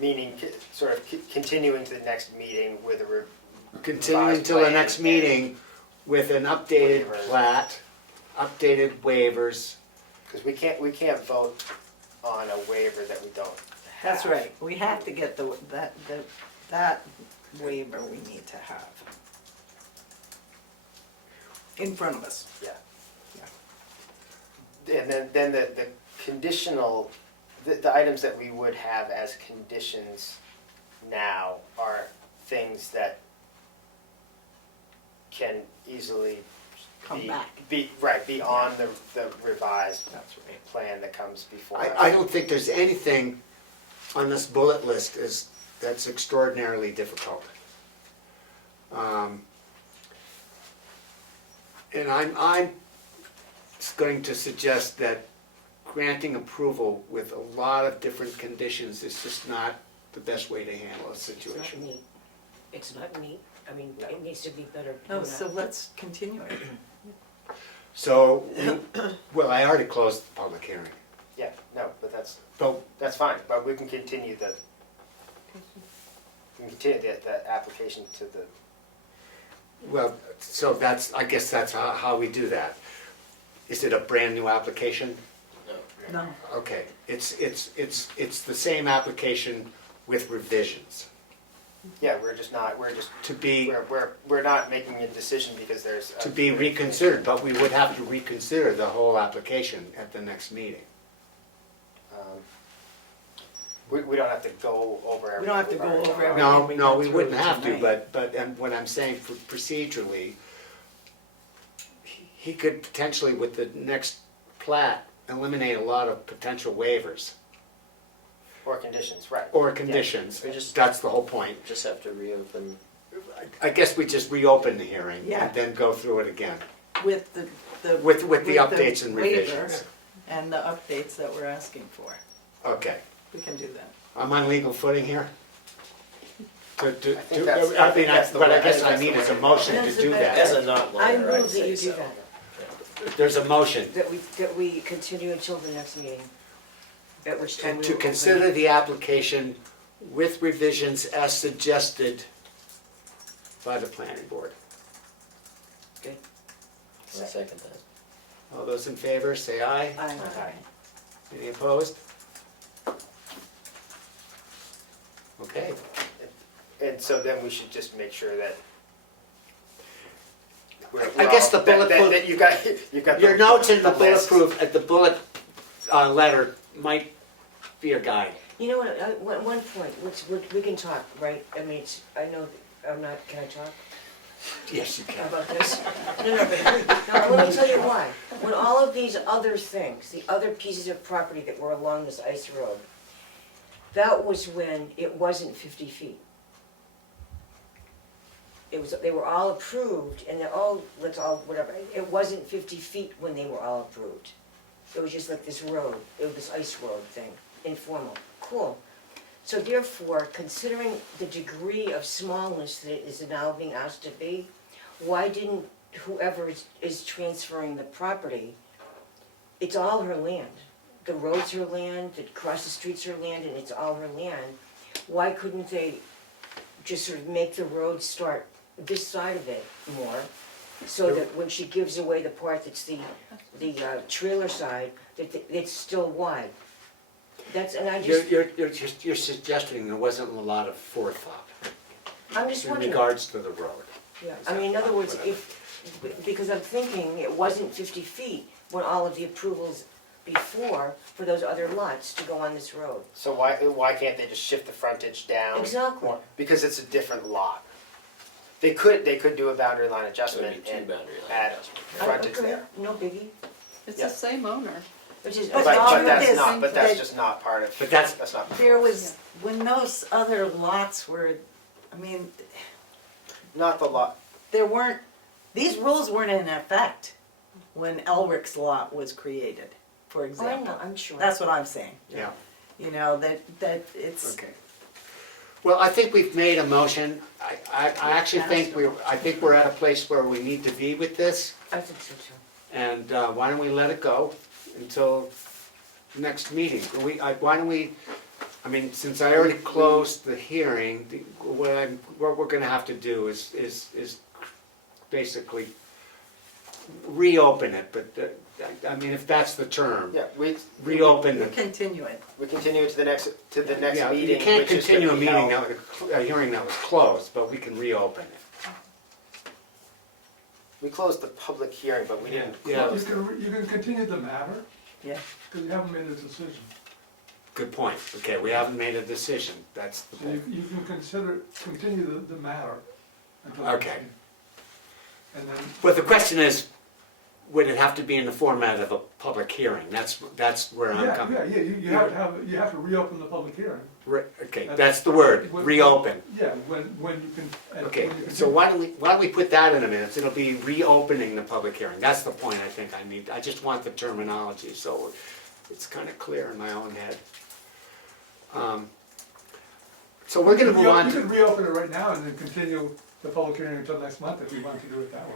Meaning, sort of continuing to the next meeting with a Continuing till the next meeting with an updated Waivers. plat, updated waivers. because we can't vote on a waiver that we don't have. That's right, we have to get that waiver we need to have in front of us. Yeah. And then the conditional, the items that we would have as conditions now are things that can easily Come back. be on the revised That's right. plan that comes before us. I don't think there's anything on this bullet list that's extraordinarily difficult. And I'm going to suggest that granting approval with a lot of different conditions is just not the best way to handle a It's not situation. neat. It's not neat. I mean, it needs to be better. Oh, than so that. let's continue it. So, well, I already closed the public hearing. Yeah, no, but So, that's fine, but we can continue the application to the, well, so that's, I guess that's how we do that. Is it a brand-new application? No. Okay, it's the same application with revisions. yeah, we're just, To be, we're not making a decision because there's. to be reconsidered, but we would have to reconsider the whole application at the next meeting. We don't have to go over everything. We don't have to go over everything. No, we no, went we through wouldn't have to, tonight. but what I'm saying procedurally, he could potentially, with the next plat, eliminate a lot of potential waivers Or conditions, right. or conditions. We just- That's the whole point. Just have to reopen. I guess we just reopen the hearing Yeah. and then go through it again With the. with the updates and waiver revisions. And the updates that we're asking for. Okay. We can do that. I'm on legal footing here? I think that's the What I way- guess I that's the need is a way. motion to That's do the that. As a not I lawyer, I'd move that say you do so. that, There's a motion that we continue until the next meeting, at which time we to will open. consider the application with revisions as suggested by the planning board. I'll second that. All those in favor, say aye. Aye. Any opposed? Okay. And so then we should just make sure that. I guess the bulletproof- That you got the. Your notes in the list. bulletproof, the bullet letter might be a guide. You know what, one point, which we can talk, right? I mean, I know, I'm not, can I talk Yes, you can. about this? No, but let me tell you why. When all of these other things, the other pieces of property that were along this ice road, that was when it wasn't 50 feet. They were all approved, and let's all, whatever, it wasn't 50 feet when they were all approved. It was just like this road, it was this ice road thing, informal, cool. So therefore, considering the degree of smallness that it is now being asked to be, why didn't whoever is transferring the property, it's all her land. The road's her land, the across the street's her land, and it's all her land. Why couldn't they just sort of make the road start this side of it more, so that when she gives away the part that's the trailer side, that it's still wide? That's, and I just, You're suggesting there wasn't a lot of forethought I'm just in wondering. regards to the road. Yeah, I mean, in other words, because I'm thinking it wasn't 50 feet when all of the approvals before for those other lots to go on this road. So why can't they just shift the frontage down? Exactly. more? Because it's a different lot. They could do a boundary line So adjustment it'd be two and boundary line add adjustments. frontage Okay, there. no biggie. It's Yeah. the same owner. Which is, But But all all of that's this- not, but that's that- just not part of. But that's- not. There was, when those other lots were, I mean, Not the lot. there weren't, these rules weren't in effect when Elric's lot was created, for Oh, I example. know, I'm sure. That's what I'm saying. Yeah. You know, that it's, Okay. Well, I think we've made a motion. I actually think we're at a place where we need to be with this. I think so too. And why don't we let it go until next meeting? Why don't we, I mean, since I already closed the hearing, what we're gonna have to do is basically reopen it, but I mean, if that's the term. Yeah, Reopen you it. continue it. we continue to the next Yeah, meeting. you can't which is gonna continue a be meeting, held- a hearing that was closed, but we can reopen it. We closed the public hearing, but we didn't Yeah. close. You can continue the matter, Yeah. because you haven't made a decision. Good point. Okay, we haven't made a decision. That's the So you point. can continue the matter until. Okay. And then, But the question is, would it have to be in the format of a public hearing? That's where I'm coming. you have to reopen the public hearing. Okay, that's the word, reopen. Yeah, when you can. Okay, when you can so do- why don't we put that in a minute? It'll be reopening the public hearing. That's the point I think I need. I just want the terminology, so it's kind of clear in my own head. So we're gonna move on You to. could reopen it right now and then continue the public hearing until next month if you want to do it that way.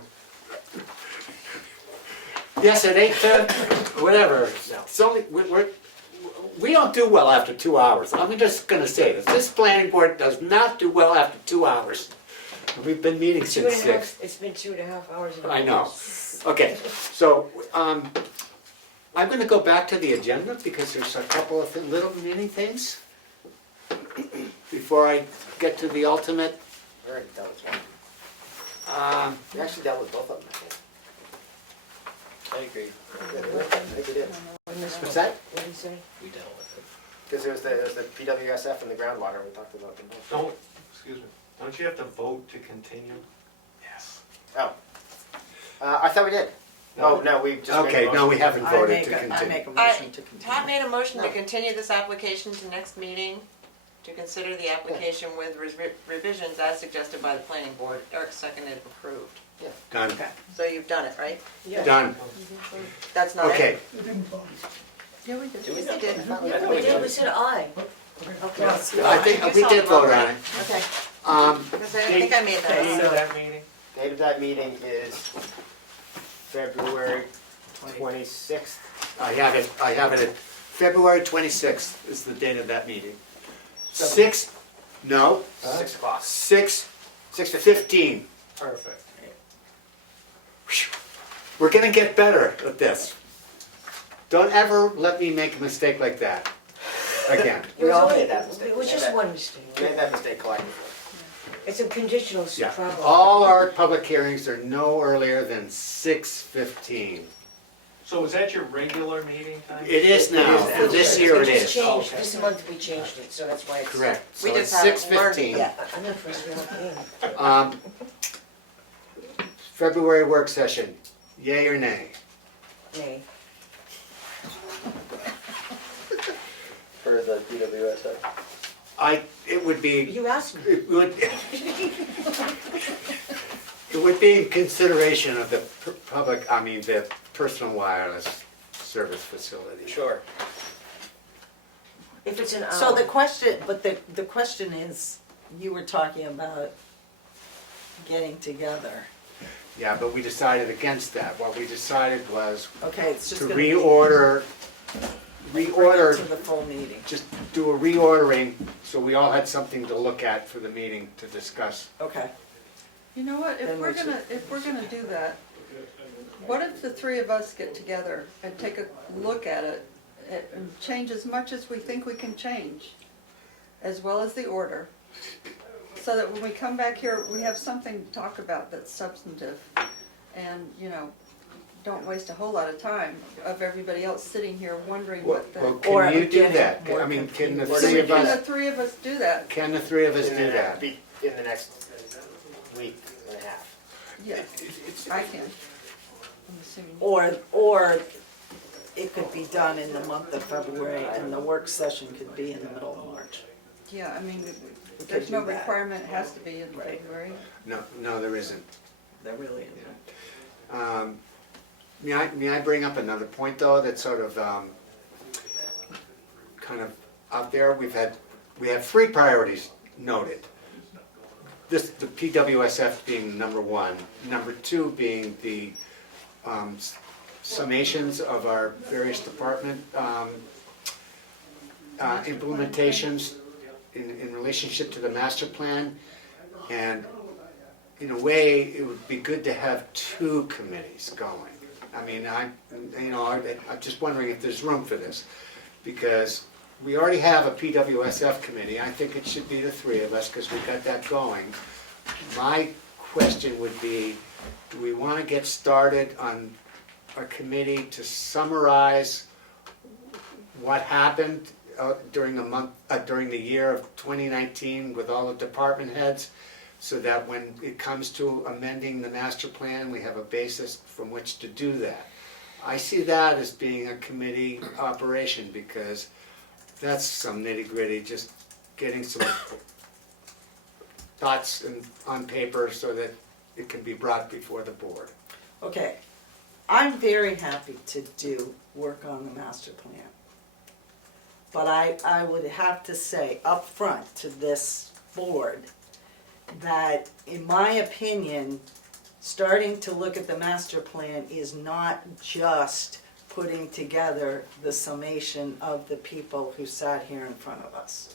Yes, at 8:10, whatever. It's only, we don't do well after 2 hours. I'm just gonna say this. This planning board does not do well after 2 hours. We've been meeting since 6. It's been 2.5 hours. I know. Okay, so, I'm gonna go back to the agenda because there's a couple of little mini things before I get to the ultimate. We already dealt with one. We actually dealt with both of them, I think. I agree. I think we did. What's that? What did you say? We dealt with it. Because there's the PWSF and the groundwater, we talked about them both. Don't, excuse me, don't you have to vote to continue? Yes. Oh. I thought we did. Oh, no, we just. made a Okay, no, motion. we haven't I voted make to a, I continue. make a motion to continue. Pat made a motion to continue this application to next meeting, to consider the application with revisions as suggested by the planning board. Eric seconded, approved. Done. So you've done it, right? Yeah. Done. That's not it? Okay. Yeah, we did. Yes, you did. We did, we said aye. Okay. I think we did vote on it. Okay, Um, because I think I made that. Date of that meeting? Date of that meeting is February 26th. I have it at February 26th is the date of that meeting. 6, no, 6 o'clock. 6:15. Perfect. We're gonna get better at this. Don't ever let me make a mistake like that again. We all made that mistake. It was just one mistake. We made that mistake collectively. It's a conditional Yeah, problem. all our public hearings are no earlier than 6:15. So is that your regular meeting time? It is now, for this year it We just is. changed, Okay. this month we changed it, so that's why it's. Correct, We so it's just haven't learned it 6:15. yet. I'm not first in. February work session, yay or nay? Nay. For the PWSI. It would be, You asked me. it would be in consideration of the the personal wireless service facility. Sure. If it's an hour. So the question, but the question is, you were talking about getting together. Yeah, but we decided against that. What we decided was Okay, it's just to gonna be. reorder, To the full meeting. just do a reordering, so we all had something to look at for the meeting to discuss. Okay. You know what, Then we should- if we're gonna do that, what if the three of us get together and take a look at it and change as much as we think we can change, as well as the order, so that when we come back here, we have something to talk about that's substantive, and, don't waste a whole lot of time of everybody else sitting here wondering what the. Well, Or can you do getting that? more I mean, can the confused. three of Can the us, three of us do that? can the three of us do that? In the next week and a half. Yes, I can. I'm assuming. Or it could be done in the month of February and the work session could be in the middle of March. Yeah, I mean, could there's no do that. requirement, it has to be in Right. February. No, there isn't. There really isn't. May I bring up another point, though, that's sort of, kind of out there? We have 3 priorities noted. The PWSF being number 1, number 2 being the summations of our various department implementations in relationship to the master plan. And in a way, it would be good to have 2 committees going. I mean, I'm just wondering if there's room for this, because we already have a PWSF committee. I think it should be the 3 of us, because we got that going. My question would be, do we want to get started on a committee to summarize what happened during the year of 2019 with all the department heads, so that when it comes to amending the master plan, we have a basis from which to do that. I see that as being a committee operation, because that's some nitty-gritty, just getting some thoughts on paper so that it can be brought before the board. Okay, I'm very happy to do work on the master plan. But I would have to say up front to this board that, in my opinion, starting to look at the master plan is not just putting together the summation of the people who sat here in front of us.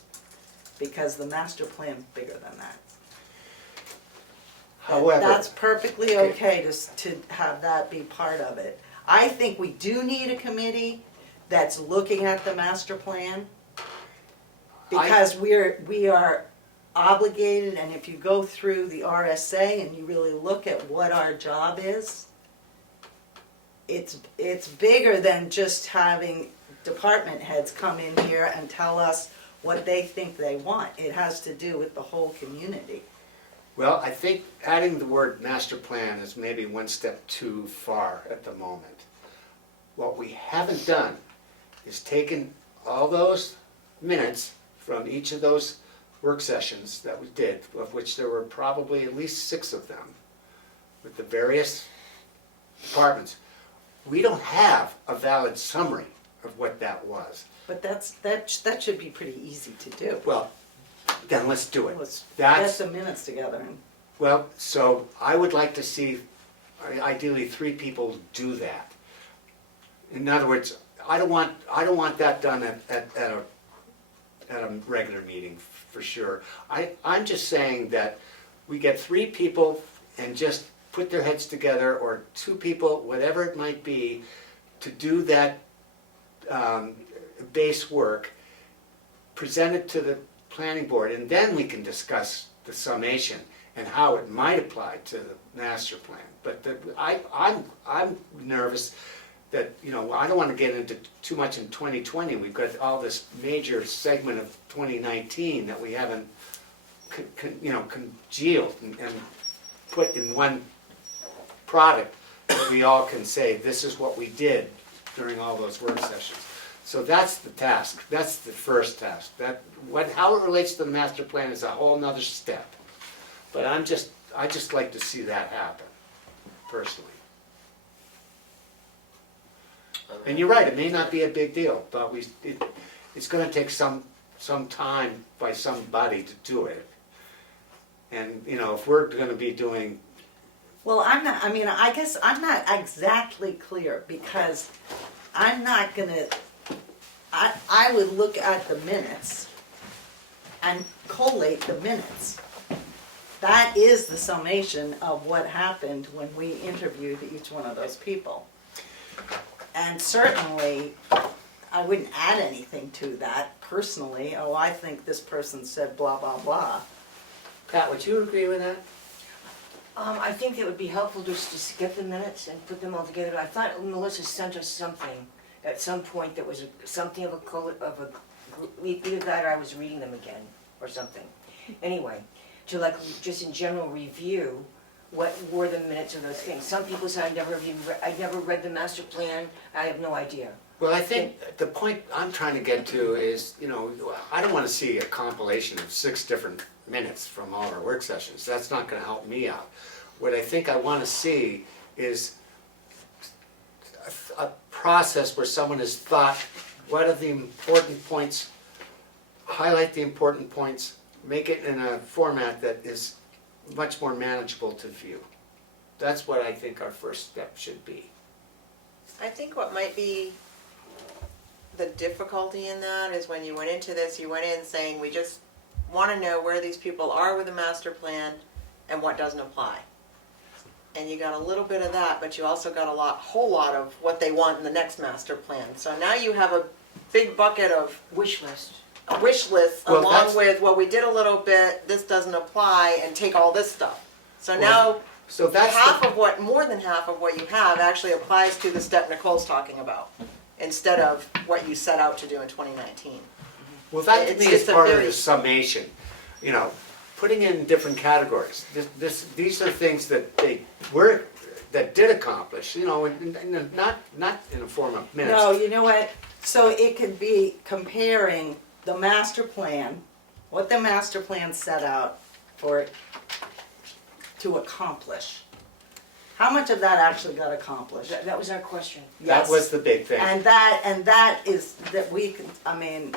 Because the master plan's bigger than that. However. That's perfectly okay to have that be part of it. I think we do need a committee that's looking at the master plan. Because we are obligated, and if you go through the RSA and you really look at what our job is, it's bigger than just having department heads come in here and tell us what they think they want. It has to do with the whole community. Well, I think adding the word master plan is maybe one step too far at the moment. What we haven't done is taken all those minutes from each of those work sessions that we did, of which there were probably at least 6 of them, with the various departments. We don't have a valid summary of what that was. But that should be pretty easy to do. Well, then let's do it. Let's get That's, the minutes together and. well, so I would like to see, ideally, 3 people do that. In other words, I don't want that done at a regular meeting, for sure. I'm just saying that we get 3 people and just put their heads together, or 2 people, whatever it might be, to do that base work, present it to the planning board, and then we can discuss the summation and how it might apply to the master plan. But I'm nervous that, you know, I don't want to get into too much in 2020. We've got all this major segment of 2019 that we haven't, congealed and put in one product that we all can say, this is what we did during all those work sessions. So that's the task. That's the first task. How it relates to the master plan is a whole nother step. But I just like to see that happen, personally. And you're right, it may not be a big deal, but it's going to take some time by somebody to do it. And, if we're going to be doing... Well, I guess I'm not exactly clear, because I'm not gonna, I would look at the minutes and collate the minutes. That is the summation of what happened when we interviewed each one of those people. And certainly, I wouldn't add anything to that personally. Oh, I think this person said blah, blah, blah. Pat, would you agree with that? I think it would be helpful just to get the minutes and put them all together. I thought Melissa sent us something at some point that was something of a either that or I was reading them again or something. Anyway, to just in general review what were the minutes of those things. Some people said I never read the master plan. I have no idea. Well, I think the point I'm trying to get to is, I don't want to see a compilation of 6 different minutes from all our work sessions. That's not going to help me out. What I think I want to see is a process where someone has thought, what are the important points, highlight the important points, make it in a format that is much more manageable to view. That's what I think our first step should be. I think what might be the difficulty in that is when you went into this, you went in saying, we just want to know where these people are with the master plan and what doesn't apply. And you got a little bit of that, but you also got whole lot of what they want in the next master plan. So now you have a big bucket of Wish list. a wish list Well, along with, well, we did a little bit, this doesn't apply, and take all this stuff. So now So that's more than half of what you have actually applies to the step Nicole's talking about, instead of what you set out to do in 2019. Well, that to me is It's a part of very- the summation, putting in different categories. These are things that that did accomplish, and not in a form of minutes. No, you know what? So it could be comparing the master plan, what the master plan set out for it to accomplish. how much of that actually got accomplished? That was our question. That Yes. was the big thing. And that is, that we, can- I mean,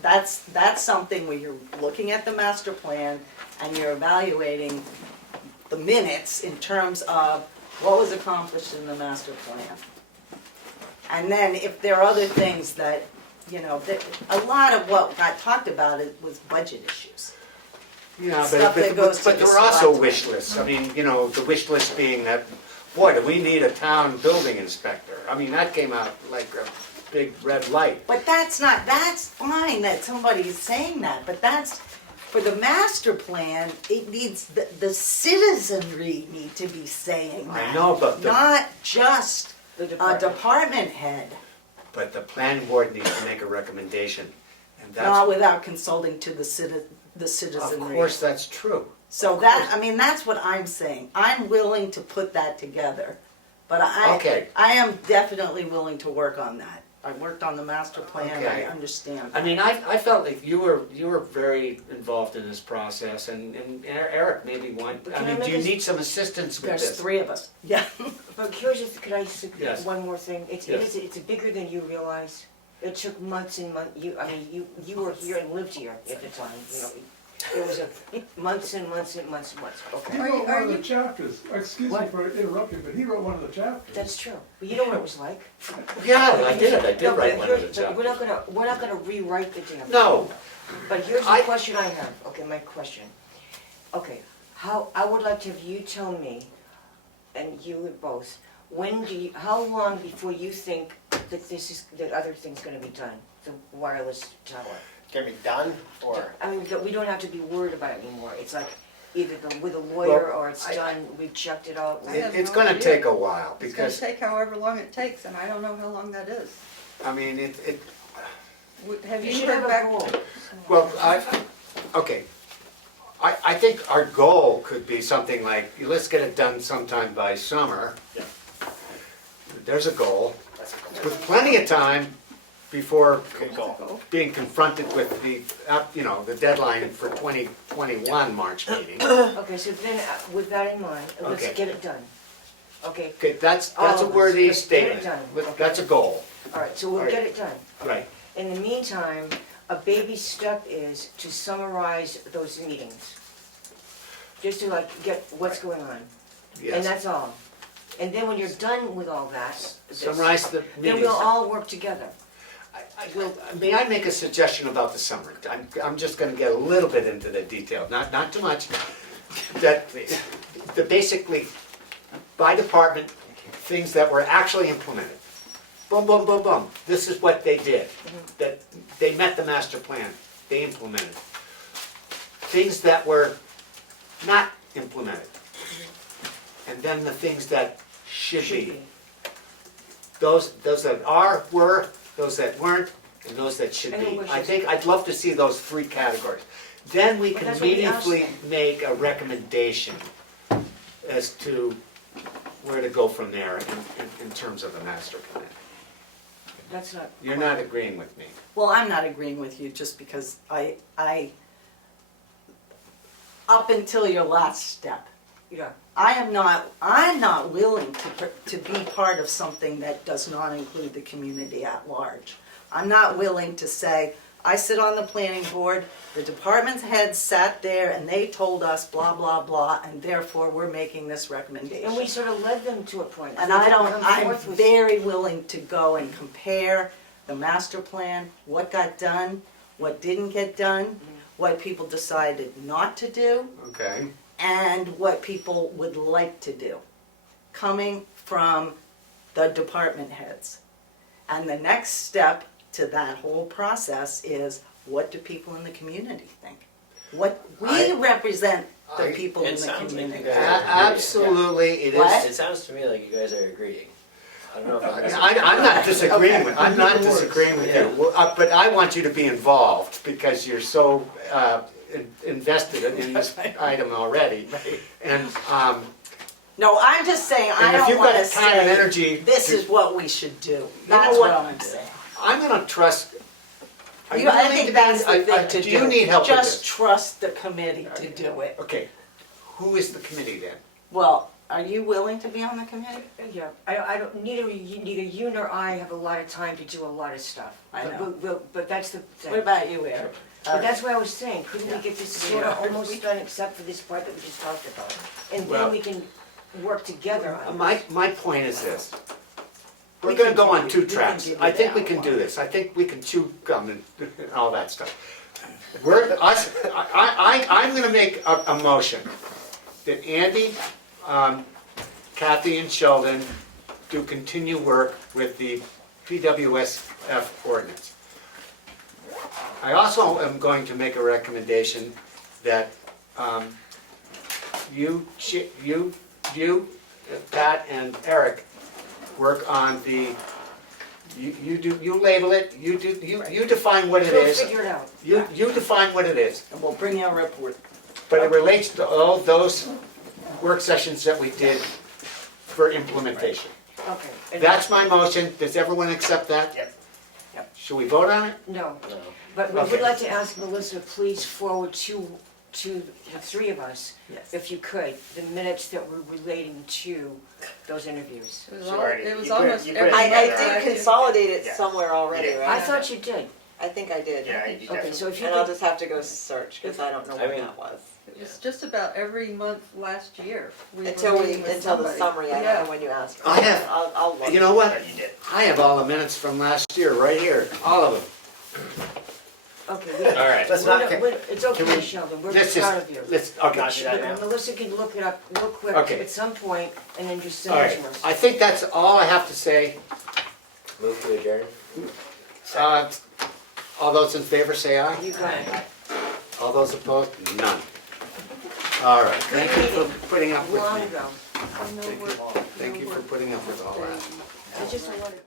that's something where you're looking at the master plan and you're evaluating the minutes in terms of what was accomplished in the master plan. And then if there are other things that, you know, that, a lot of what got talked about it was budget issues. Yeah, Stuff that goes to but there the were also select wish lists. I mean, you know, the wish list being that, boy, do we need a town building inspector? I mean, that came out like a big red light. But that's fine that somebody's saying that, but that's, for the master plan, it needs, the citizenry need to be saying that. I know, but Not just The a department. department head, but the planning board needs to make a recommendation. And not that's, without consulting to the of citizenry. course, that's true. So that, I mean, that's what I'm saying. I'm willing to put that together. But Okay. I am definitely willing to work on that. I worked on the master plan, Okay. I understand. I mean, I felt like you were very involved in this process, and Eric maybe one. But I can I mean, make do you a- need some assistance with There's this? 3 of us, yeah. But here's, could I just, Yes. one more thing? It's Yes. bigger than you realize. It took months and months, you were here and lived here at the time, you know. It was months and months and months and months, He okay? wrote one of the you- chapters, excuse me What? for interrupting, but he wrote one of the chapters. That's true, but you know what it was like. Yeah, I did No, but write one of the here's- but chapters. we're not gonna rewrite the damn thing. No, But here's the I- question I have, okay, my question. Okay, I would like to have you tell me, and you both, how long before you think that other thing's gonna be done, the wireless tower? Can be done, or? I mean, that we don't have to be worried about it anymore, it's like either with a lawyer or it's done, we've checked it out. I have it's no gonna idea. take a while, It's gonna because, take however long it takes, and I don't know how long that is. I mean, Have You you should heard have a back? goal. well, okay. I think our goal could be something like, let's get it done sometime by summer. Yeah. There's a goal, with plenty of time before Good goal. being confronted with the, the deadline for 2021 March meeting. Okay, so then, with that in mind, let's Okay. get it done. Okay, Okay, that's All a of us. worthy Let's get it statement. done. That's a goal. all right, so we'll All right. get it done. Right. In the meantime, a baby step is to summarize those meetings. Just to like get what's going on. And Yes. that's all. And then when you're done with all that, Summarize the then meetings. we'll all work together. May I make a suggestion about the summary? I'm just gonna get a little bit into the detail, not too much. That, basically, by department, things that were actually implemented. Boom, boom, boom, boom. This is what they did. That they met the master plan, they implemented. Things that were not implemented. And then the things that should be. Those that were, those that weren't, and those that should And the be. I wishes. think, I'd love to see those 3 categories. Then we But can that's what we asked immediately them. make a recommendation as to where to go from there in terms of the master plan. That's not. You're not agreeing with me. Well, I'm not agreeing with you just because I, up until your last step, Yeah. I'm not willing to be part of something that does not include the community at large. I'm not willing to say, I sit on the planning board, the department heads sat there and they told us blah, blah, blah, and therefore we're making this recommendation. And we sort of led them to a point. And We didn't come I'm forth with- very willing to go and compare the master plan, what got done, what didn't get done, what people decided not to do, Okay. and what people would like to do, coming from the department heads. And the next step to that whole process is, what do people in the community think? We represent the people in It the sounds like you community. guys are agreeing. Absolutely, it is. What? It sounds to me like you guys are agreeing. I don't know if I'm not disagreeing with, I'm not Okay. disagreeing with Yeah. you, Well, but I want you to be involved because you're so invested in this item already. And, No, I'm just saying, I and if don't you've got wanna the time and say, energy. this to- is what we should do. know That's what? what I'm saying. I'm gonna trust. Are you I willing think to be- that's the thing to do. Do you need help with Just this? trust the committee to do it. Okay, who is the committee then? Well, Are you willing to be on the committee? Yeah, I don't, neither you nor I have a lot of time to do a lot of stuff. I But know. but that's the thing. What about you, Eric? But that's what I was saying, couldn't we Yeah. get this sort of almost done except for this part that we just talked about? And Well- then we can work together on My point is this. We're We gonna can go do- on two we can tracks. do I think we that can do one. this. I think we can chew gum and all that stuff. I'm gonna make a motion that Andy, Kathy and Sheldon do continue work with the PWSF ordinance. I also am going to make a recommendation that you, Pat and Eric, work on the, you label it, you define what it We'll is. figure it out. You define what it is, And we'll bring you a report. but it relates to all those work sessions that we did for implementation. Okay. And- That's my motion. Does everyone accept that? Yep. Should we vote on it? No, No. but we Okay. would like to ask Melissa, please forward to the three of us, Yes. if you could, the minutes that were relating to those interviews. It was So all, already- it was you put it- almost you put it every. in I there. did consolidate it Yeah. somewhere already, Yeah. right? I thought you did. I think I did. Yeah, you Okay, definitely. so if you And I'll could, just have to go search, because I don't know I when mean- that was. It was just about every month last year. We were Until meeting with until the somebody. summary, I Yeah. don't know when you asked. I have- I'll look. You know what? Yeah, you did. I have all the minutes from last year, right here, all of them. okay, All right. Let's not, it's can okay, we- Sheldon, we're Let's proud just, of you. let's, okay. Not do that now? But Melissa can look it up real quick Okay. at some point and then just All send it right, to us. I think that's all I have to say. Move to adjourn. All those in favor say aye. You got it. All those opposed, none. All right, thank you for putting up with Long me. ago. I know Thank you. we're- Thank you for putting up with all that. I just wanted.